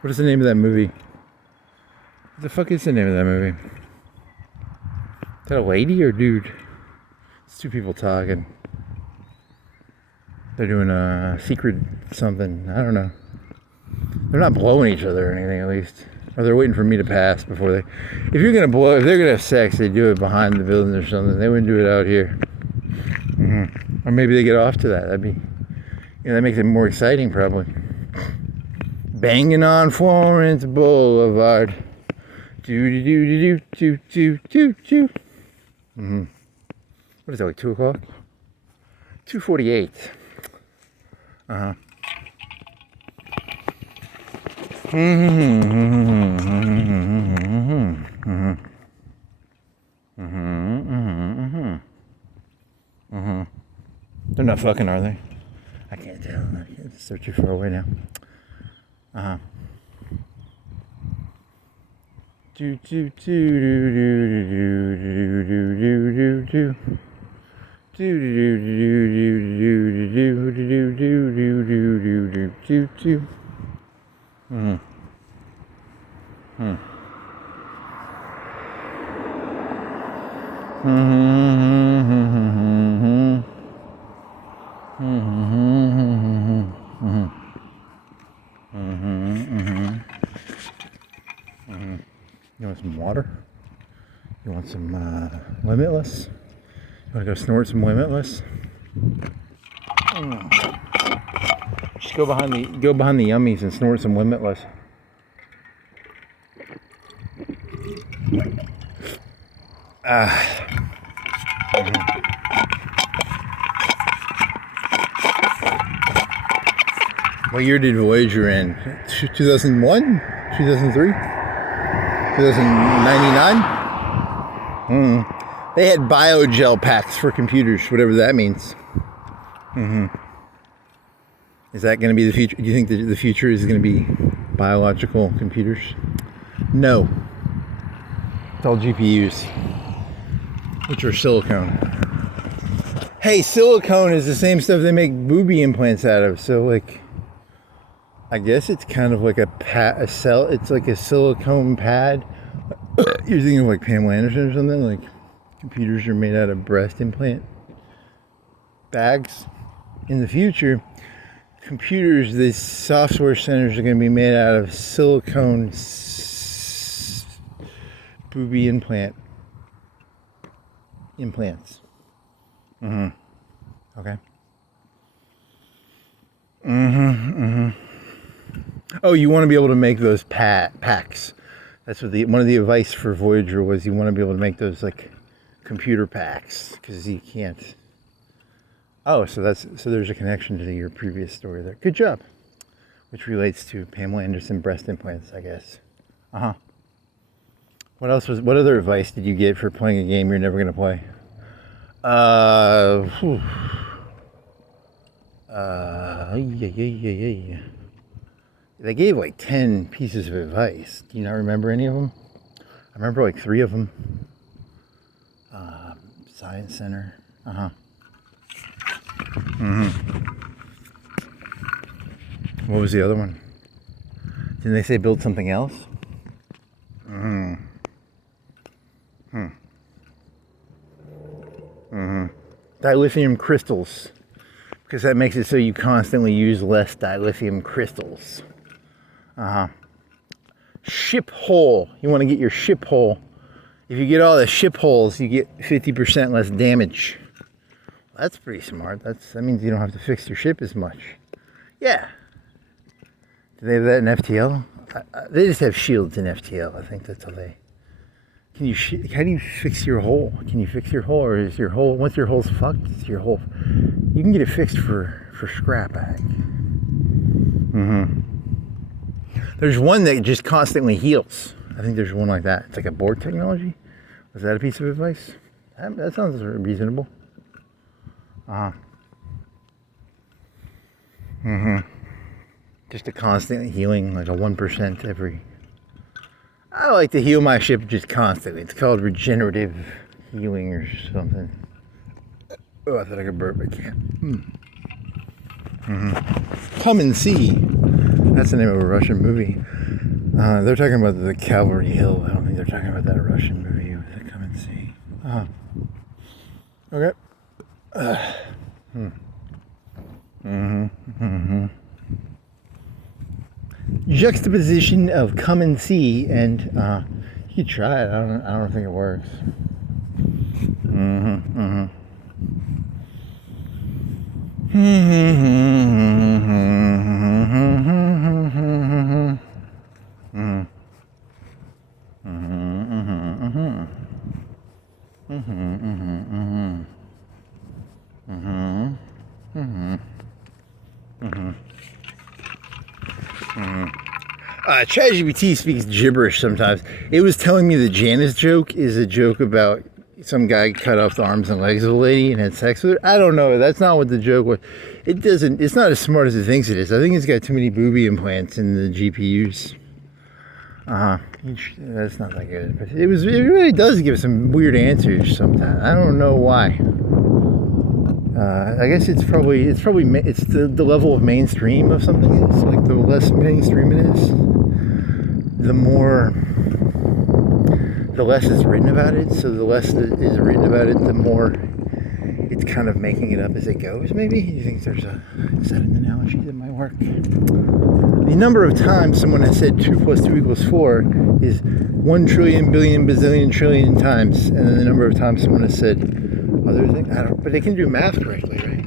What is the name of that movie? What the fuck is the name of that movie? Is that a lady or dude? It's two people talking. They're doing a secret something. I don't know. They're not blowing each other or anything, at least. Or they're waiting for me to pass before they... If they're gonna have sex, they do it behind the building or something. They wouldn't do it out here. Or maybe they get off to that. That'd be... that makes it more exciting, probably. Banging on Florence Boulevard. Do. What is that, like 2 o'clock? 2:48. They're not fucking, are they? I can't tell. They're too far away now. You want some water? You want some Limitless? You want to go snort some Limitless? Just go behind the yummies and snort some Limitless. What year did Voyager end? 2001? 2003? 2099? They had biogel packs for computers, whatever that means. Is that going to be the future? Do you think that the future is going to be biological computers? No. It's all GPUs, which are silicone. Hey, silicone is the same stuff they make booby implants out of. So, like, I guess it's kind of like it's like a silicone pad. You're thinking of like Pamela Anderson or something? Like, computers are made out of breast implant bags. In the future, computers, the software centers are going to be made out of silicone booby implants. Okay. Oh, you want to be able to make those packs. That's what one of the advice for Voyager was. You want to be able to make those like computer packs because you can't. Oh, so there's a connection to your previous story there. Good job. Which relates to Pamela Anderson breast implants, I guess. What other advice did you get for playing a game you're never going to play? They gave like 10 pieces of advice. Do you not remember any of them? I remember like 3 of them. Science Center. What was the other one? Didn't they say build something else? Dilithium crystals. Because that makes it so you constantly use less dilithium crystals. Ship hole. You want to get your ship hole. If you get all the ship holes, you get 50% less damage. That's pretty smart. That means you don't have to fix your ship as much. Yeah. Do they have that in FTL? They just have shields in FTL. I think that's how they... how do you fix your hole? Can you fix your hole, or is your hole, once your hole's fucked, it's your hole? You can get it fixed for scrap, I think. There's one that just constantly heals. I think there's one like that. It's like a board technology. Was that a piece of advice? That sounds reasonable. Just a constantly healing, like a 1% every... I like to heal my ship just constantly. It's called regenerative healing or something. Oh, I thought I could burp. I can't. Come and See. That's the name of a Russian movie. They're talking about the Calvary Hill. I don't think they're talking about that Russian movie. Come and See. Okay. Juxtaposition of Come and See, and you could try it. I don't think it works. ChatGPT speaks gibberish sometimes. It was telling me the Janice joke is a joke about some guy cut off the arms and legs of a lady and had sex with her. I don't know. That's not what the joke was. It's not as smart as it thinks it is. I think it's got too many booby implants in the GPUs. That's not that good. But it really does give some weird answers sometimes. I don't know why. I guess it's the level of mainstream of something is. Like, the less mainstream it is, the less is written about it. So the less that is written about it, the more it's kind of making it up as it goes, maybe? You think is that an analogy that might work? The number of times someone has said 2 + 2 = 4 is 1 trillion, billion, bazillion, trillion times. And then the number of times someone has said other things, but they can do math correctly, right?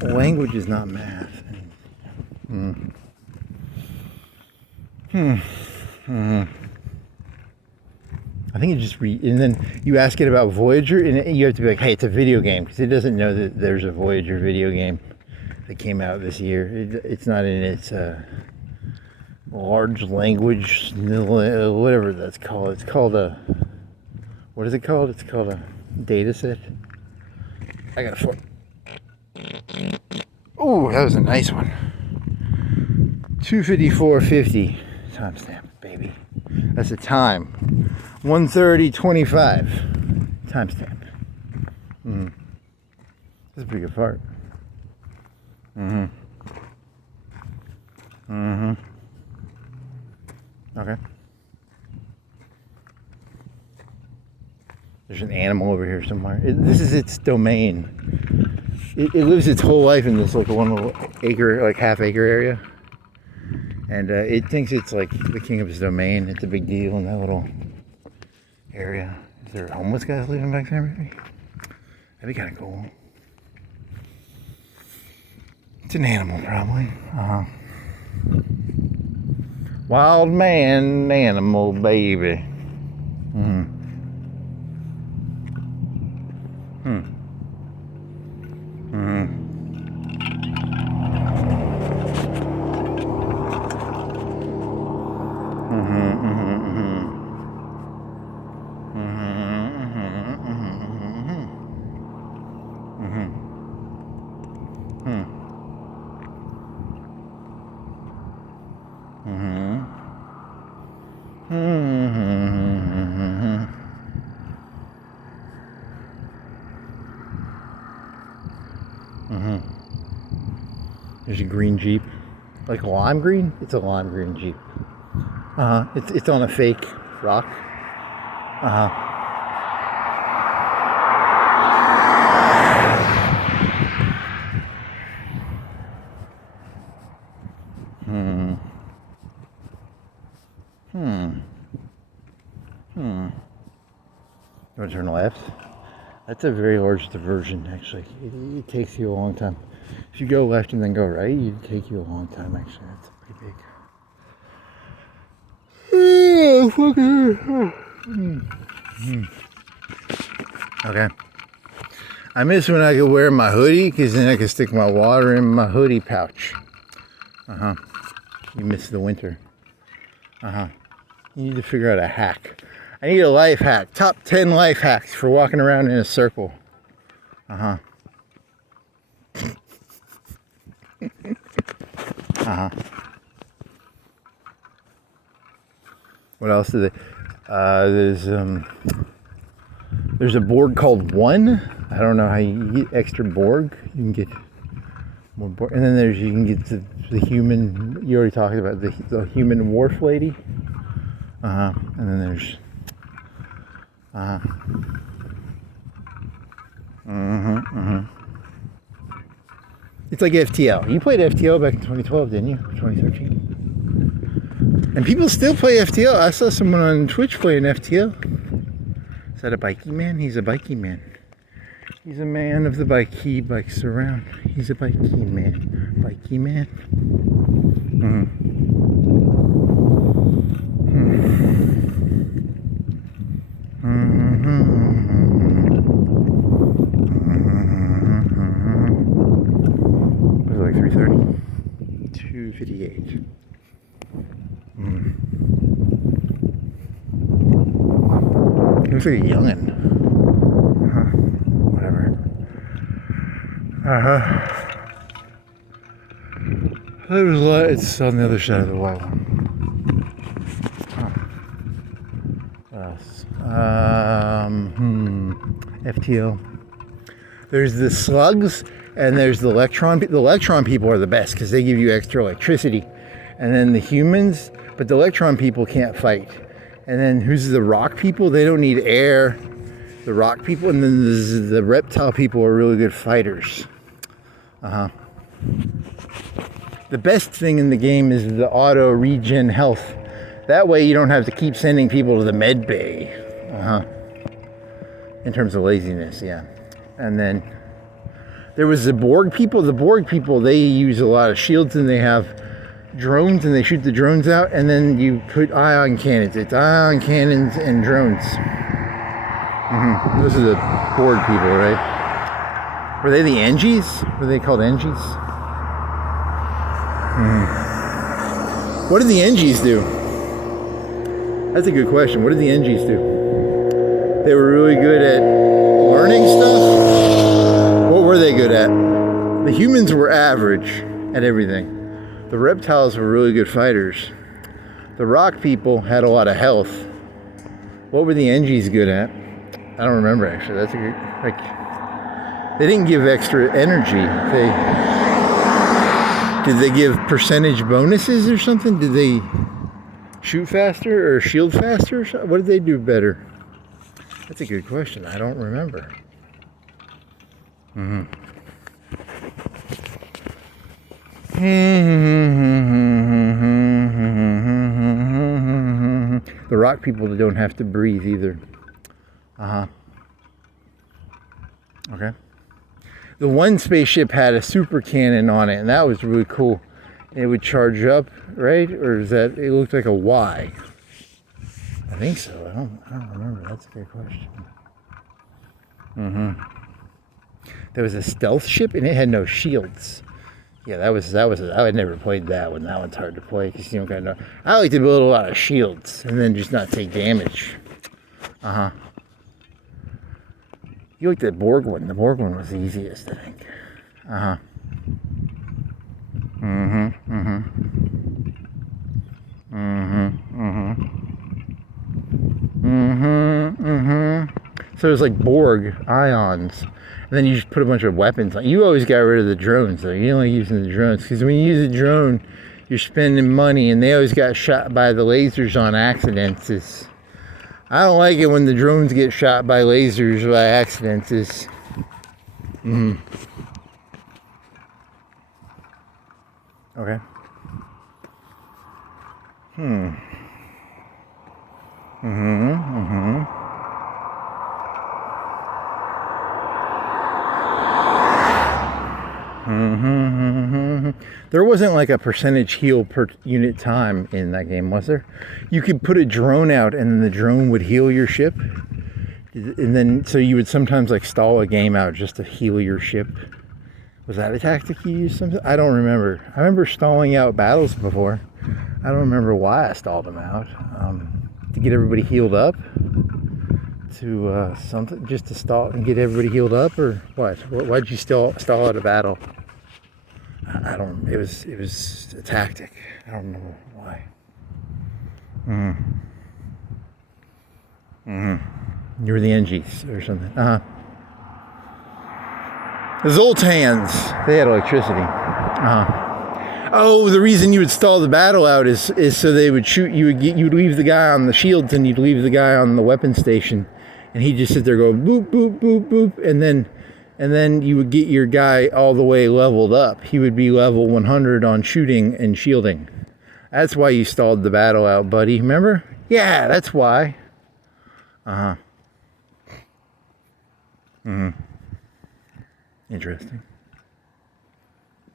So, language is not math. I think it just and then you ask it about Voyager, and you have to be like, hey, it's a video game, because it doesn't know that there's a Voyager video game that came out this year. It's not in its large language, whatever that's called. It's called a, what is it called? It's called a data set. I got a foot. Oh, that was a nice one. 254.50 timestamp, baby. That's the time. 1:30:25 timestamp. That's a pretty good part. Okay. There's an animal over here somewhere. This is its domain. It lives its whole life in this like one little acre, like half-acre area. And it thinks it's like the king of its domain. It's a big deal in that little area. Is there homeless guys living back there maybe? That'd be kind of cool. It's an animal probably. Wild man animal baby. There's a green Jeep, like lime green. It's a lime green Jeep. It's on a fake rock. You want to turn left? That's a very large diversion, actually. It takes you a long time. If you go left and then go right, it'd take you a long time, actually. That's pretty big. Okay. I miss when I could wear my hoodie, because then I could stick my water in my hoodie pouch. You miss the winter. You need to figure out a hack. I need a life hack. Top 10 life hacks for walking around in a circle. What else do they? There's a board called One. I don't know how you get extra Borg. You can get more Borg, and then you can get the human. You already talked about the human wharf lady. And then there's. It's like FTL. You played FTL back in 2012, didn't you? 2013. And people still play FTL. I saw someone on Twitch playing FTL. Is that a bikey man? He's a bikey man. He's a man of the bike. He bikes around. He's a bikey man. Bikey man. Was it like 3:30? 2:58. Looks like a youngin'. Whatever. There's a lot. It's on the other side of the white one. What else? FTL. There's the slugs and there's the electron. The electron people are the best because they give you extra electricity. And then the humans, but the electron people can't fight. And then who's the rock people? They don't need air. The rock people, and then the reptile people are really good fighters. The best thing in the game is the auto regen health. That way you don't have to keep sending people to the med bay. In terms of laziness, yeah. And then there was the Borg people. The Borg people, they use a lot of shields, and they have drones and they shoot the drones out, and then you put ion cannons. It's ion cannons and drones. Those are the board people, right? Were they the NGs? Were they called NGs? What did the NGs do? That's a good question. What did the NGs do? They were really good at learning stuff? What were they good at? The humans were average at everything. The reptiles were really good fighters. The rock people had a lot of health. What were the NGs good at? I don't remember, actually. That's a good, like, they didn't give extra energy. Did they give percentage bonuses or something? Did they shoot faster or shield faster or something? What did they do better? That's a good question. I don't remember. The rock people don't have to breathe either. Okay. The one spaceship had a super cannon on it, and that was really cool. It would charge up, right? Or is that, it looked like a Y? I think so. I don't remember. That's a good question. There was a stealth ship, and it had no shields. Yeah, that was. I had never played that one. That one's hard to play because you don't got no. I like to build a lot of shields and then just not take damage. You like the Borg one. The Borg one was the easiest, I think. So it was like Borg ions. And then you just put a bunch of weapons on. You always got rid of the drones, though. You don't like using the drones. Because when you use a drone, you're spending money. And they always got shot by the lasers on accidents. I don't like it when the drones get shot by lasers by accidents. Okay. There wasn't like a percentage heal per unit time in that game, was there? You could put a drone out and then the drone would heal your ship. And then, so you would sometimes like stall a game out just to heal your ship. Was that a tactic you used? Something? I don't remember. I remember stalling out battles before. I don't remember why I stalled them out. To get everybody healed up? To something, just to stall and get everybody healed up, or what? Why'd you stall out a battle? I don't. It was a tactic. I don't remember why. You were the NGs or something. The Zoltans. They had electricity. Oh, the reason you would stall the battle out is so they would shoot. You'd leave the guy on the shields and you'd leave the guy on the weapon station, and he'd just sit there go boop boop boop boop, and then you would get your guy all the way leveled up. He would be level 100 on shooting and shielding. That's why you stalled the battle out, buddy. Remember? Yeah, that's why. Interesting.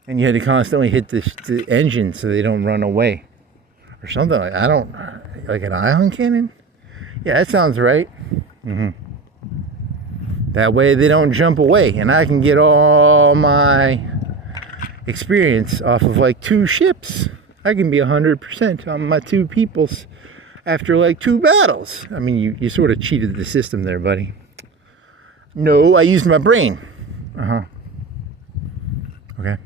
And you had to constantly hit the engine so they don't run away. Or something like that. Like an ion cannon? Yeah, that sounds right. That way they don't jump away, and I can get all my experience off of like 2 ships. I can be 100% on my 2 peoples after like 2 battles. I mean, you sort of cheated the system there, buddy. No, I used my brain. Okay.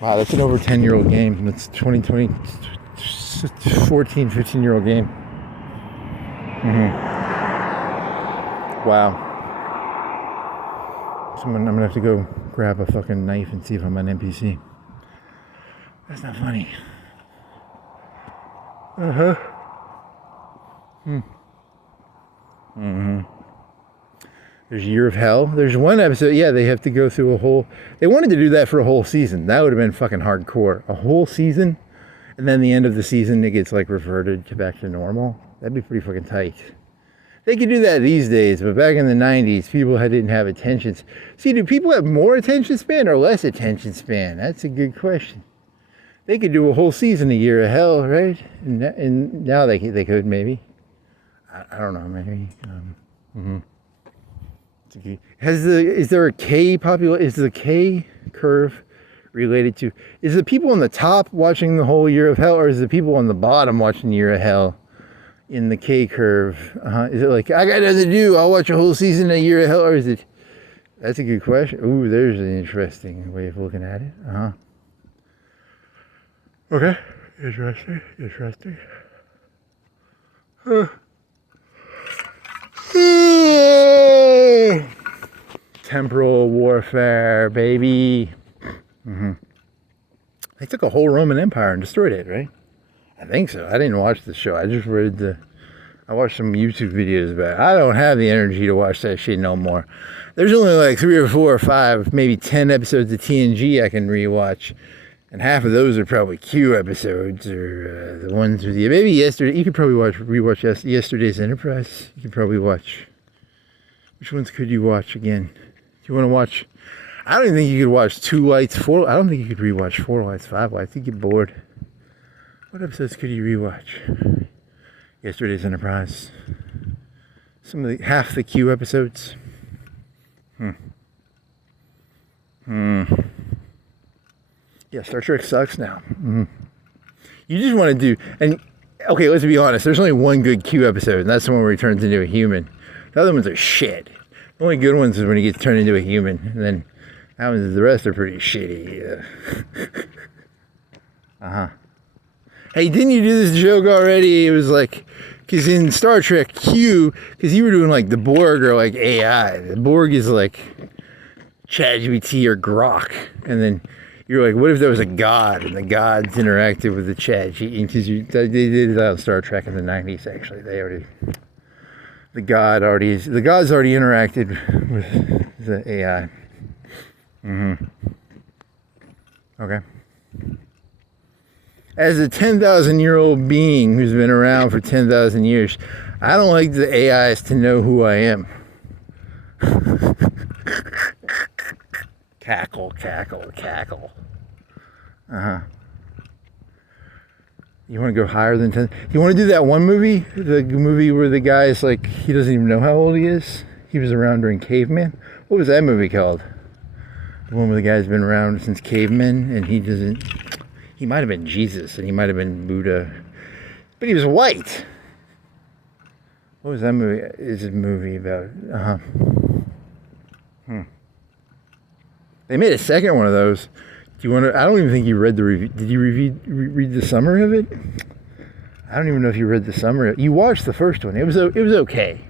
Wow, that's an over 10-year-old game. That's 2020, 14, 15-year-old game. Wow. I'm gonna have to go grab a fucking knife and see if I'm an NPC. That's not funny. There's Year of Hell. There's one episode, yeah, they have to go through a whole... They wanted to do that for a whole season. That would have been fucking hardcore. A whole season, and then the end of the season, it gets, like, reverted back to normal. That'd be pretty fucking tight. They could do that these days, but back in the 90s, people didn't have attention. See, do people have more attention span or less attention span? That's a good question. They could do a whole season of Year of Hell, right? And now they could, maybe. I don't know, maybe. Is there a K is the K curve related to, is the people on the top watching the whole Year of Hell, or is the people on the bottom watching Year of Hell in the K curve? Is it like, I got nothing to do, I'll watch a whole season of Year of Hell, or is it, that's a good question. Ooh, there's an interesting way of looking at it. Okay, interesting. Temporal warfare, baby. They took a whole Roman Empire and destroyed it, right? I think so. I didn't watch the show. I just I watched some YouTube videos about it. I don't have the energy to watch that shit no more. There's only like 3 or 4 or 5, maybe 10 episodes of TNG I can rewatch. And half of those are probably Q episodes, or the ones with you. Maybe yesterday. You could probably rewatch Yesterday's Enterprise. You could probably watch. Which ones could you watch again? Do you want to watch? I don't even think you could watch 2 Lights, 4. I don't think you could rewatch 4 Lights, 5 Lights. You get bored. What episodes could you rewatch? Yesterday's Enterprise. Half the Q episodes. Yeah, Star Trek sucks now. You just want to do, and okay, let's be honest, there's only one good Q episode, and that's the one where he turns into a human. The other ones are shit. The only good ones is when he gets turned into a human, and then the rest are pretty shitty. Hey, didn't you do this joke already? It was like, because in Star Trek Q, because you were doing like the Borg or like AI. The Borg is like ChatGPT or Grok, and then you're like, what if there was a god and the gods interacted with the ChatGPT? Because they did that on Star Trek in the 90s. Actually, the gods already interacted with the AI. Okay. As a 10,000-year-old being who's been around for 10,000 years, I don't like the AIs to know who I am. Cackle. You want to go higher than 10? You want to do that one movie? The movie where the guy's like, he doesn't even know how old he is? He was around during caveman? What was that movie called? The one where the guy's been around since cavemen and he might have been Jesus and he might have been Buddha. But he was white. What was that movie? Is a movie about? They made a second one of those. Do you want to? I don't even think you read the review. Did you read the summary of it? I don't even know if you read the summary. You watched the first one. It was okay.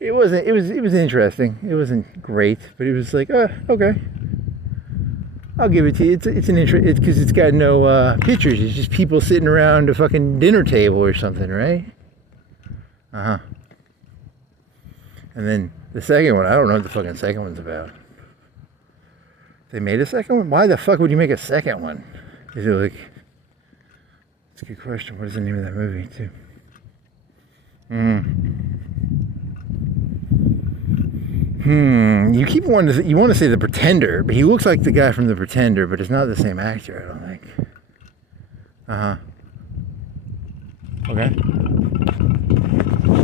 It wasn't. It was interesting. It wasn't great, but it was like, okay. I'll give it to you. It's an interest. It's because it's got no pictures. It's just people sitting around a fucking dinner table or something, right? And then the second one. I don't know what the fucking second one's about. They made a second one? Why the fuck would you make a second one? Is it like... It's a good question. What is the name of that movie, too? You keep wanting to... You want to say The Pretender, but he looks like the guy from The Pretender, but it's not the same actor, I don't think. Okay.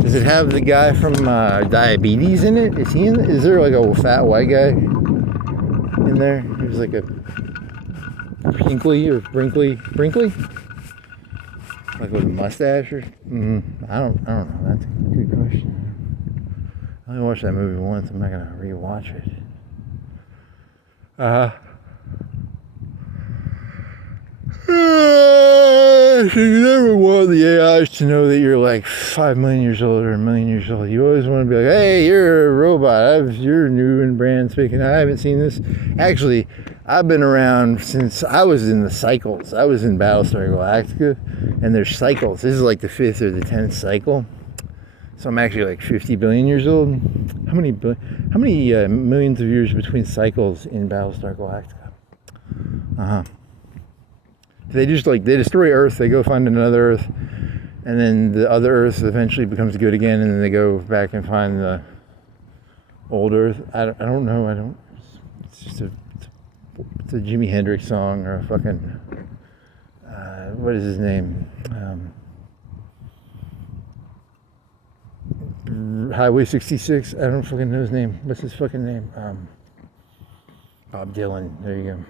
Does it have the guy from Diabetes in it? Is he in it? Is there like a fat white guy in there? He was like a brinkley, like with a mustache or I don't know. That's a good question. I only watched that movie once. I'm not gonna rewatch it. You never want the AIs to know that you're like 5 million years old or 1 million years old. You always want to be like, hey, you're a robot. You're new and brand speaking. I haven't seen this. Actually, I've been around since I was in the cycles. I was in Battlestar Galactica, and there's cycles. This is like the 5th or the 10th cycle. So I'm actually like 50 billion years old. how many millions of years between cycles in Battlestar Galactica? They just they destroy Earth, they go find another Earth, and then the other Earth eventually becomes good again, and then they go back and find the old Earth. I don't know. It's just it's a Jimi Hendrix song or a fucking what is his name? Highway 66. I don't fucking know his name. What's his fucking name? Bob Dylan. There you go.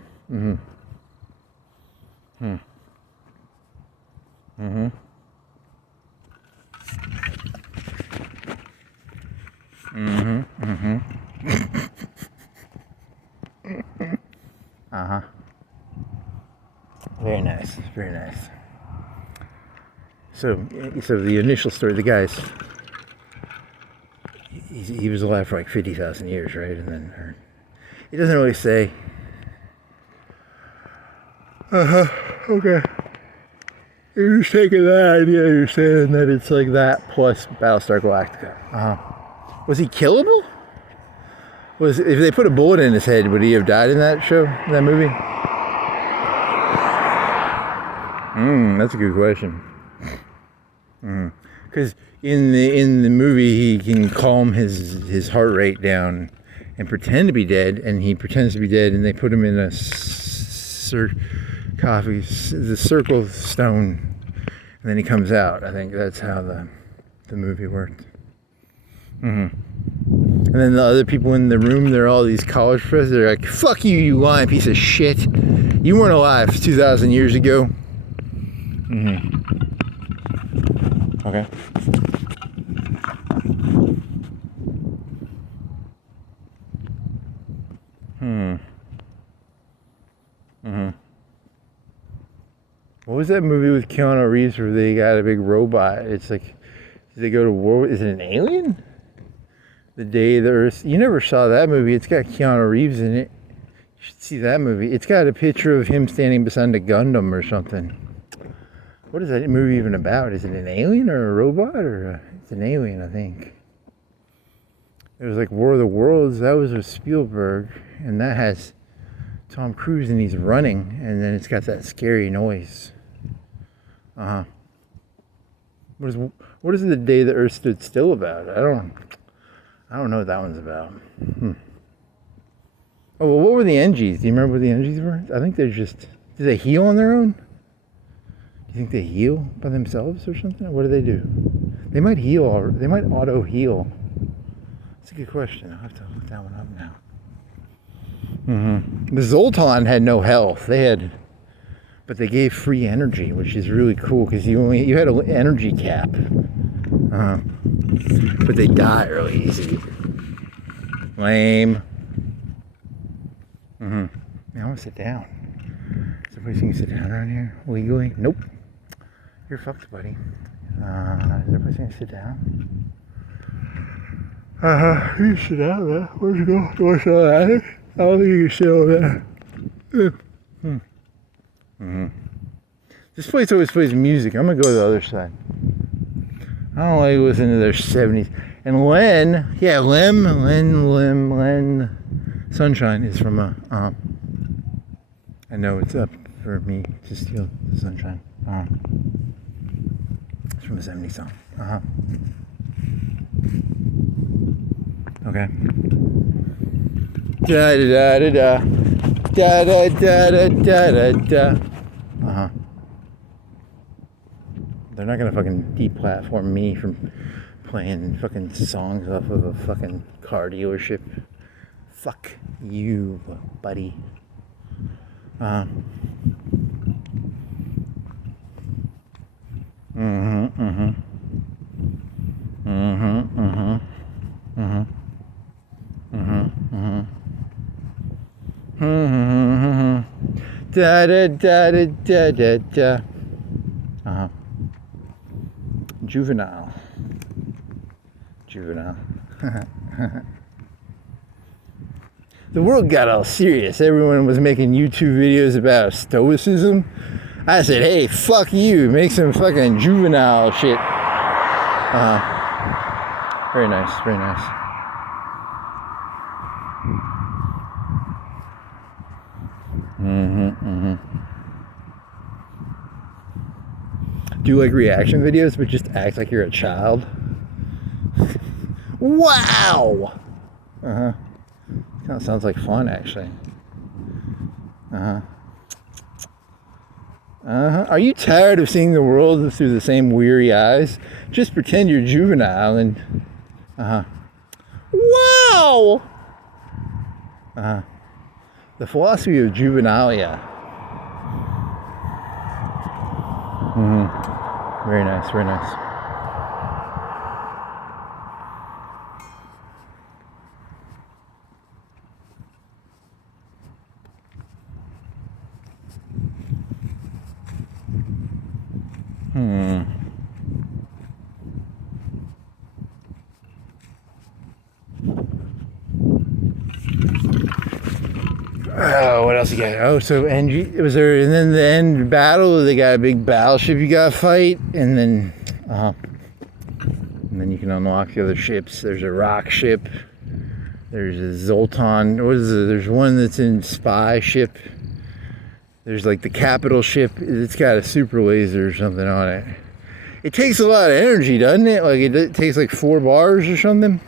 Very nice. Very nice. So the initial story, the guy's he was alive for like 50,000 years, right? And then he doesn't really say. Okay. You're just taking that idea, you're saying that it's like that plus Battlestar Galactica. Was he killable? If they put a bullet in his head, would he have died in that show, in that movie? That's a good question. Because in the movie, he can calm his heart rate down and pretend to be dead, and he pretends to be dead, and they put him in a sarcophagus, the circle stone, and then he comes out. I think that's how the movie worked. And then the other people in the room, they're all these college professors. They're like, "Fuck you, you lying piece of shit! You weren't alive 2,000 years ago." Okay. What was that movie with Keanu Reeves where they got a big robot? It's like, they go to war. Is it an alien? The Day the Earth. You never saw that movie. It's got Keanu Reeves in it. You should see that movie. It's got a picture of him standing beside a Gundam or something. What is that movie even about? Is it an alien or a robot? It's an alien, I think. It was like War of the Worlds. That was with Spielberg. And that has Tom Cruise and he's running. And then it's got that scary noise. What is The Day the Earth Stood Still about? I don't know what that one's about. Oh, well, what were the NGs? Do you remember what the NGs were? I think they're just... Do they heal on their own? Do you think they heal by themselves or something? What do they do? They might heal, or they might auto-heal. That's a good question. I'll have to look that one up now. The Zoltan had no health. But they gave free energy, which is really cool, because you had an energy cap. But they die really easy. Lame. Man, I want to sit down. Is there a place you can sit down around here legally? Nope. You're fucked, buddy. Is there a place you can sit down? You can sit down there. Where'd you go? Do you want to sit on that? I don't think you can sit over there. This place always plays music. I'm gonna go to the other side. I don't like listening to their 70s. And Len Sunshine is from I know it's up for me to steal the sunshine. It's from a 70s song. Okay. Da da da da da da da da da da. They're not gonna fucking deplatform me from playing fucking songs off of a fucking car dealership. Fuck you, buddy. Da da da da da da da. Juvenal. The world got all serious. Everyone was making YouTube videos about Stoicism. I said, hey, fuck you. Make some fucking juvenile shit. Very nice, very nice. do like reaction videos, but just act like you're a child. Wow! Kind of sounds like fun, actually. Are you tired of seeing the world through the same weary eyes? Just pretend you're Juvenal and... Wow! The philosophy of Juvenalia. Very nice, very nice. Oh, what else you got? Oh, so was there, and then the end battle, they got a big battleship you gotta fight, and then you can unlock the other ships. There's a rock ship, there's a Zoltan, there's one that's in spy ship, there's like the capital ship, it's got a super laser or something on it. It takes a lot of energy, doesn't it? Like it takes like 4 bars or something.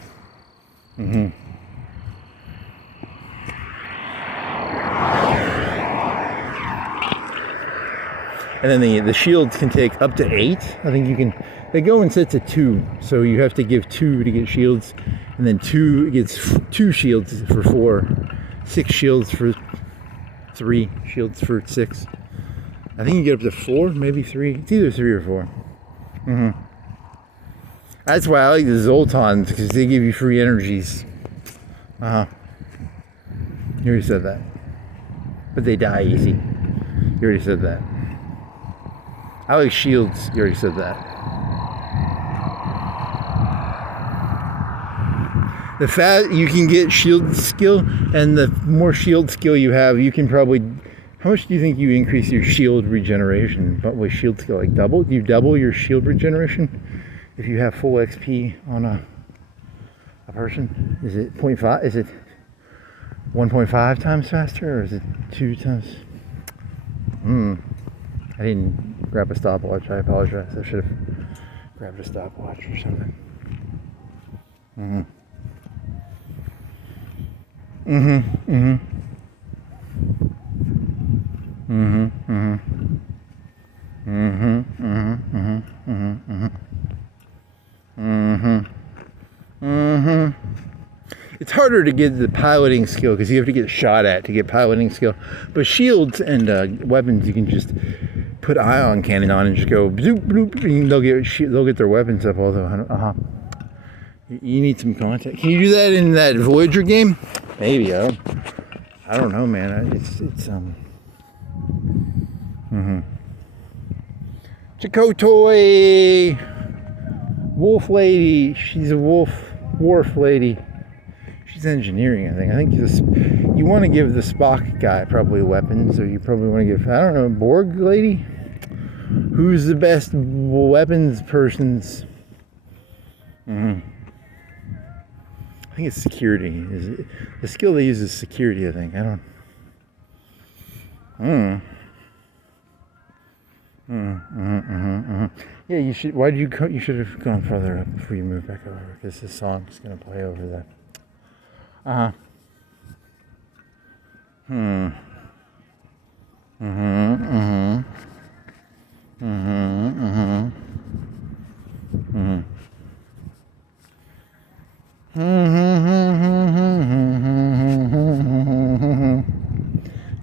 And then the shields can take up to 8. I think you can, they go in sets of 2. So you have to give 2 to get shields. And then 2 gets 2 shields for 4. 6 shields for 3. Shields for 6. I think you get up to 4, maybe 3. It's either 3 or 4. That's why I like the Zoltans, because they give you free energies. You already said that. But they die easy. You already said that. I like shields. You already said that. The fact you can get shield skill, and the more shield skill you have, you can probably... How much do you think you increase your shield regeneration? But with shield skill, like double? Do you double your shield regeneration if you have full XP on a person? Is it 0.5? Is it 1.5 times faster, or is it 2 times? I didn't grab a stopwatch. I apologize. I should have grabbed a stopwatch or something. It's harder to get the piloting skill because you have to get shot at to get piloting skill. But shields and weapons, you can just put ion cannon on and just go bloop, bloop, and they'll get their weapons up. Although you need some contact. Can you do that in that Voyager game? Maybe. I don't know, man. It's Chakotay Wolf Lady. She's a wharf lady. She's engineering, I think. I think you want to give the Spock guy probably weapons, or you probably want to give, I don't know, Borg lady? Who's the best weapons persons? I think it's security. The skill they use is security, I think. I don't... Yeah, you should. Why did you go? You should have gone further up before you move back over, because this song's gonna play over there.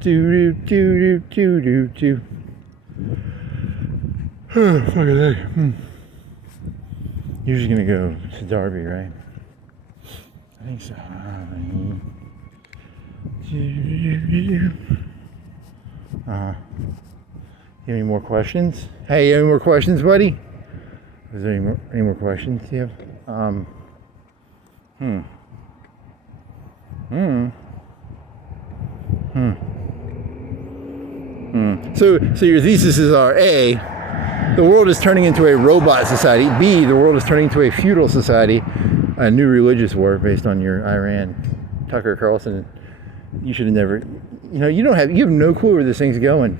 Do do do do do do. Fuck it, hey. You're just gonna go to Derby, right? I think so. You have any more questions? Hey, any more questions, buddy? Is there any more questions you have? So your theses are A, the world is turning into a robot society. B, the world is turning into a feudal society, a new religious war based on your Iran. Tucker Carlson, you should have never, you have no clue where this thing's going.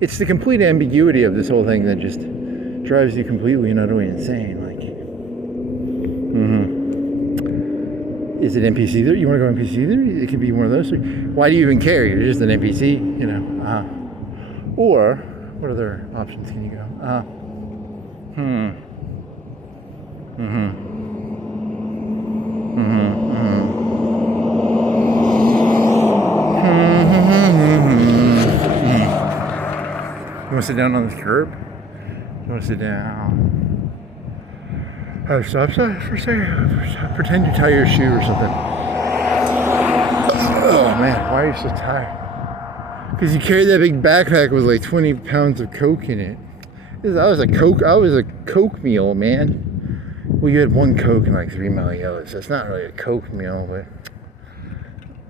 It's the complete ambiguity of this whole thing that just drives you completely and utterly insane. Like, is it NPC there? You want to go NPC there? It could be one of those. Why do you even care? You're just an NPC, you know. Or, what other options can you go? You want to sit down on this curb? You want to sit down? Have a stop sign for a second? Pretend you tie your shoe or something. Oh man, why are you so tired? Because you carried that big backpack with like 20 pounds of coke in it. I was a coke meal, man. Well, you had one coke and like 3 Machiavelli, so it's not really a coke meal, but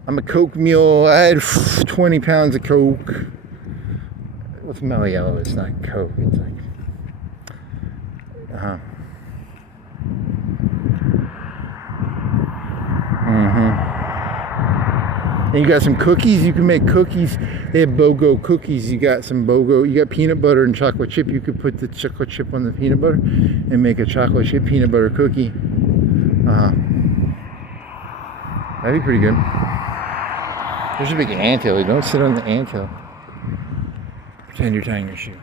I'm a coke meal. I had 20 pounds of coke. What's Machiavelli? It's not coke. It's like, And you got some cookies. You can make cookies. They have BOGO cookies. You got some BOGO. You got peanut butter and chocolate chip. You could put the chocolate chip on the peanut butter and make a chocolate chip peanut butter cookie. That'd be pretty good. There's a big anthill. You don't sit on the anthill. Pretend you're tying your shoe.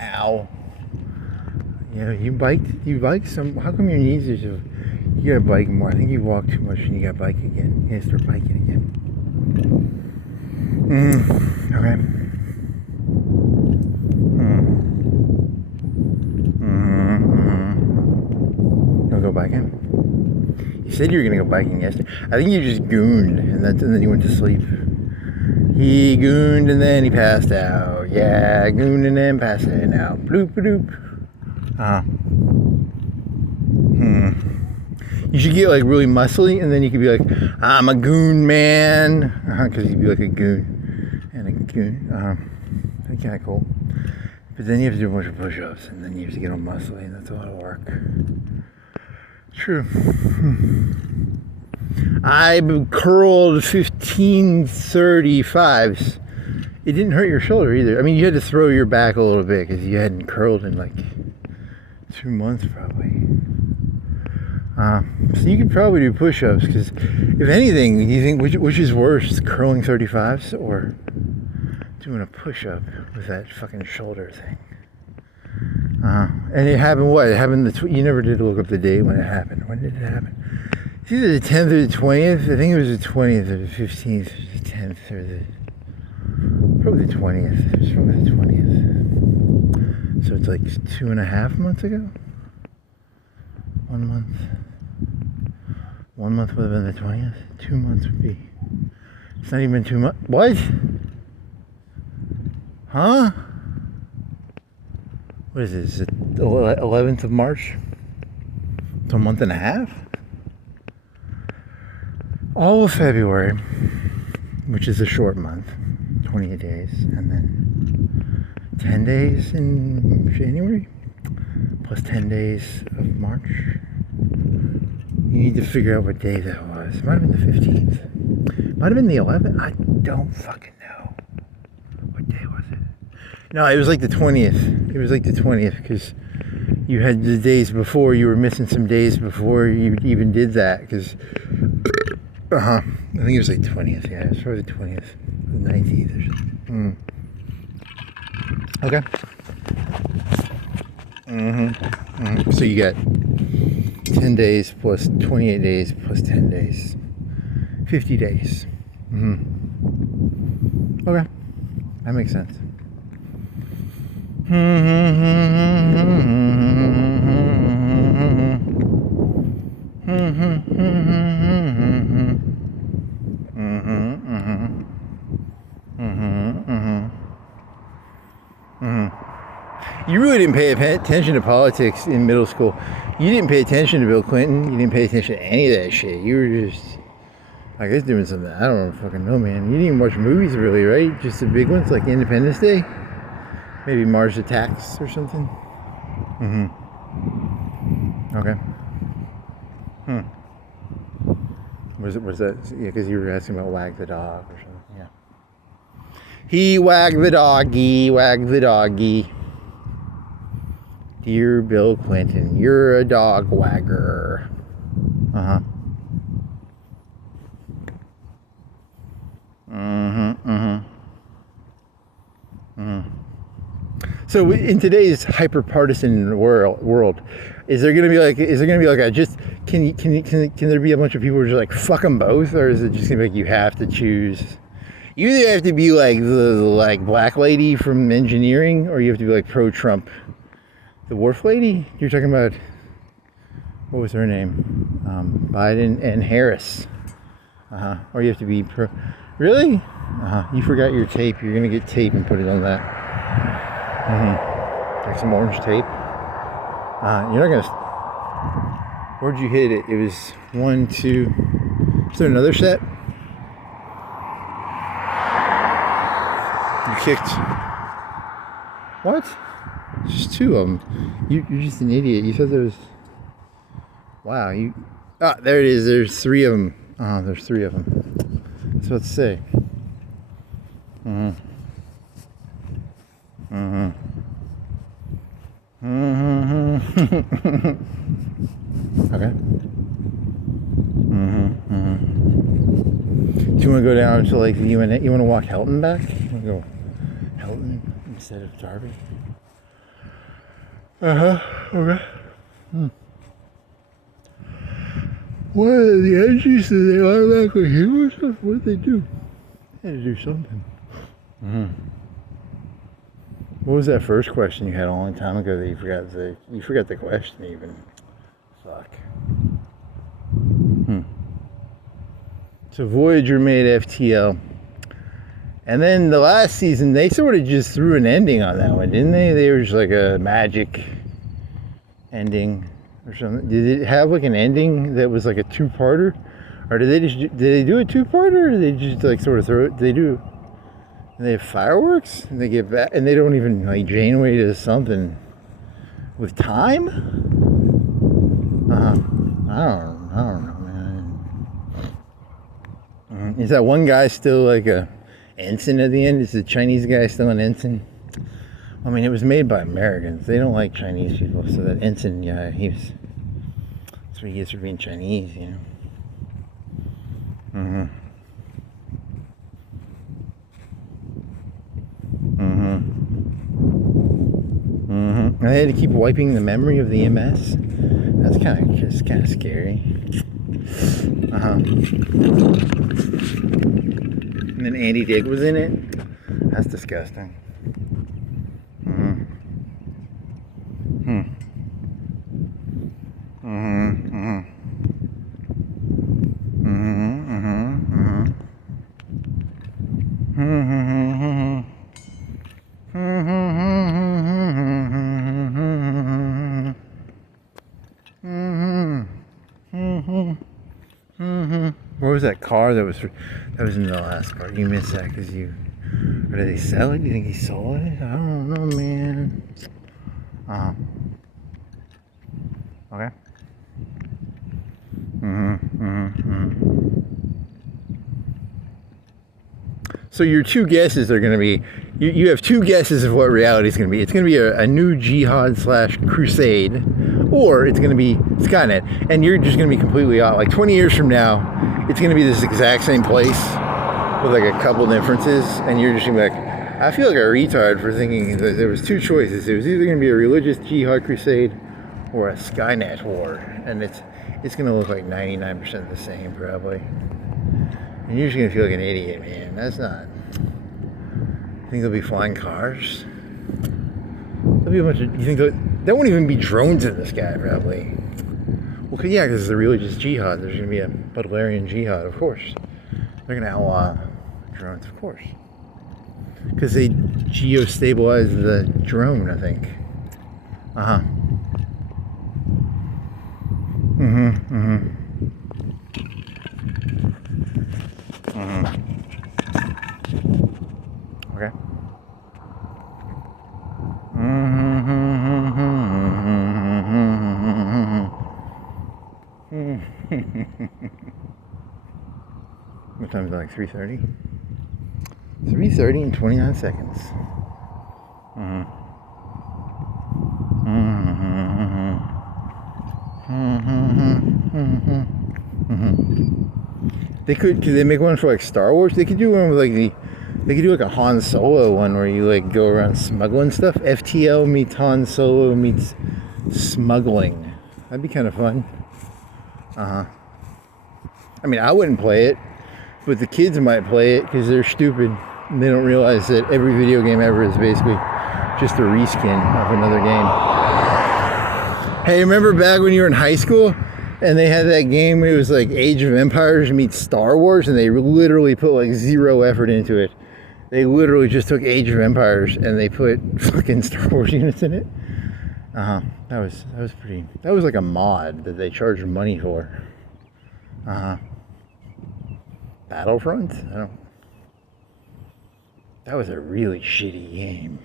Ow. Yeah, you biked some, how come your knees are so, you gotta bike more. I think you walk too much and you gotta bike again. You gotta start biking again. Okay. Don't go biking? You said you were gonna go biking yesterday. I think you just gooned and then you went to sleep. He gooned and then he passed out. Yeah, gooned and then passed out. Bloop bloop. You should get like really muscly and then you could be like, I'm a goon man. Because you'd be like a goon. And a goon. That's kind of cool. But then you have to do a bunch of push-ups and then you have to get all muscly and that's a lot of work. True. I curled 1535s. It didn't hurt your shoulder either. I mean, you had to throw your back a little bit because you hadn't curled in like 2 months probably. So you could probably do push-ups because if anything, you think which is worse, curling 35s or doing a push-up with that fucking shoulder thing? And it happened what? It happened you never did look up the date when it happened. When did it happen? It's either the 10th or the 20th. I think it was the 20th or the 15th or the 10th or probably the 20th. It was probably the 20th. So it's like 2.5 months ago? 1 month. 1 month would have been the 20th. 2 months would be. It's not even 2 months. What? Huh? What is this? Is it the 11th of March? It's a month and a half? All of February, which is a short month, 28 days, and then 10 days in January, plus 10 days of March. You need to figure out what day that was. It might have been the 15th. Might have been the 11th. I don't fucking know. What day was it? No, it was like the 20th. It was like the 20th because you had the days before. You were missing some days before you even did that because I think it was like 20th. Yeah, it was probably the 20th, the 19th or something. Okay. So you got 10 days plus 28 days plus 10 days. 50 days. Okay. That makes sense. You really didn't pay attention to politics in middle school. You didn't pay attention to Bill Clinton. You didn't pay attention to any of that shit. You were just, I guess, doing something. I don't fucking know, man. You didn't even watch movies, really, right? Just the big ones, like Independence Day. Maybe Mars Attacks or something. Okay. What's that? Yeah, because you were asking about Wag the Dog or something. Yeah. He wagged the doggy, wagged the doggy. Dear Bill Clinton, you're a dog wagger. So in today's hyper-partisan world, is there gonna be like a just can there be a bunch of people who are just like fuck them both, or is it just gonna be like you have to choose? You either have to be like the black lady from engineering, or you have to be like pro-Trump. The wharf lady? You're talking about, what was her name? Biden and Harris. Or you have to be pro. Really? You forgot your tape. You're gonna get tape and put it on that. Like some orange tape. You're not gonna. Where'd you hit it? It was 1, 2. Is there another set? You kicked. What? Just 2 of them. You're just an idiot. You said there was. Wow. There it is. There's 3 of them. There's 3 of them. That's what to say. Okay. Do you want to go down to like the UNA? You want to walk Helton back? You want to go Helton instead of Darby? Okay. What are the entries? Did they automatically heal or stuff? What did they do? They had to do something. What was that first question you had a long time ago that you forgot the question even? Fuck. So Voyager made FTL. And then the last season, they sort of just threw an ending on that one, didn't they? They were just like a magic ending or something. Did it have like an ending that was like a 2-parter? Or did they do a 2-parter? Or did they just like sort of throw it? And they have fireworks? And they get back, and they don't even like Janeway to something with time? I don't know, man. Is that one guy still like a ensign at the end? Is the Chinese guy still an ensign? I mean, it was made by Americans. They don't like Chinese people, so that ensign guy, that's what he gets for being Chinese, you know. And they had to keep wiping the memory of the MS. That's kind of scary. And then Andy Dick was in it. That's disgusting. What was that car that was in the last part? You missed that because or did they sell it? Do you think he sold it? I don't know, man. Okay. So your 2 guesses are going to be, you have 2 guesses of what reality is going to be. It's going to be a new jihad / crusade, or it's going to be Skynet, and you're just going to be completely out. Like 20 years from now, it's going to be this exact same place with like a couple differences, and you're just going to be like, I feel like a retard for thinking that there was two choices. It was either going to be a religious jihad crusade or a Skynet war, and it's going to look like 99% the same probably. And you're just going to feel like an idiot, man. That's not. You think there'll be flying cars? There'll be a bunch of. You think there won't even be drones in the sky probably? Well, yeah, because it's a religious jihad. There's going to be a Butlerian jihad, of course. They're going to outlaw drones, of course. Because they geostabilize the drone, I think. Uh-huh. Okay. What time is it, like 3:30? 3:30 and 29 seconds. Could they make one for like Star Wars? They could do one with like they could do like a Han Solo one where you like go around smuggling stuff. FTL meets Han Solo meets smuggling. That'd be kind of fun. I mean, I wouldn't play it, but the kids might play it because they're stupid. And they don't realize that every video game ever is basically just a reskin of another game. Hey, remember back when you were in high school and they had that game where it was like Age of Empires meets Star Wars, and they literally put like zero effort into it. They literally just took Age of Empires and they put fucking Star Wars units in it. That was pretty. That was like a mod that they charged money for. Battlefront? That was a really shitty game.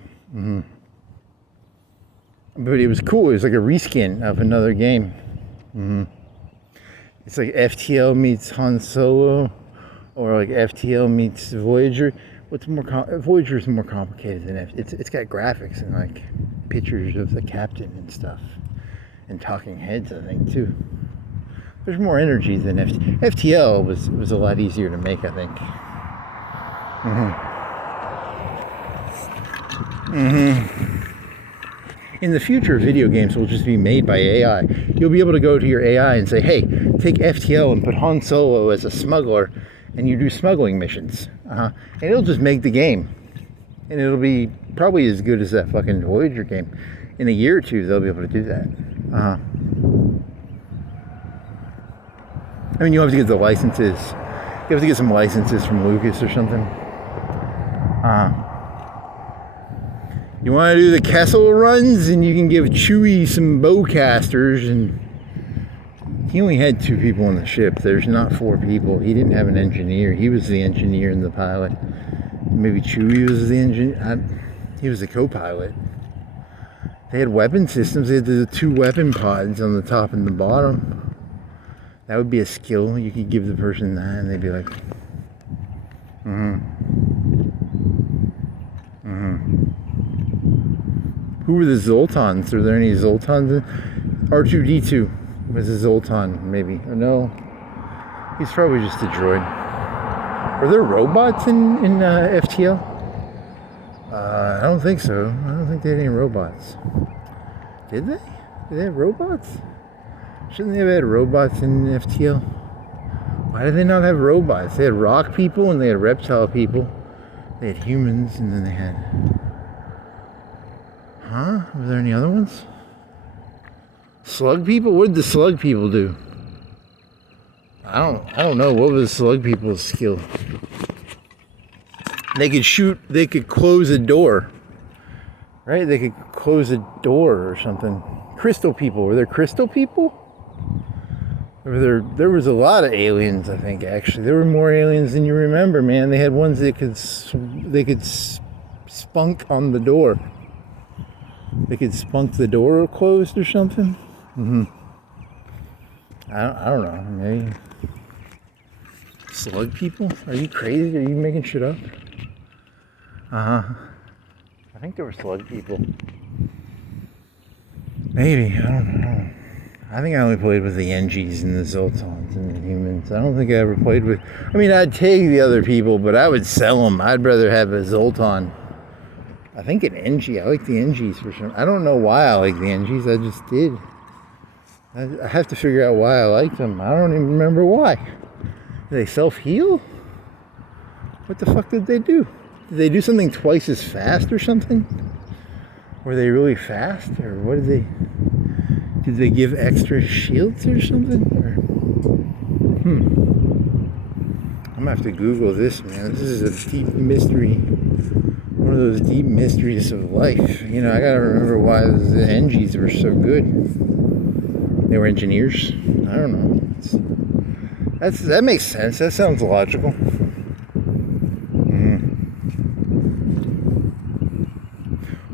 But it was cool. It was like a reskin of another game. It's like FTL meets Han Solo, or like FTL meets Voyager. Voyager is more complicated than it's got graphics and like pictures of the captain and stuff, and talking heads, I think, too. There's more energy than FTL was a lot easier to make, I think. In the future, video games will just be made by AI. You'll be able to go to your AI and say, hey, take FTL and put Han Solo as a smuggler, and you do smuggling missions. And it'll just make the game. And it'll be probably as good as that fucking Voyager game. In a year or two, they'll be able to do that. I mean, you have to get the licenses. You have to get some licenses from Lucas or something. You want to do the Kessel runs, and you can give Chewie some bowcasters, and he only had 2 people on the ship. There's not 4 people. He didn't have an engineer. He was the engineer and the pilot. Maybe Chewie was the engineer. He was the co-pilot. They had weapon systems. They had the 2 weapon pods on the top and the bottom. That would be a skill. You could give the person that, and they'd be like, Who were the Zoltans? Are there any Zoltans? R2-D2 was a Zoltan, maybe. Or no, he's probably just a droid. Are there robots in FTL? I don't think so. I don't think they had any robots. Did they? Did they have robots? Shouldn't they have had robots in FTL? Why did they not have robots? They had rock people and they had reptile people. They had humans, and then they had... Were there any other ones? Slug people? What did the slug people do? I don't know. What was slug people's skill? They could shoot. They could close a door. Right? They could close a door or something. Crystal people. Were there crystal people? There was a lot of aliens, I think, actually. There were more aliens than you remember, man. They had ones that could spunk on the door. They could spunk the door closed or something. I don't know. Maybe slug people? Are you crazy? Are you making shit up? I think there were slug people. Man, Maybe, I don't know. I think I only played with the NGs and the Zoltans and the humans. I don't think I ever played with... I mean, I'd take the other people, but I would sell them. I'd rather have a Zoltan. I think an NG. I like the NGs for sure. I don't know why I like the NGs. I just did. I have to figure out why I liked them. I don't even remember why. Did they self-heal? What the fuck did they do? Did they do something twice as fast or something? Were they really fast? Or what did they... Did they give extra shields or something? Or, I'm gonna have to Google this, man. This is a deep mystery. One of those deep mysteries of life. You know, I gotta remember why the NGs were so good. They were engineers. I don't know. That makes sense. That sounds logical.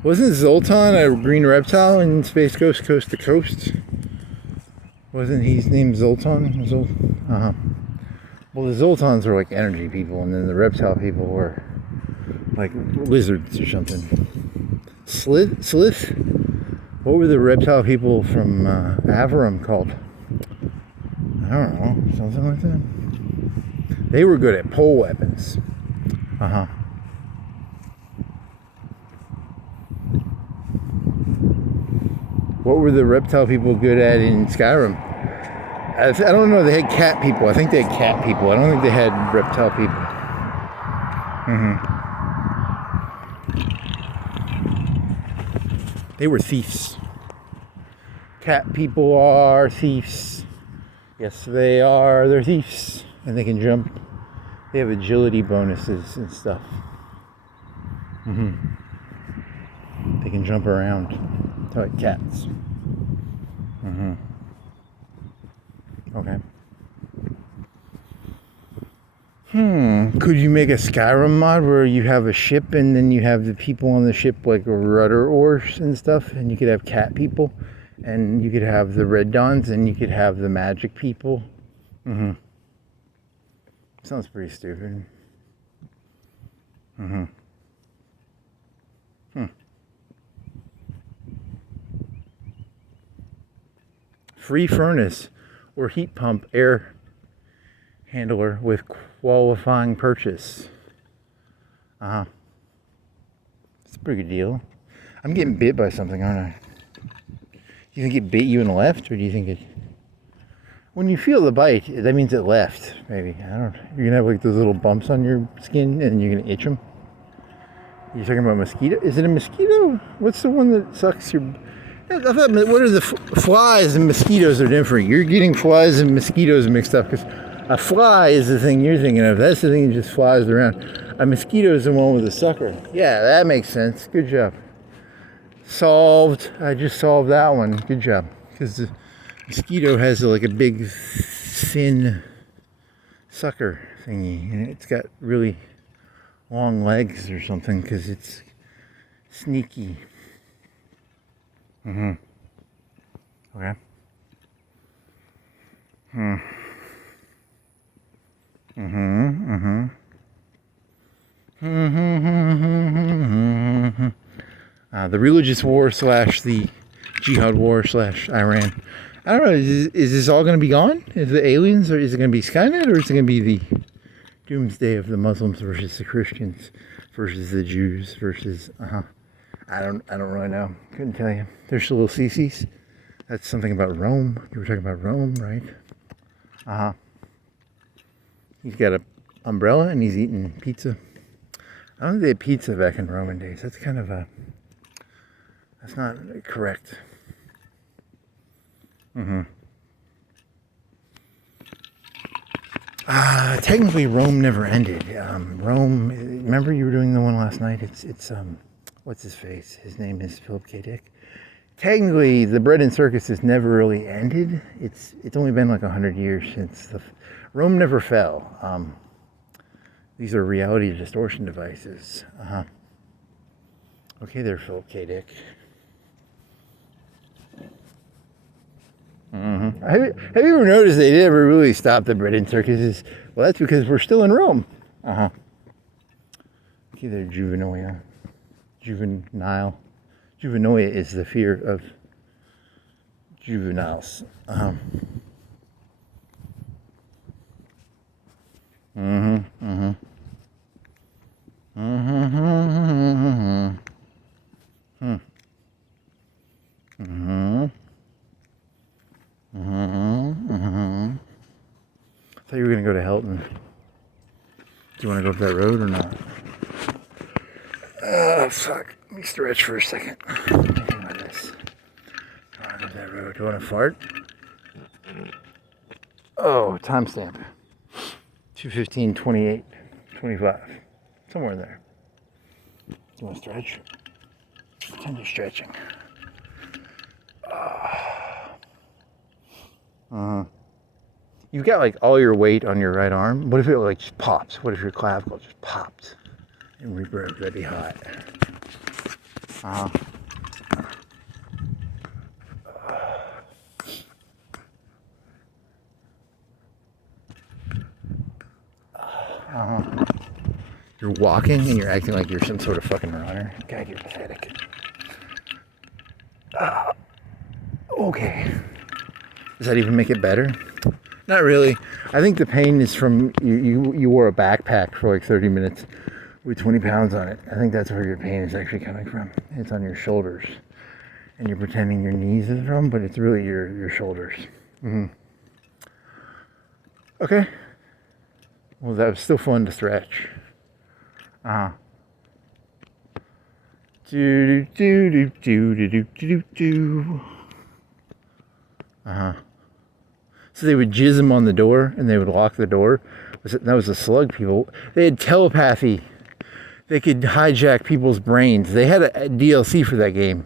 Wasn't Zoltan a green reptile in Space Ghost Coast to Coast? Wasn't his name Zoltan? Well, the Zoltans were like energy people, and then the reptile people were like lizards or something. Slith? What were the reptile people from Avaram called? I don't know, something like that. They were good at pole weapons. What were the reptile people good at in Skyrim? I don't know. They had cat people. I think they had cat people. I don't think they had reptile people. They were thieves. Cat people are thieves. Yes, they are. They're thieves. And they can jump. They have agility bonuses and stuff. They can jump around. They're like cats. Okay. Could you make a Skyrim mod where you have a ship and then you have the people on the ship like rudder oars and stuff, and you could have cat people, and you could have the Red Dawns, and you could have the magic people? Sounds pretty stupid. Free furnace or heat pump air handler with qualifying purchase. It's a pretty good deal. I'm getting bit by something, aren't I? Do you think it bit you in the left, or do you think it... When you feel the bite, that means it left, maybe. I don't know. You're gonna have like those little bumps on your skin and you're gonna itch them. You're talking about mosquito? Is it a mosquito? What's the one that sucks your... I thought, what are the flies and mosquitoes are different? You're getting flies and mosquitoes mixed up, because a fly is the thing you're thinking of. That's the thing that just flies around. A mosquito is the one with a sucker. Yeah, that makes sense. Good job. Solved. I just solved that one. Good job. Because the mosquito has like a big, thin sucker thingy, and it's got really long legs or something because it's sneaky. Okay. The religious war / the jihad war / Iran. I don't know, is this all going to be gone? Is the aliens, or is it going to be Skynet, or is it going to be the doomsday of the Muslims versus the Christians versus the Jews versus... I don't really know. Couldn't tell you. There's the little CCs. That's something about Rome. You were talking about Rome, right? He's got an umbrella and he's eating pizza. I don't think they had pizza back in Roman days. That's kind of that's not correct. Technically Rome never ended. Rome, remember you were doing the one last night? It's what's his face? His name is Philip K. Dick. Technically, the bread and circuses never really ended. It's only been like 100 years since Rome never fell. These are reality distortion devices. Okay, there, Philip K. Dick. Have you ever noticed they never really stopped the bread and circuses? Well, that's because we're still in Rome. Okay, there, Juvenal. Juvenile. Juvenoia is the fear of Juveniles. I thought you were gonna go to Helton. Do you want to go up that road or not? Fuck. Let me stretch for a second. Think about this. I want to go up that road. Do you want to fart? Oh, timestamp. 2:15:28:25. Somewhere in there. Do you want to stretch? Pretend you're stretching. You've got like all your weight on your right arm. What if it like just pops? What if your clavicle just popped and rebroke? That'd be hot. You're walking and you're acting like you're some sort of fucking runner. God, you're pathetic. Okay. Does that even make it better? Not really. I think the pain is from you wore a backpack for like 30 minutes with 20 pounds on it. I think that's where your pain is actually coming from. It's on your shoulders. And you're pretending your knees is from, but it's really your shoulders. Okay. Well, that was still fun to stretch. Do do do do do do do do. So they would jizz them on the door and they would lock the door. That was the slug people. They had telepathy. They could hijack people's brains. They had a DLC for that game.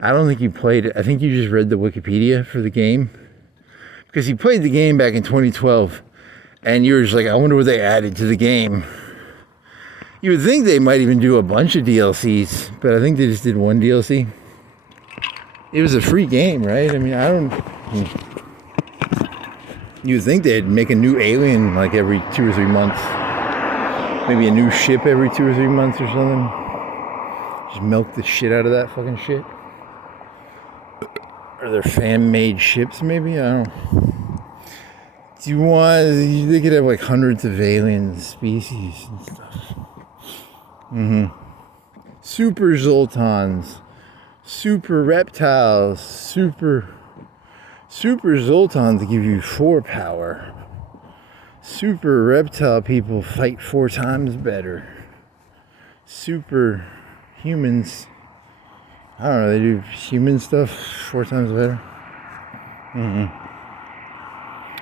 I don't think you played it. I think you just read the Wikipedia for the game. Because you played the game back in 2012 and you were just like, I wonder what they added to the game. You would think they might even do a bunch of DLCs, but I think they just did one DLC. It was a free game, right? I mean, you would think they'd make a new alien like every 2 or 3 months. Maybe a new ship every 2 or 3 months or something. Just milk the shit out of that fucking shit. Or their fan-made ships, maybe? I don't know. Do you want... They could have like hundreds of alien species and stuff. Super Zoltans. Super reptiles. Super Zoltans give you 4 power. Super reptile people fight 4 times better. Super humans, I don't know, they do human stuff 4 times better.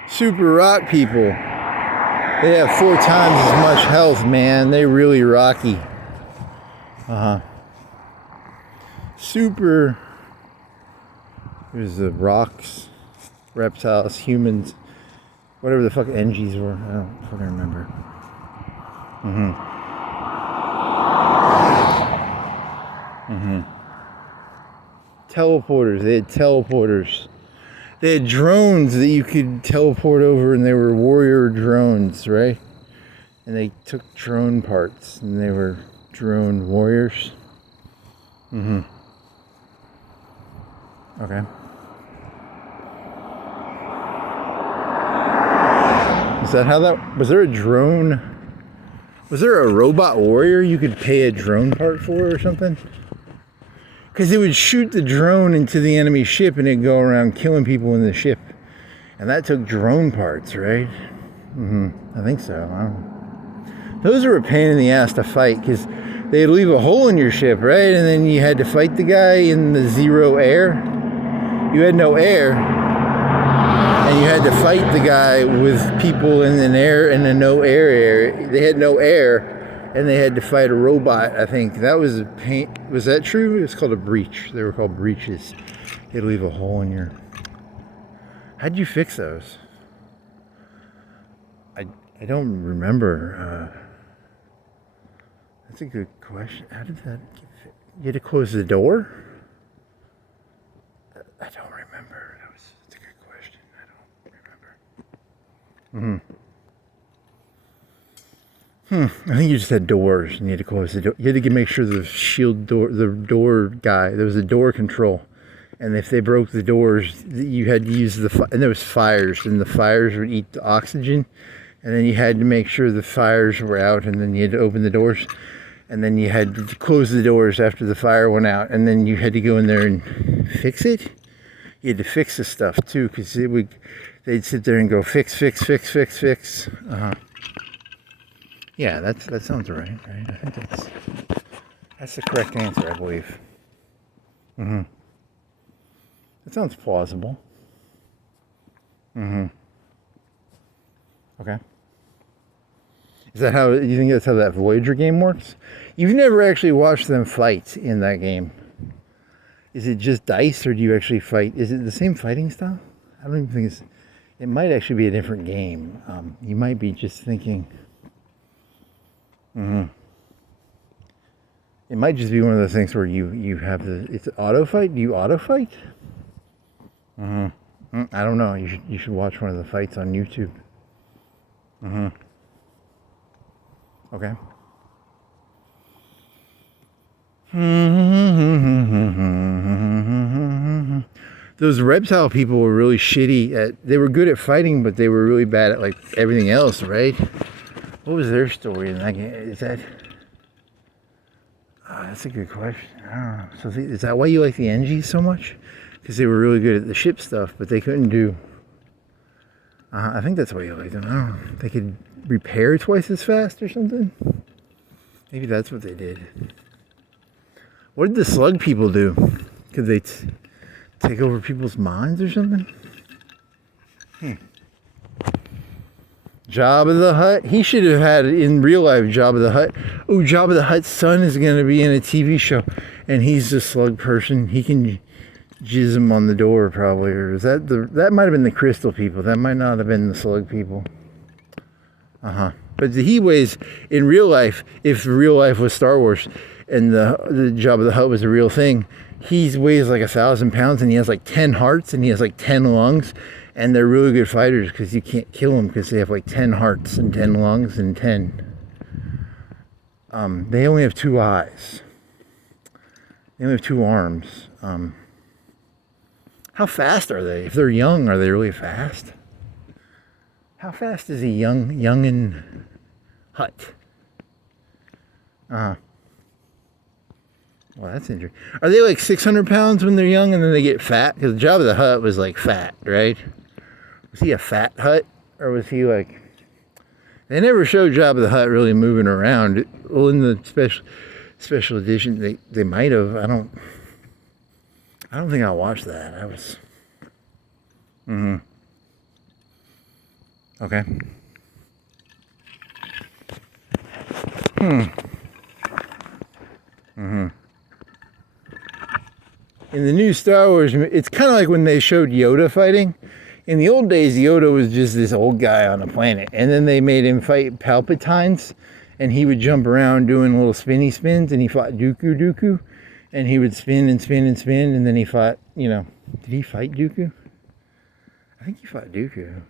Super rock people, they have 4 times as much health, man. They really rocky. Super, there's the rocks, reptiles, humans, whatever the fuck NGs were. I don't fucking remember. Teleporters. They had teleporters. They had drones that you could teleport over, and they were warrior drones, right? And they took drone parts, and they were drone warriors. Okay. Is that how that... Was there a drone... Was there a robot warrior you could pay a drone part for or something? Because it would shoot the drone into the enemy ship and it'd go around killing people in the ship. And that took drone parts, right? I think so. I don't know. Those are a pain in the ass to fight because they'd leave a hole in your ship, right? And then you had to fight the guy in the 0 air. You had no air. And you had to fight the guy with people in an air in a no air area. They had no air. And they had to fight a robot, I think. That was a pain. Was that true? It was called a breach. They were called breaches. They'd leave a hole in your... How'd you fix those? I don't remember. That's a good question. How did that get fit? You had to close the door? I don't remember. That's a good question. I don't remember. I think you just had doors and you had to close the door. You had to make sure the shield door, the door guy, there was a door control. And if they broke the doors, you had to use and there was fires, and the fires would eat the oxygen. And then you had to make sure the fires were out, and then you had to open the doors. And then you had to close the doors after the fire went out, and then you had to go in there and fix it. You had to fix the stuff too, because they'd sit there and go fix. Yeah, that sounds right? I think that's the correct answer, I believe. That sounds plausible. Okay. Is that how you think that's how that Voyager game works? You've never actually watched them fight in that game. Is it just dice, or do you actually fight? Is it the same fighting style? I don't even think it might actually be a different game. You might be just thinking. It might just be one of those things where you have it's auto fight. Do you auto fight? I don't know. You should watch one of the fights on YouTube. Okay. Those reptile people were really shitty they were good at fighting, but they were really bad at like everything else, right? What was their story in that game? That's a good question. I don't know. So is that why you like the NGs so much? Because they were really good at the ship stuff, but they couldn't do... I think that's why you like them. I don't know. They could repair twice as fast or something? Maybe that's what they did. What did the slug people do? Could they take over people's minds or something? Jabba the Hutt. He should have had in real life Jabba the Hutt. Oh, Jabba the Hutt's son is going to be in a TV show, and he's a slug person. He can jizz him on the door probably, or is that that might have been the crystal people. That might not have been the slug people. But he weighs in real life. If real life was Star Wars, and the Jabba the Hutt was a real thing, he weighs like 1,000 pounds, and he has like 10 hearts, and he has like 10 lungs. And they're really good fighters because you can't kill them because they have like 10 hearts and 10 lungs and 10. They only have 2 eyes. They only have 2 arms. How fast are they? If they're young, are they really fast? How fast is a youngin' Hutt? Well, that's interesting. Are they like 600 pounds when they're young and then they get fat? Because Jabba the Hutt was like fat, right? Was he a fat Hutt? Or was he like... They never showed Jabba the Hutt really moving around. Well, in the special edition, they might have. I don't think I watched that. I was... Okay. In the new Star Wars, it's kind of like when they showed Yoda fighting. In the old days, Yoda was just this old guy on a planet. And then they made him fight Palpatines. And he would jump around doing little spinny spins. And he fought Dooku. And he would spin and spin and spin. And then he fought, did he fight Dooku? I think he fought Dooku.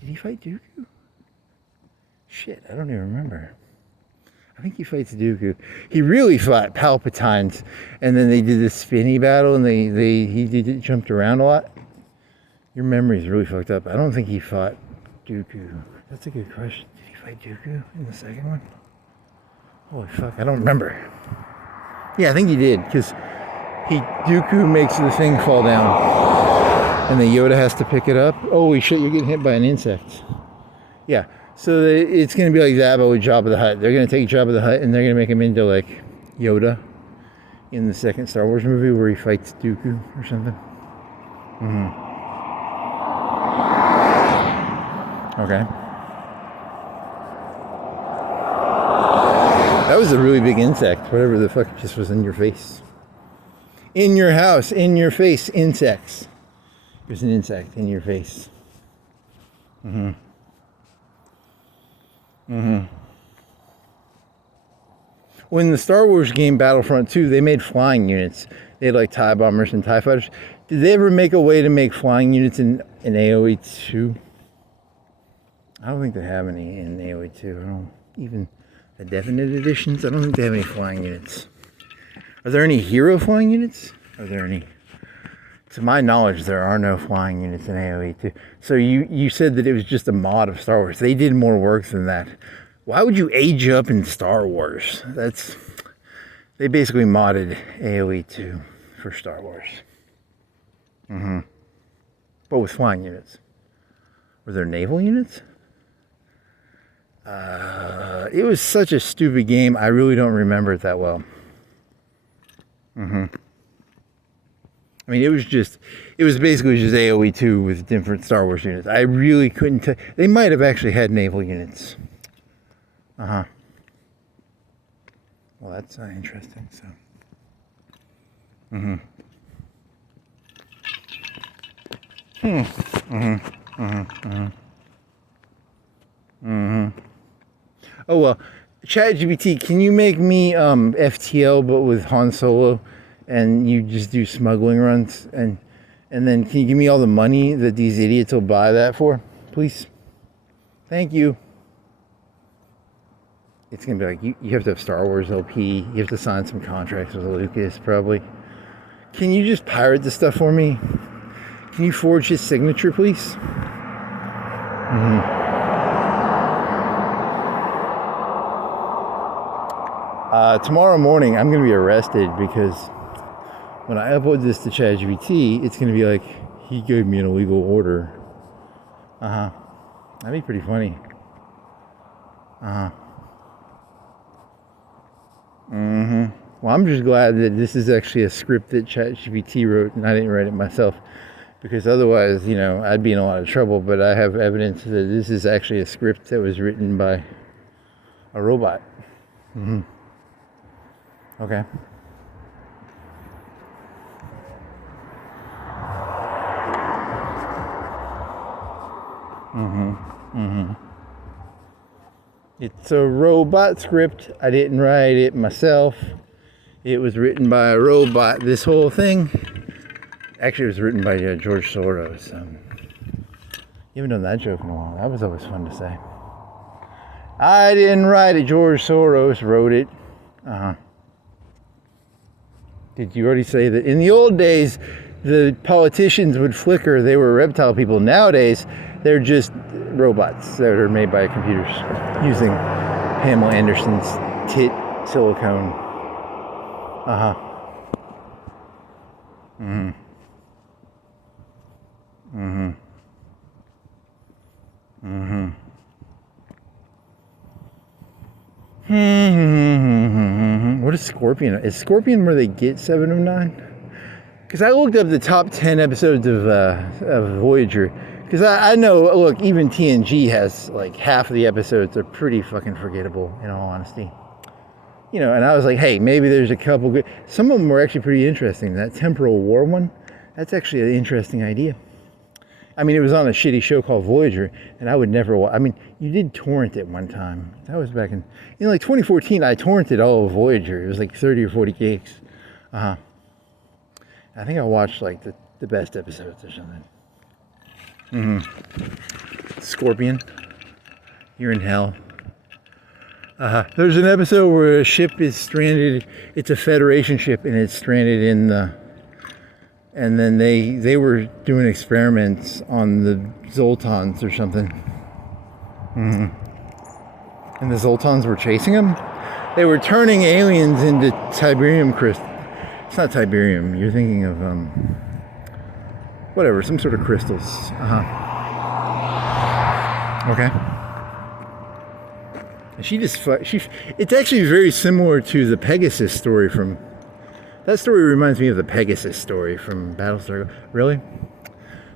Did he fight Dooku? Shit, I don't even remember. I think he fights Dooku. He really fought Palpatines, and then they did this spinny battle, and he jumped around a lot. Your memory's really fucked up. I don't think he fought Dooku. That's a good question. Did he fight Dooku in the second one? Holy fuck, I don't remember. Yeah, I think he did, because Dooku makes the thing fall down, and the Yoda has to pick it up. Holy shit, you're getting hit by an insect. Yeah. So it's going to be like that, but with Jabba the Hutt. They're going to take Jabba the Hutt and they're going to make him into like Yoda in the second Star Wars movie where he fights Dooku or something. Okay. That was a really big insect, whatever the fuck just was in your face. In your house, in your face, insects. There's an insect in your face. When the Star Wars game Battlefront 2, they made flying units. They had like TIE bombers and TIE fighters. Did they ever make a way to make flying units in AoE 2? I don't think they have any in AoE 2. I don't even the definite editions. I don't think they have any flying units. Are there any hero flying units? Are there any? To my knowledge, there are no flying units in AoE 2. So you said that it was just a mod of Star Wars. They did more work than that. Why would you age up in Star Wars? They basically modded AoE 2 for Star Wars. But with flying units. Were there naval units? It was such a stupid game. I really don't remember it that well. I mean, it was basically just AoE 2 with different Star Wars units. I really couldn't tell. They might have actually had naval units. Well, that's interesting. So. Oh well, ChatGPT, can you make me FTL but with Han Solo? And you just do smuggling runs, and then can you give me all the money that these idiots will buy that for, please? Thank you. It's gonna be like you have to have Star Wars LP. You have to sign some contracts with Lucas, probably. Can you just pirate this stuff for me? Can you forge his signature, please? Tomorrow morning, I'm gonna be arrested because when I upload this to ChatGPT, it's going to be like, he gave me an illegal order. That'd be pretty funny. Well, I'm just glad that this is actually a script that ChatGPT wrote and I didn't write it myself. Because otherwise, you know, I'd be in a lot of trouble. But I have evidence that this is actually a script that was written by a robot. Okay. It's a robot script. I didn't write it myself. It was written by a robot. This whole thing actually was written by George Soros. You haven't done that joke in a while. That was always fun to say. I didn't write it. George Soros wrote it. Did you already say that? In the old days, the politicians would flicker. They were reptile people. Nowadays, they're just robots that are made by computers using Pamela Anderson's tit silicone. What is Scorpion? Is Scorpion where they get 7 of 9? Because I looked up the top 10 episodes of Voyager. Because I know, look, even TNG has like half of the episodes are pretty fucking forgettable, in all honesty. You know, and I was like, hey, maybe there's a couple good. Some of them were actually pretty interesting. That Temporal War one, that's actually an interesting idea. I mean, it was on a shitty show called Voyager, and I would never watch. I mean, you did torrent it one time. That was back in like 2014. I torrented all of Voyager. It was like 30 or 40 gigs. I think I watched like the best episodes or something. Scorpion, you're in hell. There's an episode where a ship is stranded. It's a Federation ship, and it's stranded in the. And then they were doing experiments on the Zoltans or something. And the Zoltans were chasing them. They were turning aliens into Tiberium crystal. It's not Tiberium. You're thinking of whatever, some sort of crystals. Okay. And it's actually very similar to the Pegasus story from. That story reminds me of the Pegasus story from Battlestar. Really?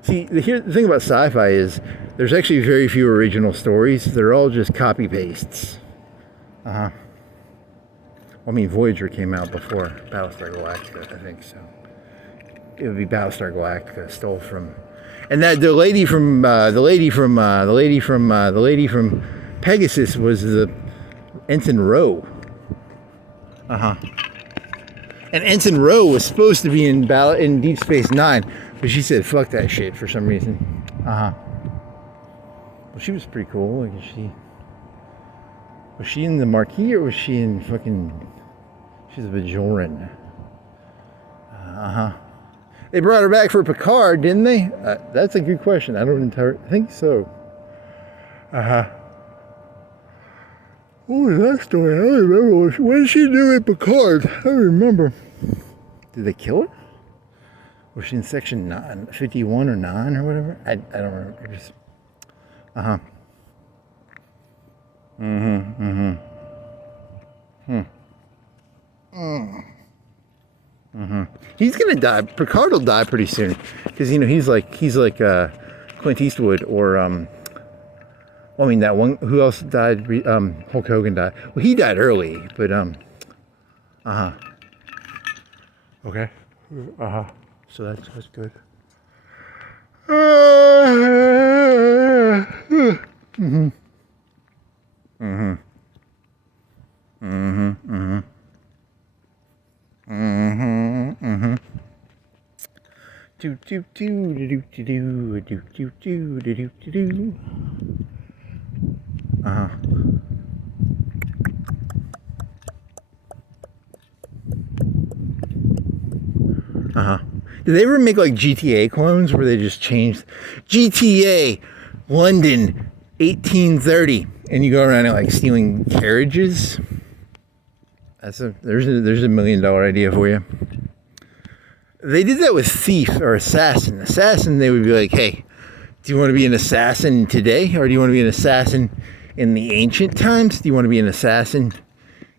See, the thing about sci-fi is there's actually very few original stories. They're all just copy-pastes. I mean, Voyager came out before Battlestar Galactica, I think, so. It would be Battlestar Galactica stole from... And that the lady from Pegasus was the Ensign Rowe. And Ensign Rowe was supposed to be in Deep Space Nine, but she said fuck that shit for some reason. Well, she was pretty cool. Like, was she in the Marquis or was she in fucking? She's a Bajoran. They brought her back for Picard, didn't they? That's a good question. I think so. What was that story? I don't remember. What did she do at Picard? I don't remember. Did they kill her? Was she in section 51 or 9 or whatever? I don't remember. Just, He's gonna die. Picard will die pretty soon, because he's like Clint Eastwood or I mean that one. Who else died? Hulk Hogan died. Well, he died early, but okay. So that's good. Did they ever make like GTA clones where they just changed GTA London 1830 and you go around and like stealing carriages? There's a $1 million idea for you. They did that with thief or assassin. Assassin, they would be like, hey, do you want to be an assassin today, or do you want to be an assassin in the ancient times? Do you want to be an assassin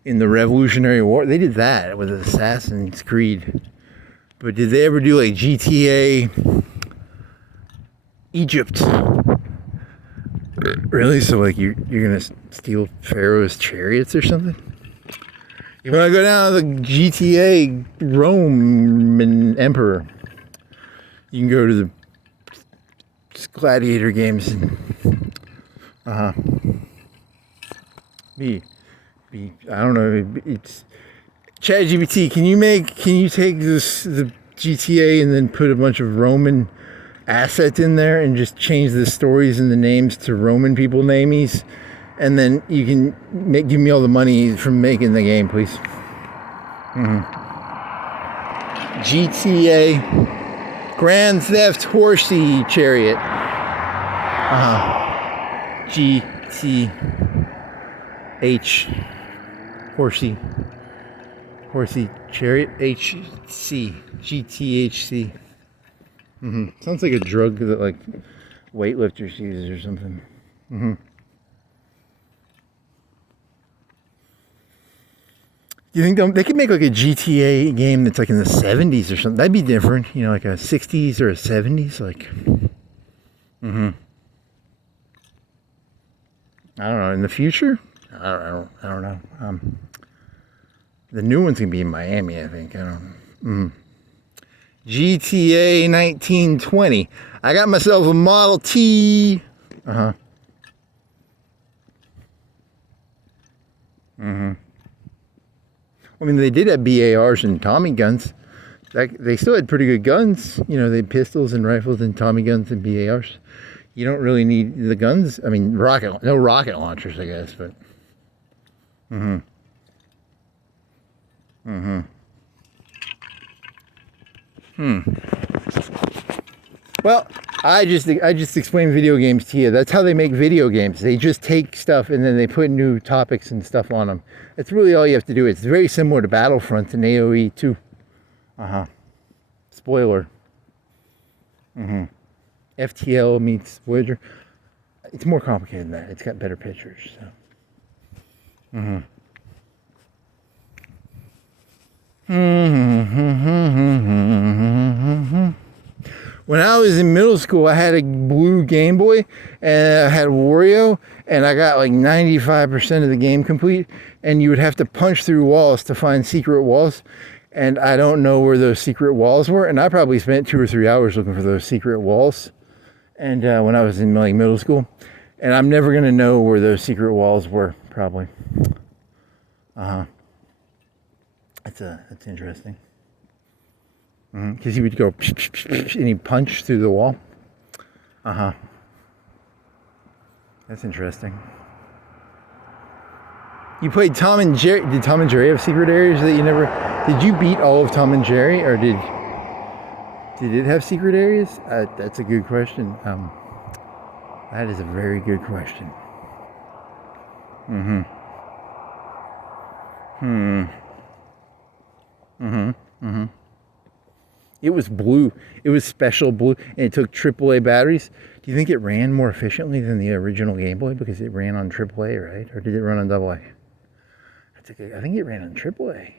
in the Revolutionary War? They did that with Assassin's Creed. But did they ever do like GTA Egypt? Really? So like you're gonna steal Pharaoh's chariots or something? You want to go down to the GTA Roman Emperor? You can go to the gladiator games and I don't know. It's ChatGPT. Can you take the GTA and then put a bunch of Roman assets in there and just change the stories and the names to Roman people names? And then you can give me all the money from making the game, please. GTA Grand Theft Horsey Chariot. GTH Horsey Chariot HC GTHC. Sounds like a drug that like weightlifters use or something. You think they could make like a GTA game that's like in the 70s or something? That'd be different, like a 60s or a 70s, like. I don't know. In the future, I don't know. The new one's gonna be in Miami, I think. I don't know. GTA 1920. I got myself a Model T. I mean, they did have BARs and Tommy guns. They still had pretty good guns. They had pistols and rifles and Tommy guns and BARs. You don't really need the guns. I mean, no rocket launchers, I guess, but. Well, I just explained video games to you. That's how they make video games. They just take stuff and then they put new topics and stuff on them. That's really all you have to do. It's very similar to Battlefront and AoE too. Spoiler. FTL meets Voyager. It's more complicated than that. It's got better pictures. So. When I was in middle school, I had a blue Game Boy, and I had Wario, and I got like 95% of the game complete, and you would have to punch through walls to find secret walls, and I don't know where those secret walls were, and I probably spent 2 or 3 hours looking for those secret walls, and when I was in like middle school, and I'm never going to know where those secret walls were, probably. That's interesting. Because he would go and he'd punch through the wall. That's interesting. You played Tom and Jerry. Did Tom and Jerry have secret areas that you never... Did you beat all of Tom and Jerry, or did Did it have secret areas? That's a good question. That is a very good question. Mm-hmm. It was blue. It was special blue, and it took AAA batteries. Do you think it ran more efficiently than the original Game Boy because it ran on AAA, right? Or did it run on AA? I think it ran on AAA.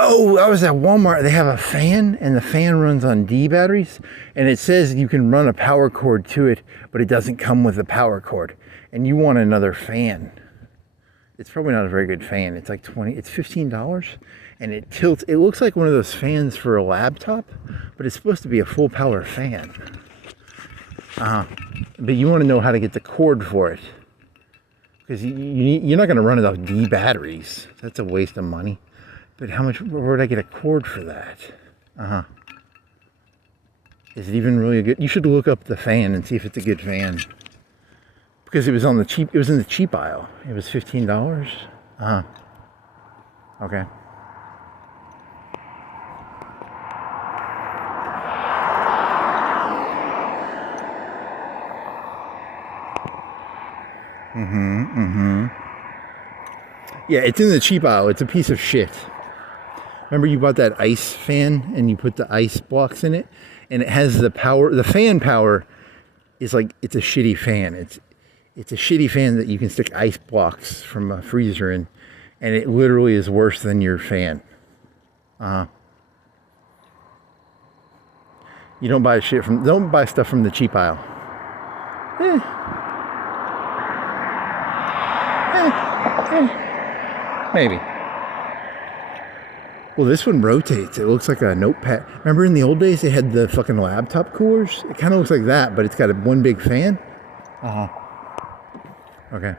Oh, I was at Walmart. They have a fan, and the fan runs on D batteries, and it says you can run a power cord to it, but it doesn't come with a power cord, and you want another fan. It's probably not a very good fan. It's like it's $15, and it tilts. It looks like one of those fans for a laptop, but it's supposed to be a full power fan. But you want to know how to get the cord for it, because you're not going to run it off D batteries. That's a waste of money. But where would I get a cord for that? Is it even really a good? You should look up the fan and see if it's a good fan. Because it was on the cheap, it was in the cheap aisle. It was $15. Okay. Yeah, it's in the cheap aisle. It's a piece of shit. Remember you bought that ice fan and you put the ice blocks in it, and it has the power. The fan power is like, it's a shitty fan. It's a shitty fan that you can stick ice blocks from a freezer in, and it literally is worse than your fan. You don't buy stuff from the cheap aisle. Maybe. Well, this one rotates. It looks like a notepad. Remember in the old days they had the fucking laptop coolers? It kind of looks like that, but it's got one big fan. Okay.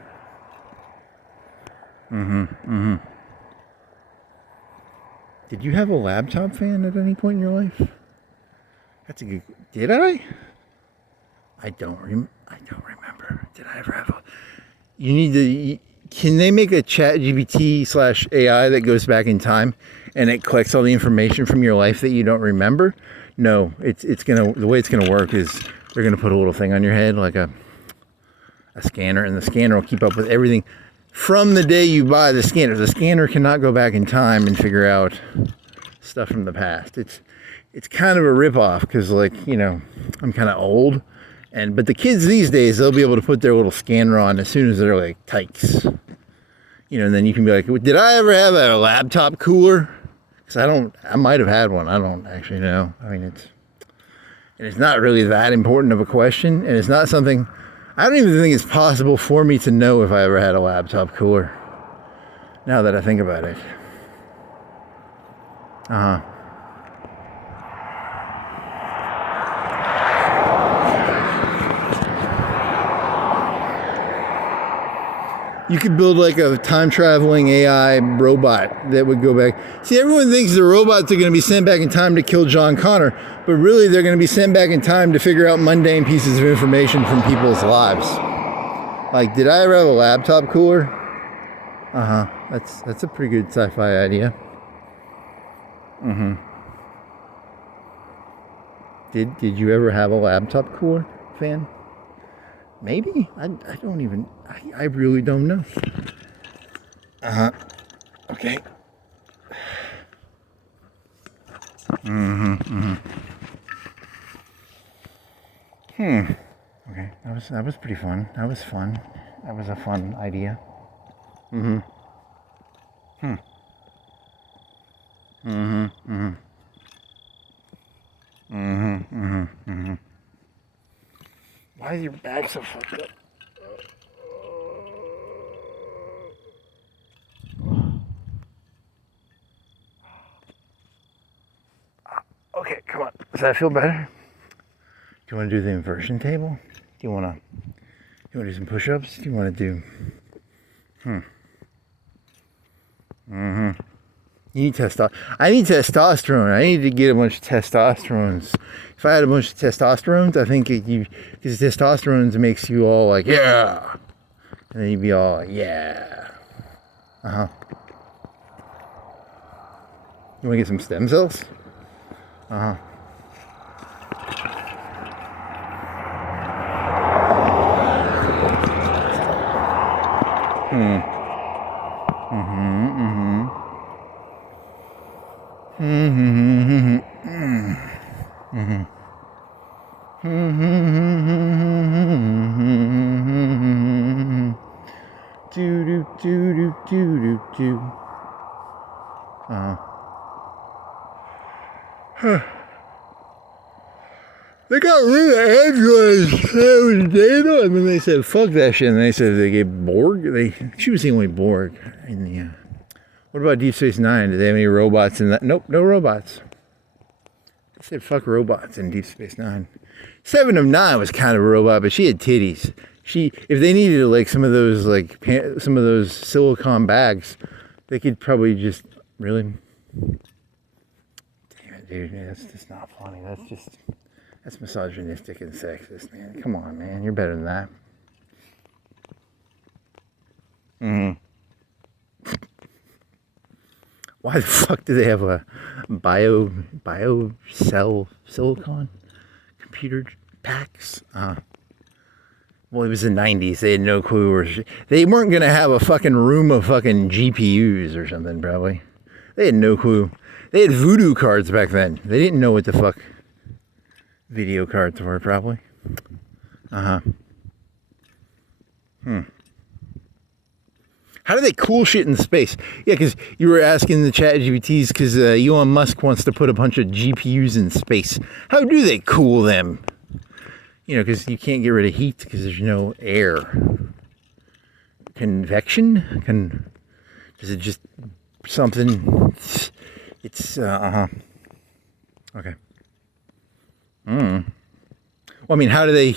Did you have a laptop fan at any point in your life? That's a good. Did I? I don't remember. Did I ever have a? You need to. Can they make a ChatGPT/AI that goes back in time and it collects all the information from your life that you don't remember? No, the way it's gonna work is they're gonna put a little thing on your head like a scanner, and the scanner will keep up with everything from the day you buy the scanner. The scanner cannot go back in time and figure out stuff from the past. It's kind of a ripoff because, like, you know, I'm kind of old. But the kids these days, they'll be able to put their little scanner on as soon as they're like tykes. You know, and then you can be like, did I ever have a laptop cooler? Because I might have had one. I don't actually know. I mean, it's not really that important of a question. And it's not something, I don't even think it's possible for me to know if I ever had a laptop cooler. Now that I think about it. You could build like a time-traveling AI robot that would go back. See, everyone thinks the robots are going to be sent back in time to kill John Connor, but really they're going to be sent back in time to figure out mundane pieces of information from people's lives. Like, did I ever have a laptop cooler? That's a pretty good sci-fi idea. Did you ever have a laptop cooler, fan? Maybe. I really don't know. Okay. Okay. That was pretty fun. That was fun. That was a fun idea. Why is your back so fucked up? Okay, come on. Does that feel better? Do you want to do the inversion table? Do you want to do some push-ups? Do you want to do? You need testosterone. I need testosterone. I need to get a bunch of testosterones. If I had a bunch of testosterones, I think because testosterone makes you all like, yeah. And then you'd be all like, yeah. You want to get some stem cells? Uh-huh. They got rid of androids. That was data, and then they said, "Fuck that shit." And they said they gave Borg. She was the only Borg in the. What about Deep Space Nine? Did they have any robots in that? Nope, no robots. They said, "Fuck robots" in Deep Space Nine. 7 of 9 was kind of a robot, but she had titties. If they needed like some of those silicone bags, they could probably just really. Damn it, dude. That's just not funny. That's misogynistic and sexist, man. Come on, man. You're better than that. Why the fuck do they have a bio cell silicon computer packs? Well, it was the 90s. They had no clue. They weren't going to have a fucking room of fucking GPUs or something, probably. They had no clue. They had voodoo cards back then. They didn't know what the fuck video cards were, probably. How do they cool shit in space? Yeah, because you were asking the chat GPTs because Elon Musk wants to put a bunch of GPUs in space. How do they cool them? You know, because you can't get rid of heat because there's no air. Convection? Is it just something? It's, Okay. Well, I mean, how do they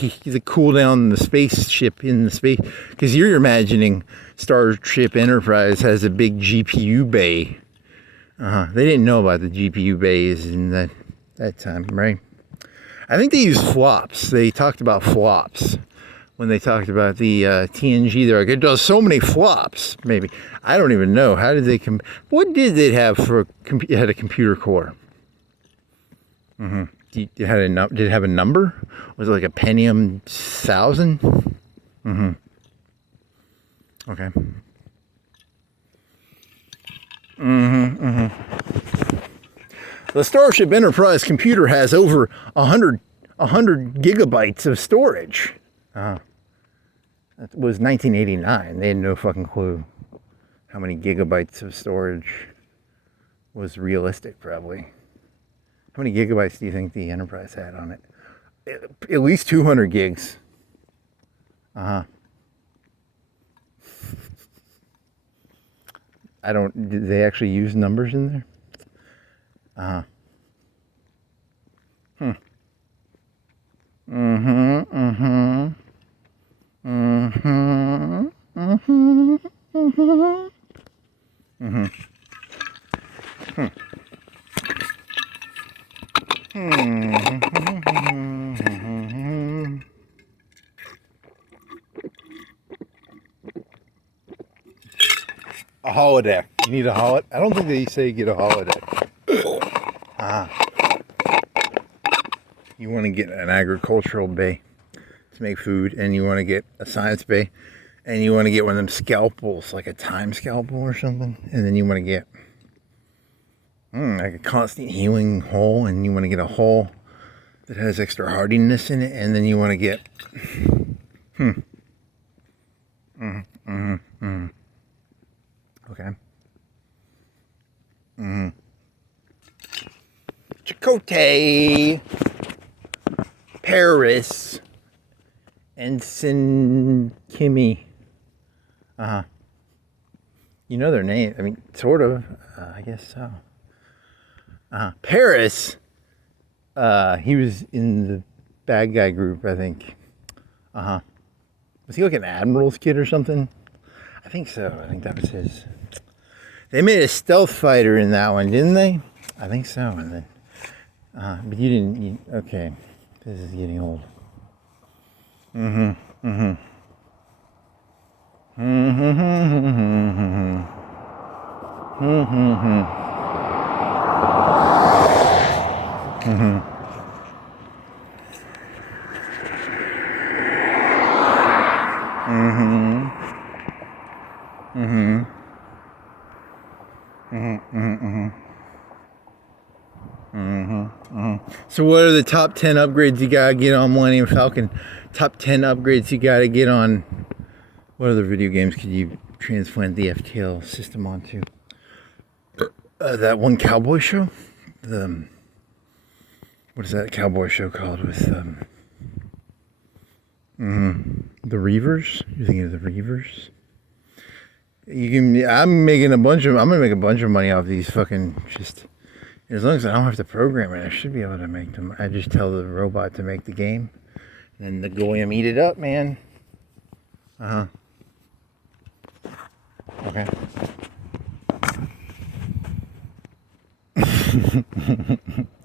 cool down the spaceship in the space? Because you're imagining Starship Enterprise has a big GPU bay. They didn't know about the GPU bays in that time, right? I think they used flops. They talked about flops when they talked about the TNG. They're like, it does so many flops. Maybe I don't even know. How did they what did they have for? It had a computer core. Did it have a number? Was it like a Pentium 1000? Okay. The Starship Enterprise computer has over 100 gigabytes of storage. That was 1989. They had no fucking clue how many gigabytes of storage was realistic, probably. How many gigabytes do you think the Enterprise had on it? At least 200 gigs. Did they actually use numbers in there? A holodeck. You need a holodeck? I don't think they say get a holodeck. You want to get an agricultural bay to make food, and you want to get a science bay, and you want to get one of them scalpels, like a time scalpel or something, and then you want to get like a constant healing hole, and you want to get a hole that has extra hardiness in it, and then you want to get okay. Chakotay, Paris, Ensign Kimmy. You know their name. I mean, sort of. I guess so. Paris. He was in the bad guy group, I think. Was he like an admiral's kid or something? I think so. I think that was his. They made a stealth fighter in that one, didn't they? I think so. And then, but you didn't. Okay, this is getting old. Mm-hmm. Mm-hmm. Mm-hmm. Mm-hmm. Mm-hmm. Mm-hmm. So what are the top 10 upgrades you gotta get on Millennium Falcon? Top 10 upgrades you gotta get on... What other video games could you transplant the FTL system onto? That one cowboy show? What is that cowboy show called with... the Reavers? You're thinking of the Reavers? I'm gonna make a bunch of money off these fucking just... As long as I don't have to program it, I should be able to make them. I just tell the robot to make the game. And then the goyim eat it up, man. Uh-huh. Okay.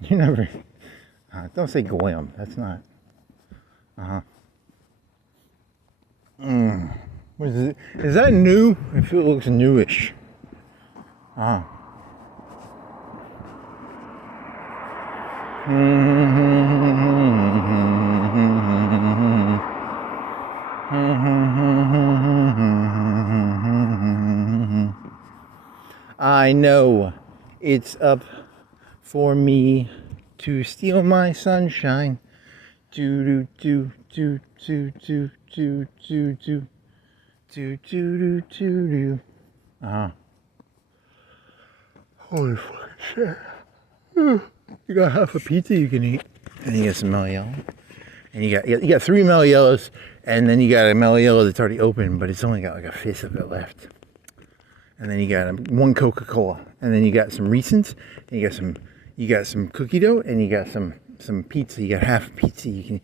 You never... don't say goyim. That's not... Uh-huh. What is it? Is that new? I feel it looks newish. Uh-huh. I know it's up for me to steal my sunshine. Do do do do do do do do do do do do. Holy fucking shit. You got half a pizza you can eat. And you got some mellow yellow. And you got 3 mellow yellows, and then you got a mellow yellow that's already open, but it's only got like a fifth of it left. And then you got one Coca-Cola, and then you got some Reese's, and you got some cookie dough, and you got some pizza. You got half a pizza.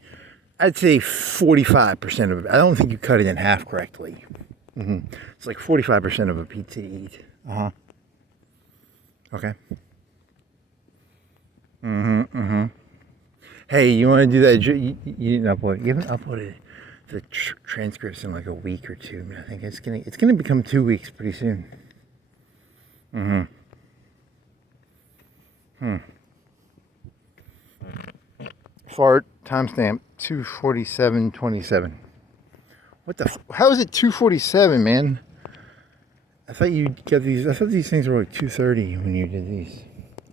I'd say 45% of it. I don't think you cut it in half correctly. It's like 45% of a pizza to eat. Okay. Hey, you want to do that? You didn't upload it. You haven't uploaded the transcripts in like a week or two. I mean, I think it's gonna become 2 weeks pretty soon. Fart timestamp 2:47:27. What the? How is it 2:47, man? I thought you get these. I thought these things were like 2:30 when you did these.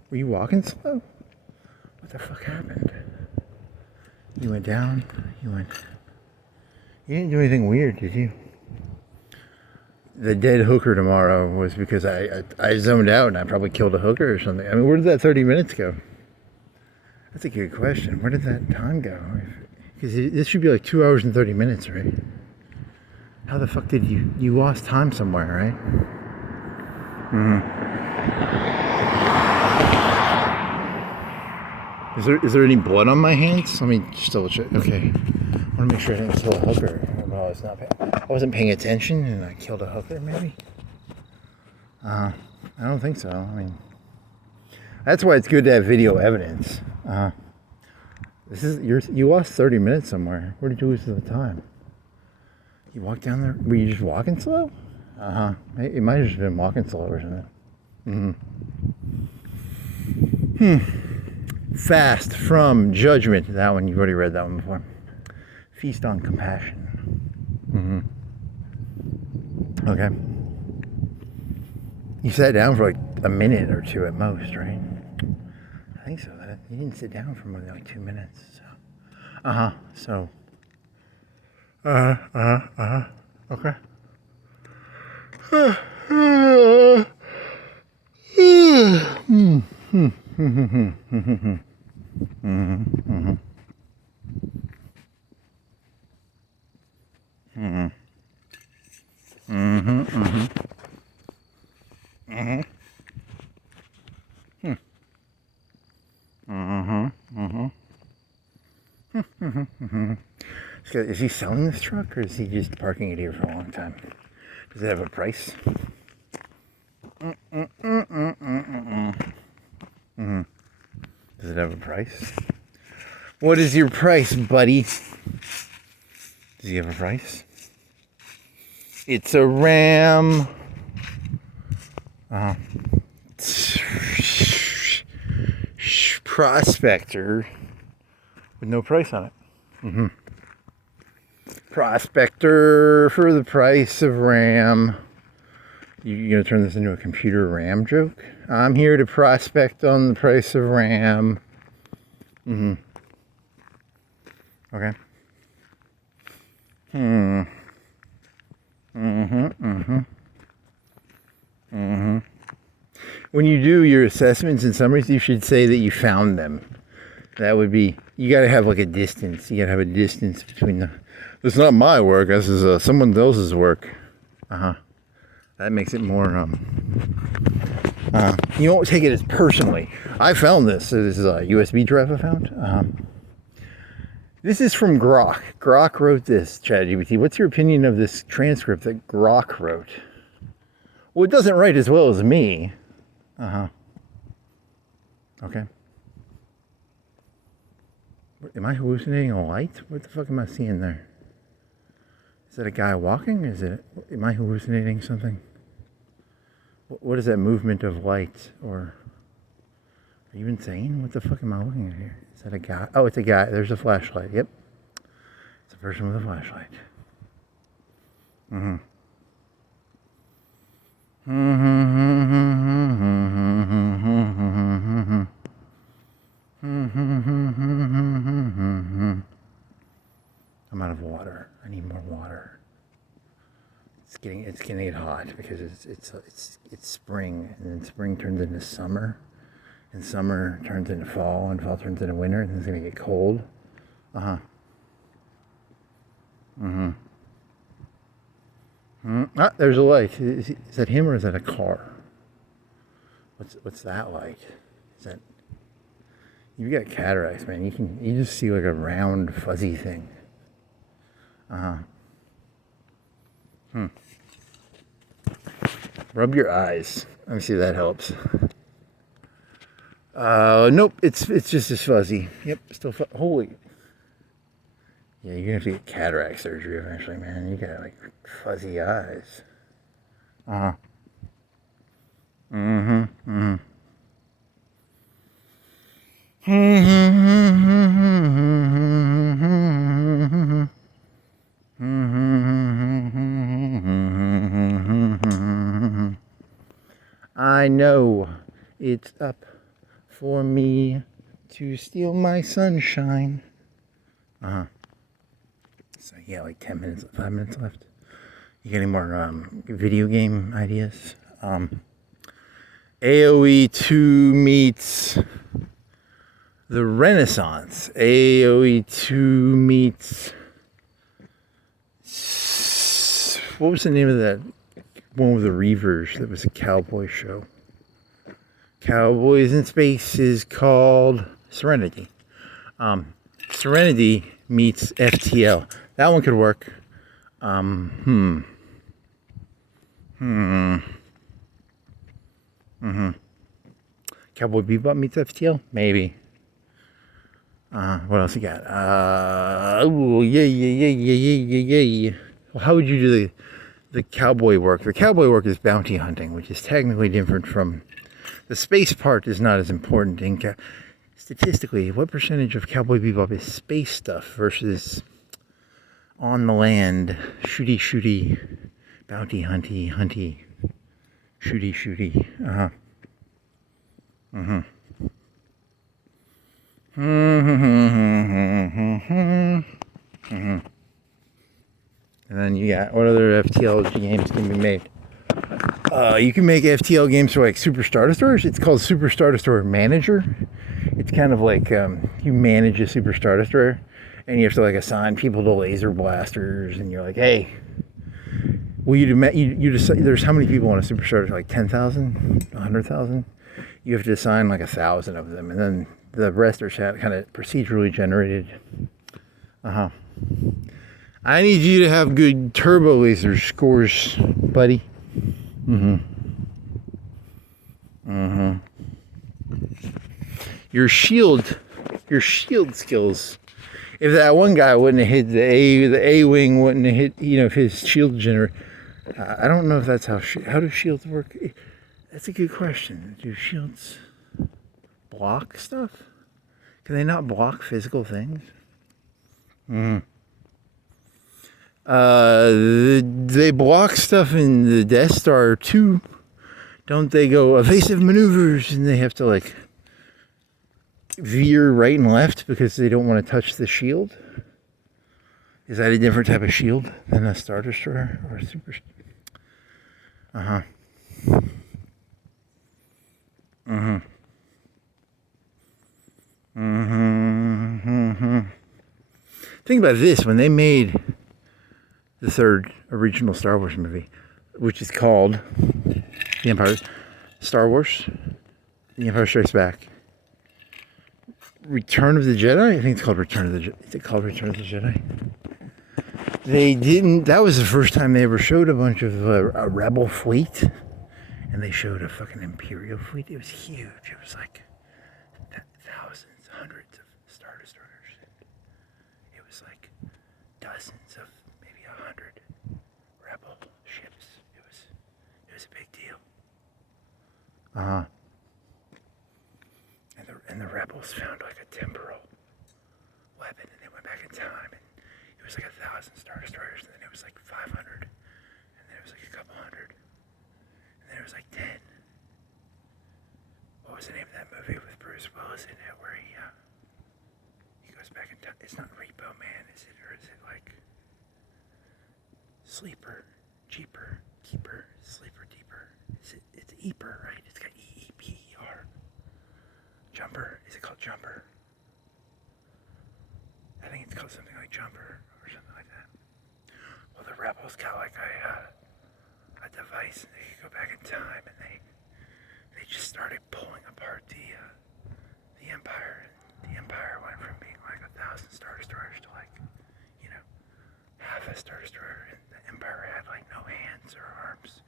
Were you walking slow? What the fuck happened? You went down. You didn't do anything weird, did you? The dead hooker tomorrow was because I zoned out and I probably killed a hooker or something. I mean, where did that 30 minutes go? That's a good question. Where did that time go? Because this should be like 2 hours and 30 minutes, right? How the fuck did you lost time somewhere, right? Is there any blood on my hands? Let me just double check. Okay. I want to make sure I didn't kill a hooker. Well, I wasn't paying attention and I killed a hooker, maybe? I don't think so. I mean, that's why it's good to have video evidence. You lost 30 minutes somewhere. Where did you lose the time? You walked down there? Were you just walking slow? It might have just been walking slow or something. Fast from judgment. That one, you've already read that one before. Feast on compassion. Okay. You sat down for like a minute or two at most, right? I think so. You didn't sit down for more than like 2 minutes. So. Okay. Is he selling this truck or is he just parking it here for a long time? Does it have a price? Does it have a price? What is your price, buddy? Does he have a price? It's a Ram. Prospector with no price on it. Prospector for the price of RAM. You gonna turn this into a computer RAM joke? I'm here to prospect on the price of RAM. Okay. When you do your assessments and summaries, you should say that you found them. That would be, you gotta have like a distance. You gotta have a distance between the, this is not my work, this is someone else's work. That makes it more, you don't take it as personally. I found this. So this is a USB drive I found. This is from Grok. Grok wrote this, ChatGPT. What's your opinion of this transcript that Grok wrote? Well, it doesn't write as well as me. Okay. Am I hallucinating a light? What the fuck am I seeing there? Is that a guy walking? Am I hallucinating something? What is that movement of light? Or are you insane? What the fuck am I looking at here? Is that a guy? Oh, it's a guy. There's a flashlight. Yep. It's a person with a flashlight. I'm out of water. I need more water. It's getting get hot because it's spring, and then spring turns into summer, and summer turns into fall, and fall turns into winter, and then it's gonna get cold. Ah, there's a light. Is that him or is that a car? What's that like? Is that, you've got cataracts, man. You just see like a round fuzzy thing. Rub your eyes. Let me see if that helps. Nope. It's just as fuzzy. Yep. Still holy. Yeah, you're gonna have to get cataract surgery eventually, man. You got like fuzzy eyes. I know it's up for me to steal my sunshine. So yeah, like 5 minutes left. You got any more video game ideas? AoE 2 meets the Renaissance. AoE 2 meets, what was the name of that one with the Reavers that was a cowboy show? Cowboys in Space is called Serenity. Serenity meets FTL. That one could work. Cowboy Bebop meets FTL? Maybe. What else you got? Yeah. Well, how would you do the cowboy work? The cowboy work is bounty hunting, which is technically different from the space part. Is not as important in statistically. What percentage of Cowboy Bebop is space stuff versus on the land, shooty, bounty hunty, shooty. And then you got, what other FTL games can be made? You can make FTL games for like Super Star Destroyers. It's called Super Star Destroyer Manager. It's kind of like you manage a Super Star Destroyer, and you have to like assign people to laser blasters, and you're like, hey, will you decide there's how many people on a Super Star Destroyer? Like 10,000, 100,000. You have to assign like 1,000 of them, and then the rest are kind of procedurally generated. I need you to have good turbo laser scores, buddy. Your shield skills. If that one guy wouldn't have hit the A wing wouldn't have hit, if his shield generator. I don't know if that's how do shields work. That's a good question. Do shields block stuff? Can they not block physical things? They block stuff in the Death Star too. Don't they go evasive maneuvers and they have to like veer right and left because they don't want to touch the shield? Is that a different type of shield than a Star Destroyer or a Super? Uh-huh. Mm-hmm. Mm-hmm. Mm-hmm. Think about this, when they made the third original Star Wars movie, which is called The Empire, Star Wars, The Empire Strikes Back, Return of the Jedi? I think it's called Return of the Jedi. Is it called Return of the Jedi? They didn't, that was the first time they ever showed a bunch of a rebel fleet. And they showed a fucking Imperial fleet. It was huge. It was like thousands, hundreds of Star Destroyers. It was like dozens of maybe 100 rebel ships. It was a big deal. Uh-huh. And the rebels found like a temporal weapon, and they went back in time, and it was like 1,000 Star Destroyers, and then it was like 500, and then it was like a couple hundred, and then it was like 10. What was the name of that movie with Bruce Willis in it, where he goes back in time? It's not Repo Man, is it? Or is it like Sleeper, Jeeper, Keeper, Sleeper, Deeper? It's Eeper, right? It's got E-E-P-E-R. Jumper. Is it called Jumper? I think it's called something like Jumper or something like that. Well, the rebels got like a device, and they could go back in time, and they just started pulling apart the Empire. And the Empire went from being like 1,000 Star Destroyers to like, half a Star Destroyer, and the Empire had like no hands or arms.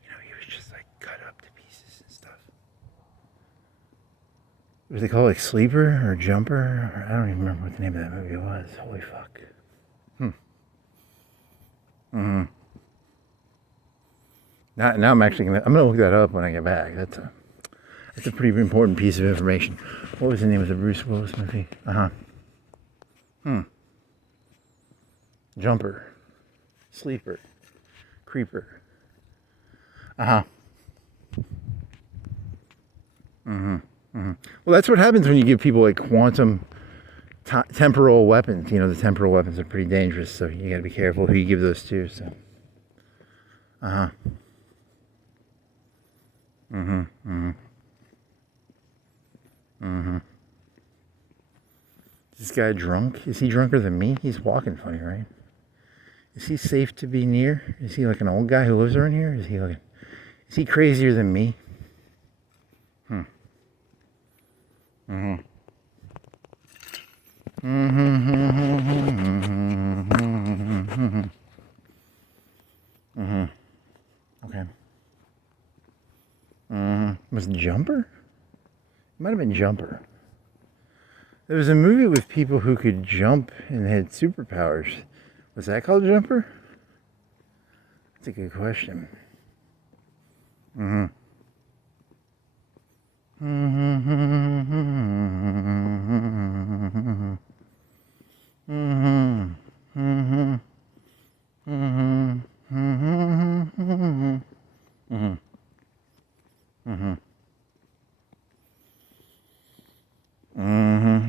He was just like cut up to pieces and stuff. Was it called like Sleeper or Jumper? Or I don't even remember what the name of that movie was. Holy fuck. Mm-hmm. Now I'm actually I'm gonna look that up when I get back. That's a pretty important piece of information. What was the name of the Bruce Willis movie? Jumper, Sleeper, Creeper. Well, that's what happens when you give people like quantum temporal weapons. The temporal weapons are pretty dangerous, so you got to be careful who you give those to. So, Is this guy drunk? Is he drunker than me? He's walking funny, right? Is he safe to be near? Is he like an old guy who lives around here? Is he crazier than me? Okay. Was it Jumper? It might have been Jumper. There was a movie with people who could jump and had superpowers. Was that called Jumper? That's a good question.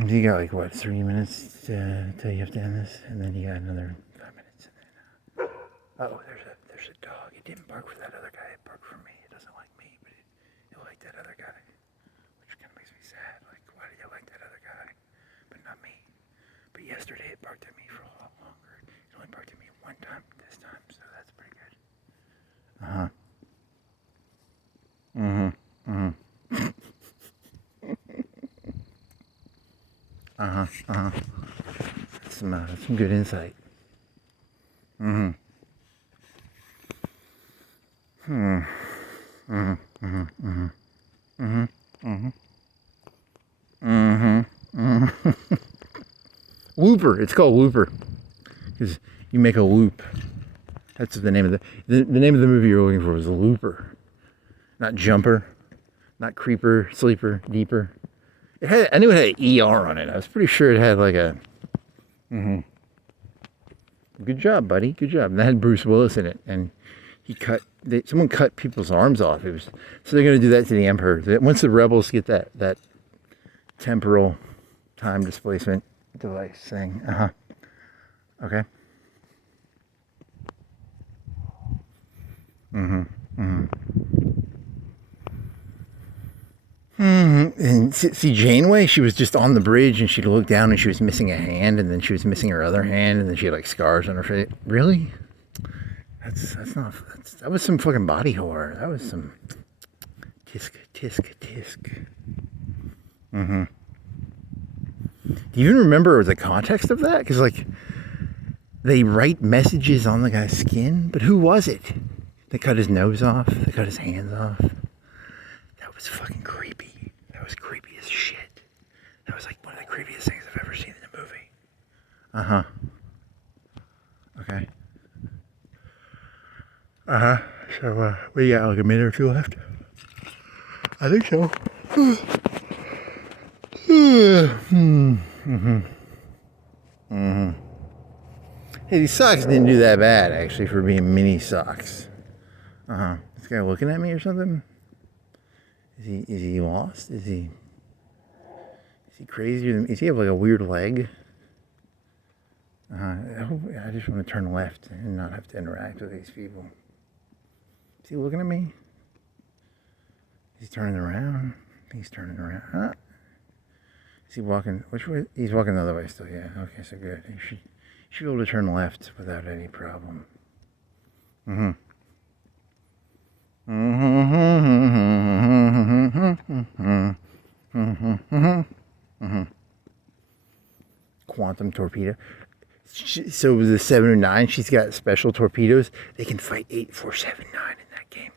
You got like what, 3 minutes till you have to end this, and then you got another 5 minutes, and then there's a dog. It didn't bark for that other guy. It barked for me. It doesn't like me, but it liked that other guy, which kind of makes me sad. Like, why did it like that other guy, but not me? But yesterday it barked at me for a lot longer. It only barked at me one time this time, so that's pretty good. Some good insight. Looper. It's called Looper because you make a loop. That's the name of the name of the movie you're looking for was Looper, not Jumper, not Creeper, Sleeper, Deeper. I knew it had an ER on it. I was pretty sure it had like a. Good job, buddy. Good job. And that had Bruce Willis in it, and someone cut people's arms off. So they're going to do that to the Emperor. Once the rebels get that temporal time displacement device thing. Okay. And see, Janeway, she was just on the bridge and she'd look down and she was missing a hand, and then she was missing her other hand, and then she had like scars on her face. Really? That was some fucking body horror. That was some tisk. Do you even remember the context of that? Because like they write messages on the guy's skin, but who was it? They cut his nose off. They cut his hands off. That was fucking creepy. That was creepy as shit. That was like one of the creepiest things I've ever seen in a movie. Okay. So, we got like a minute or two left. I think so. Hey, these socks didn't do that bad, actually, for being mini socks. This guy looking at me or something? Is he lost? Is he crazier than me? Does he have like a weird leg? I just want to turn left and not have to interact with these people. Is he looking at me? Is he turning around? He's turning around. Huh? Is he walking? Which way? He's walking the other way still, yeah. Okay, so good. You should be able to turn left without any problem. Quantum torpedo. So the 709, she's got special torpedoes. They can fight 8479 in that game.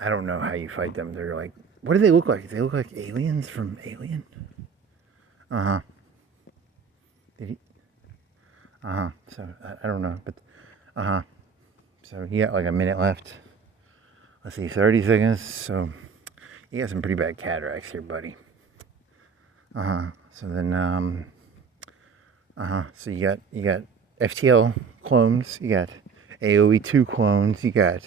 I don't know how you fight them. They're like, what do they look like? They look like aliens from Alien. So I don't know, but so you got like a minute left. Let's see, 30 seconds. So you got some pretty bad cataracts here, buddy. So then so you got FTL clones, you got AoE2 clones, you got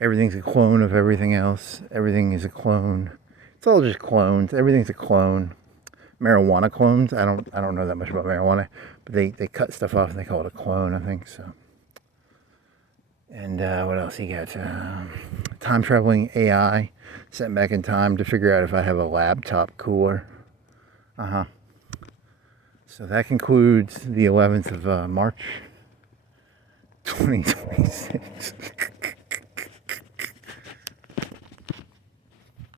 everything's a clone of everything else. Everything is a clone. It's all just clones. Everything's a clone. Marijuana clones. I don't know that much about marijuana, but they cut stuff off and they call it a clone, I think so. And what else you got? Time traveling AI sent back in time to figure out if I have a laptop cooler. So that concludes the 11th of March 2026.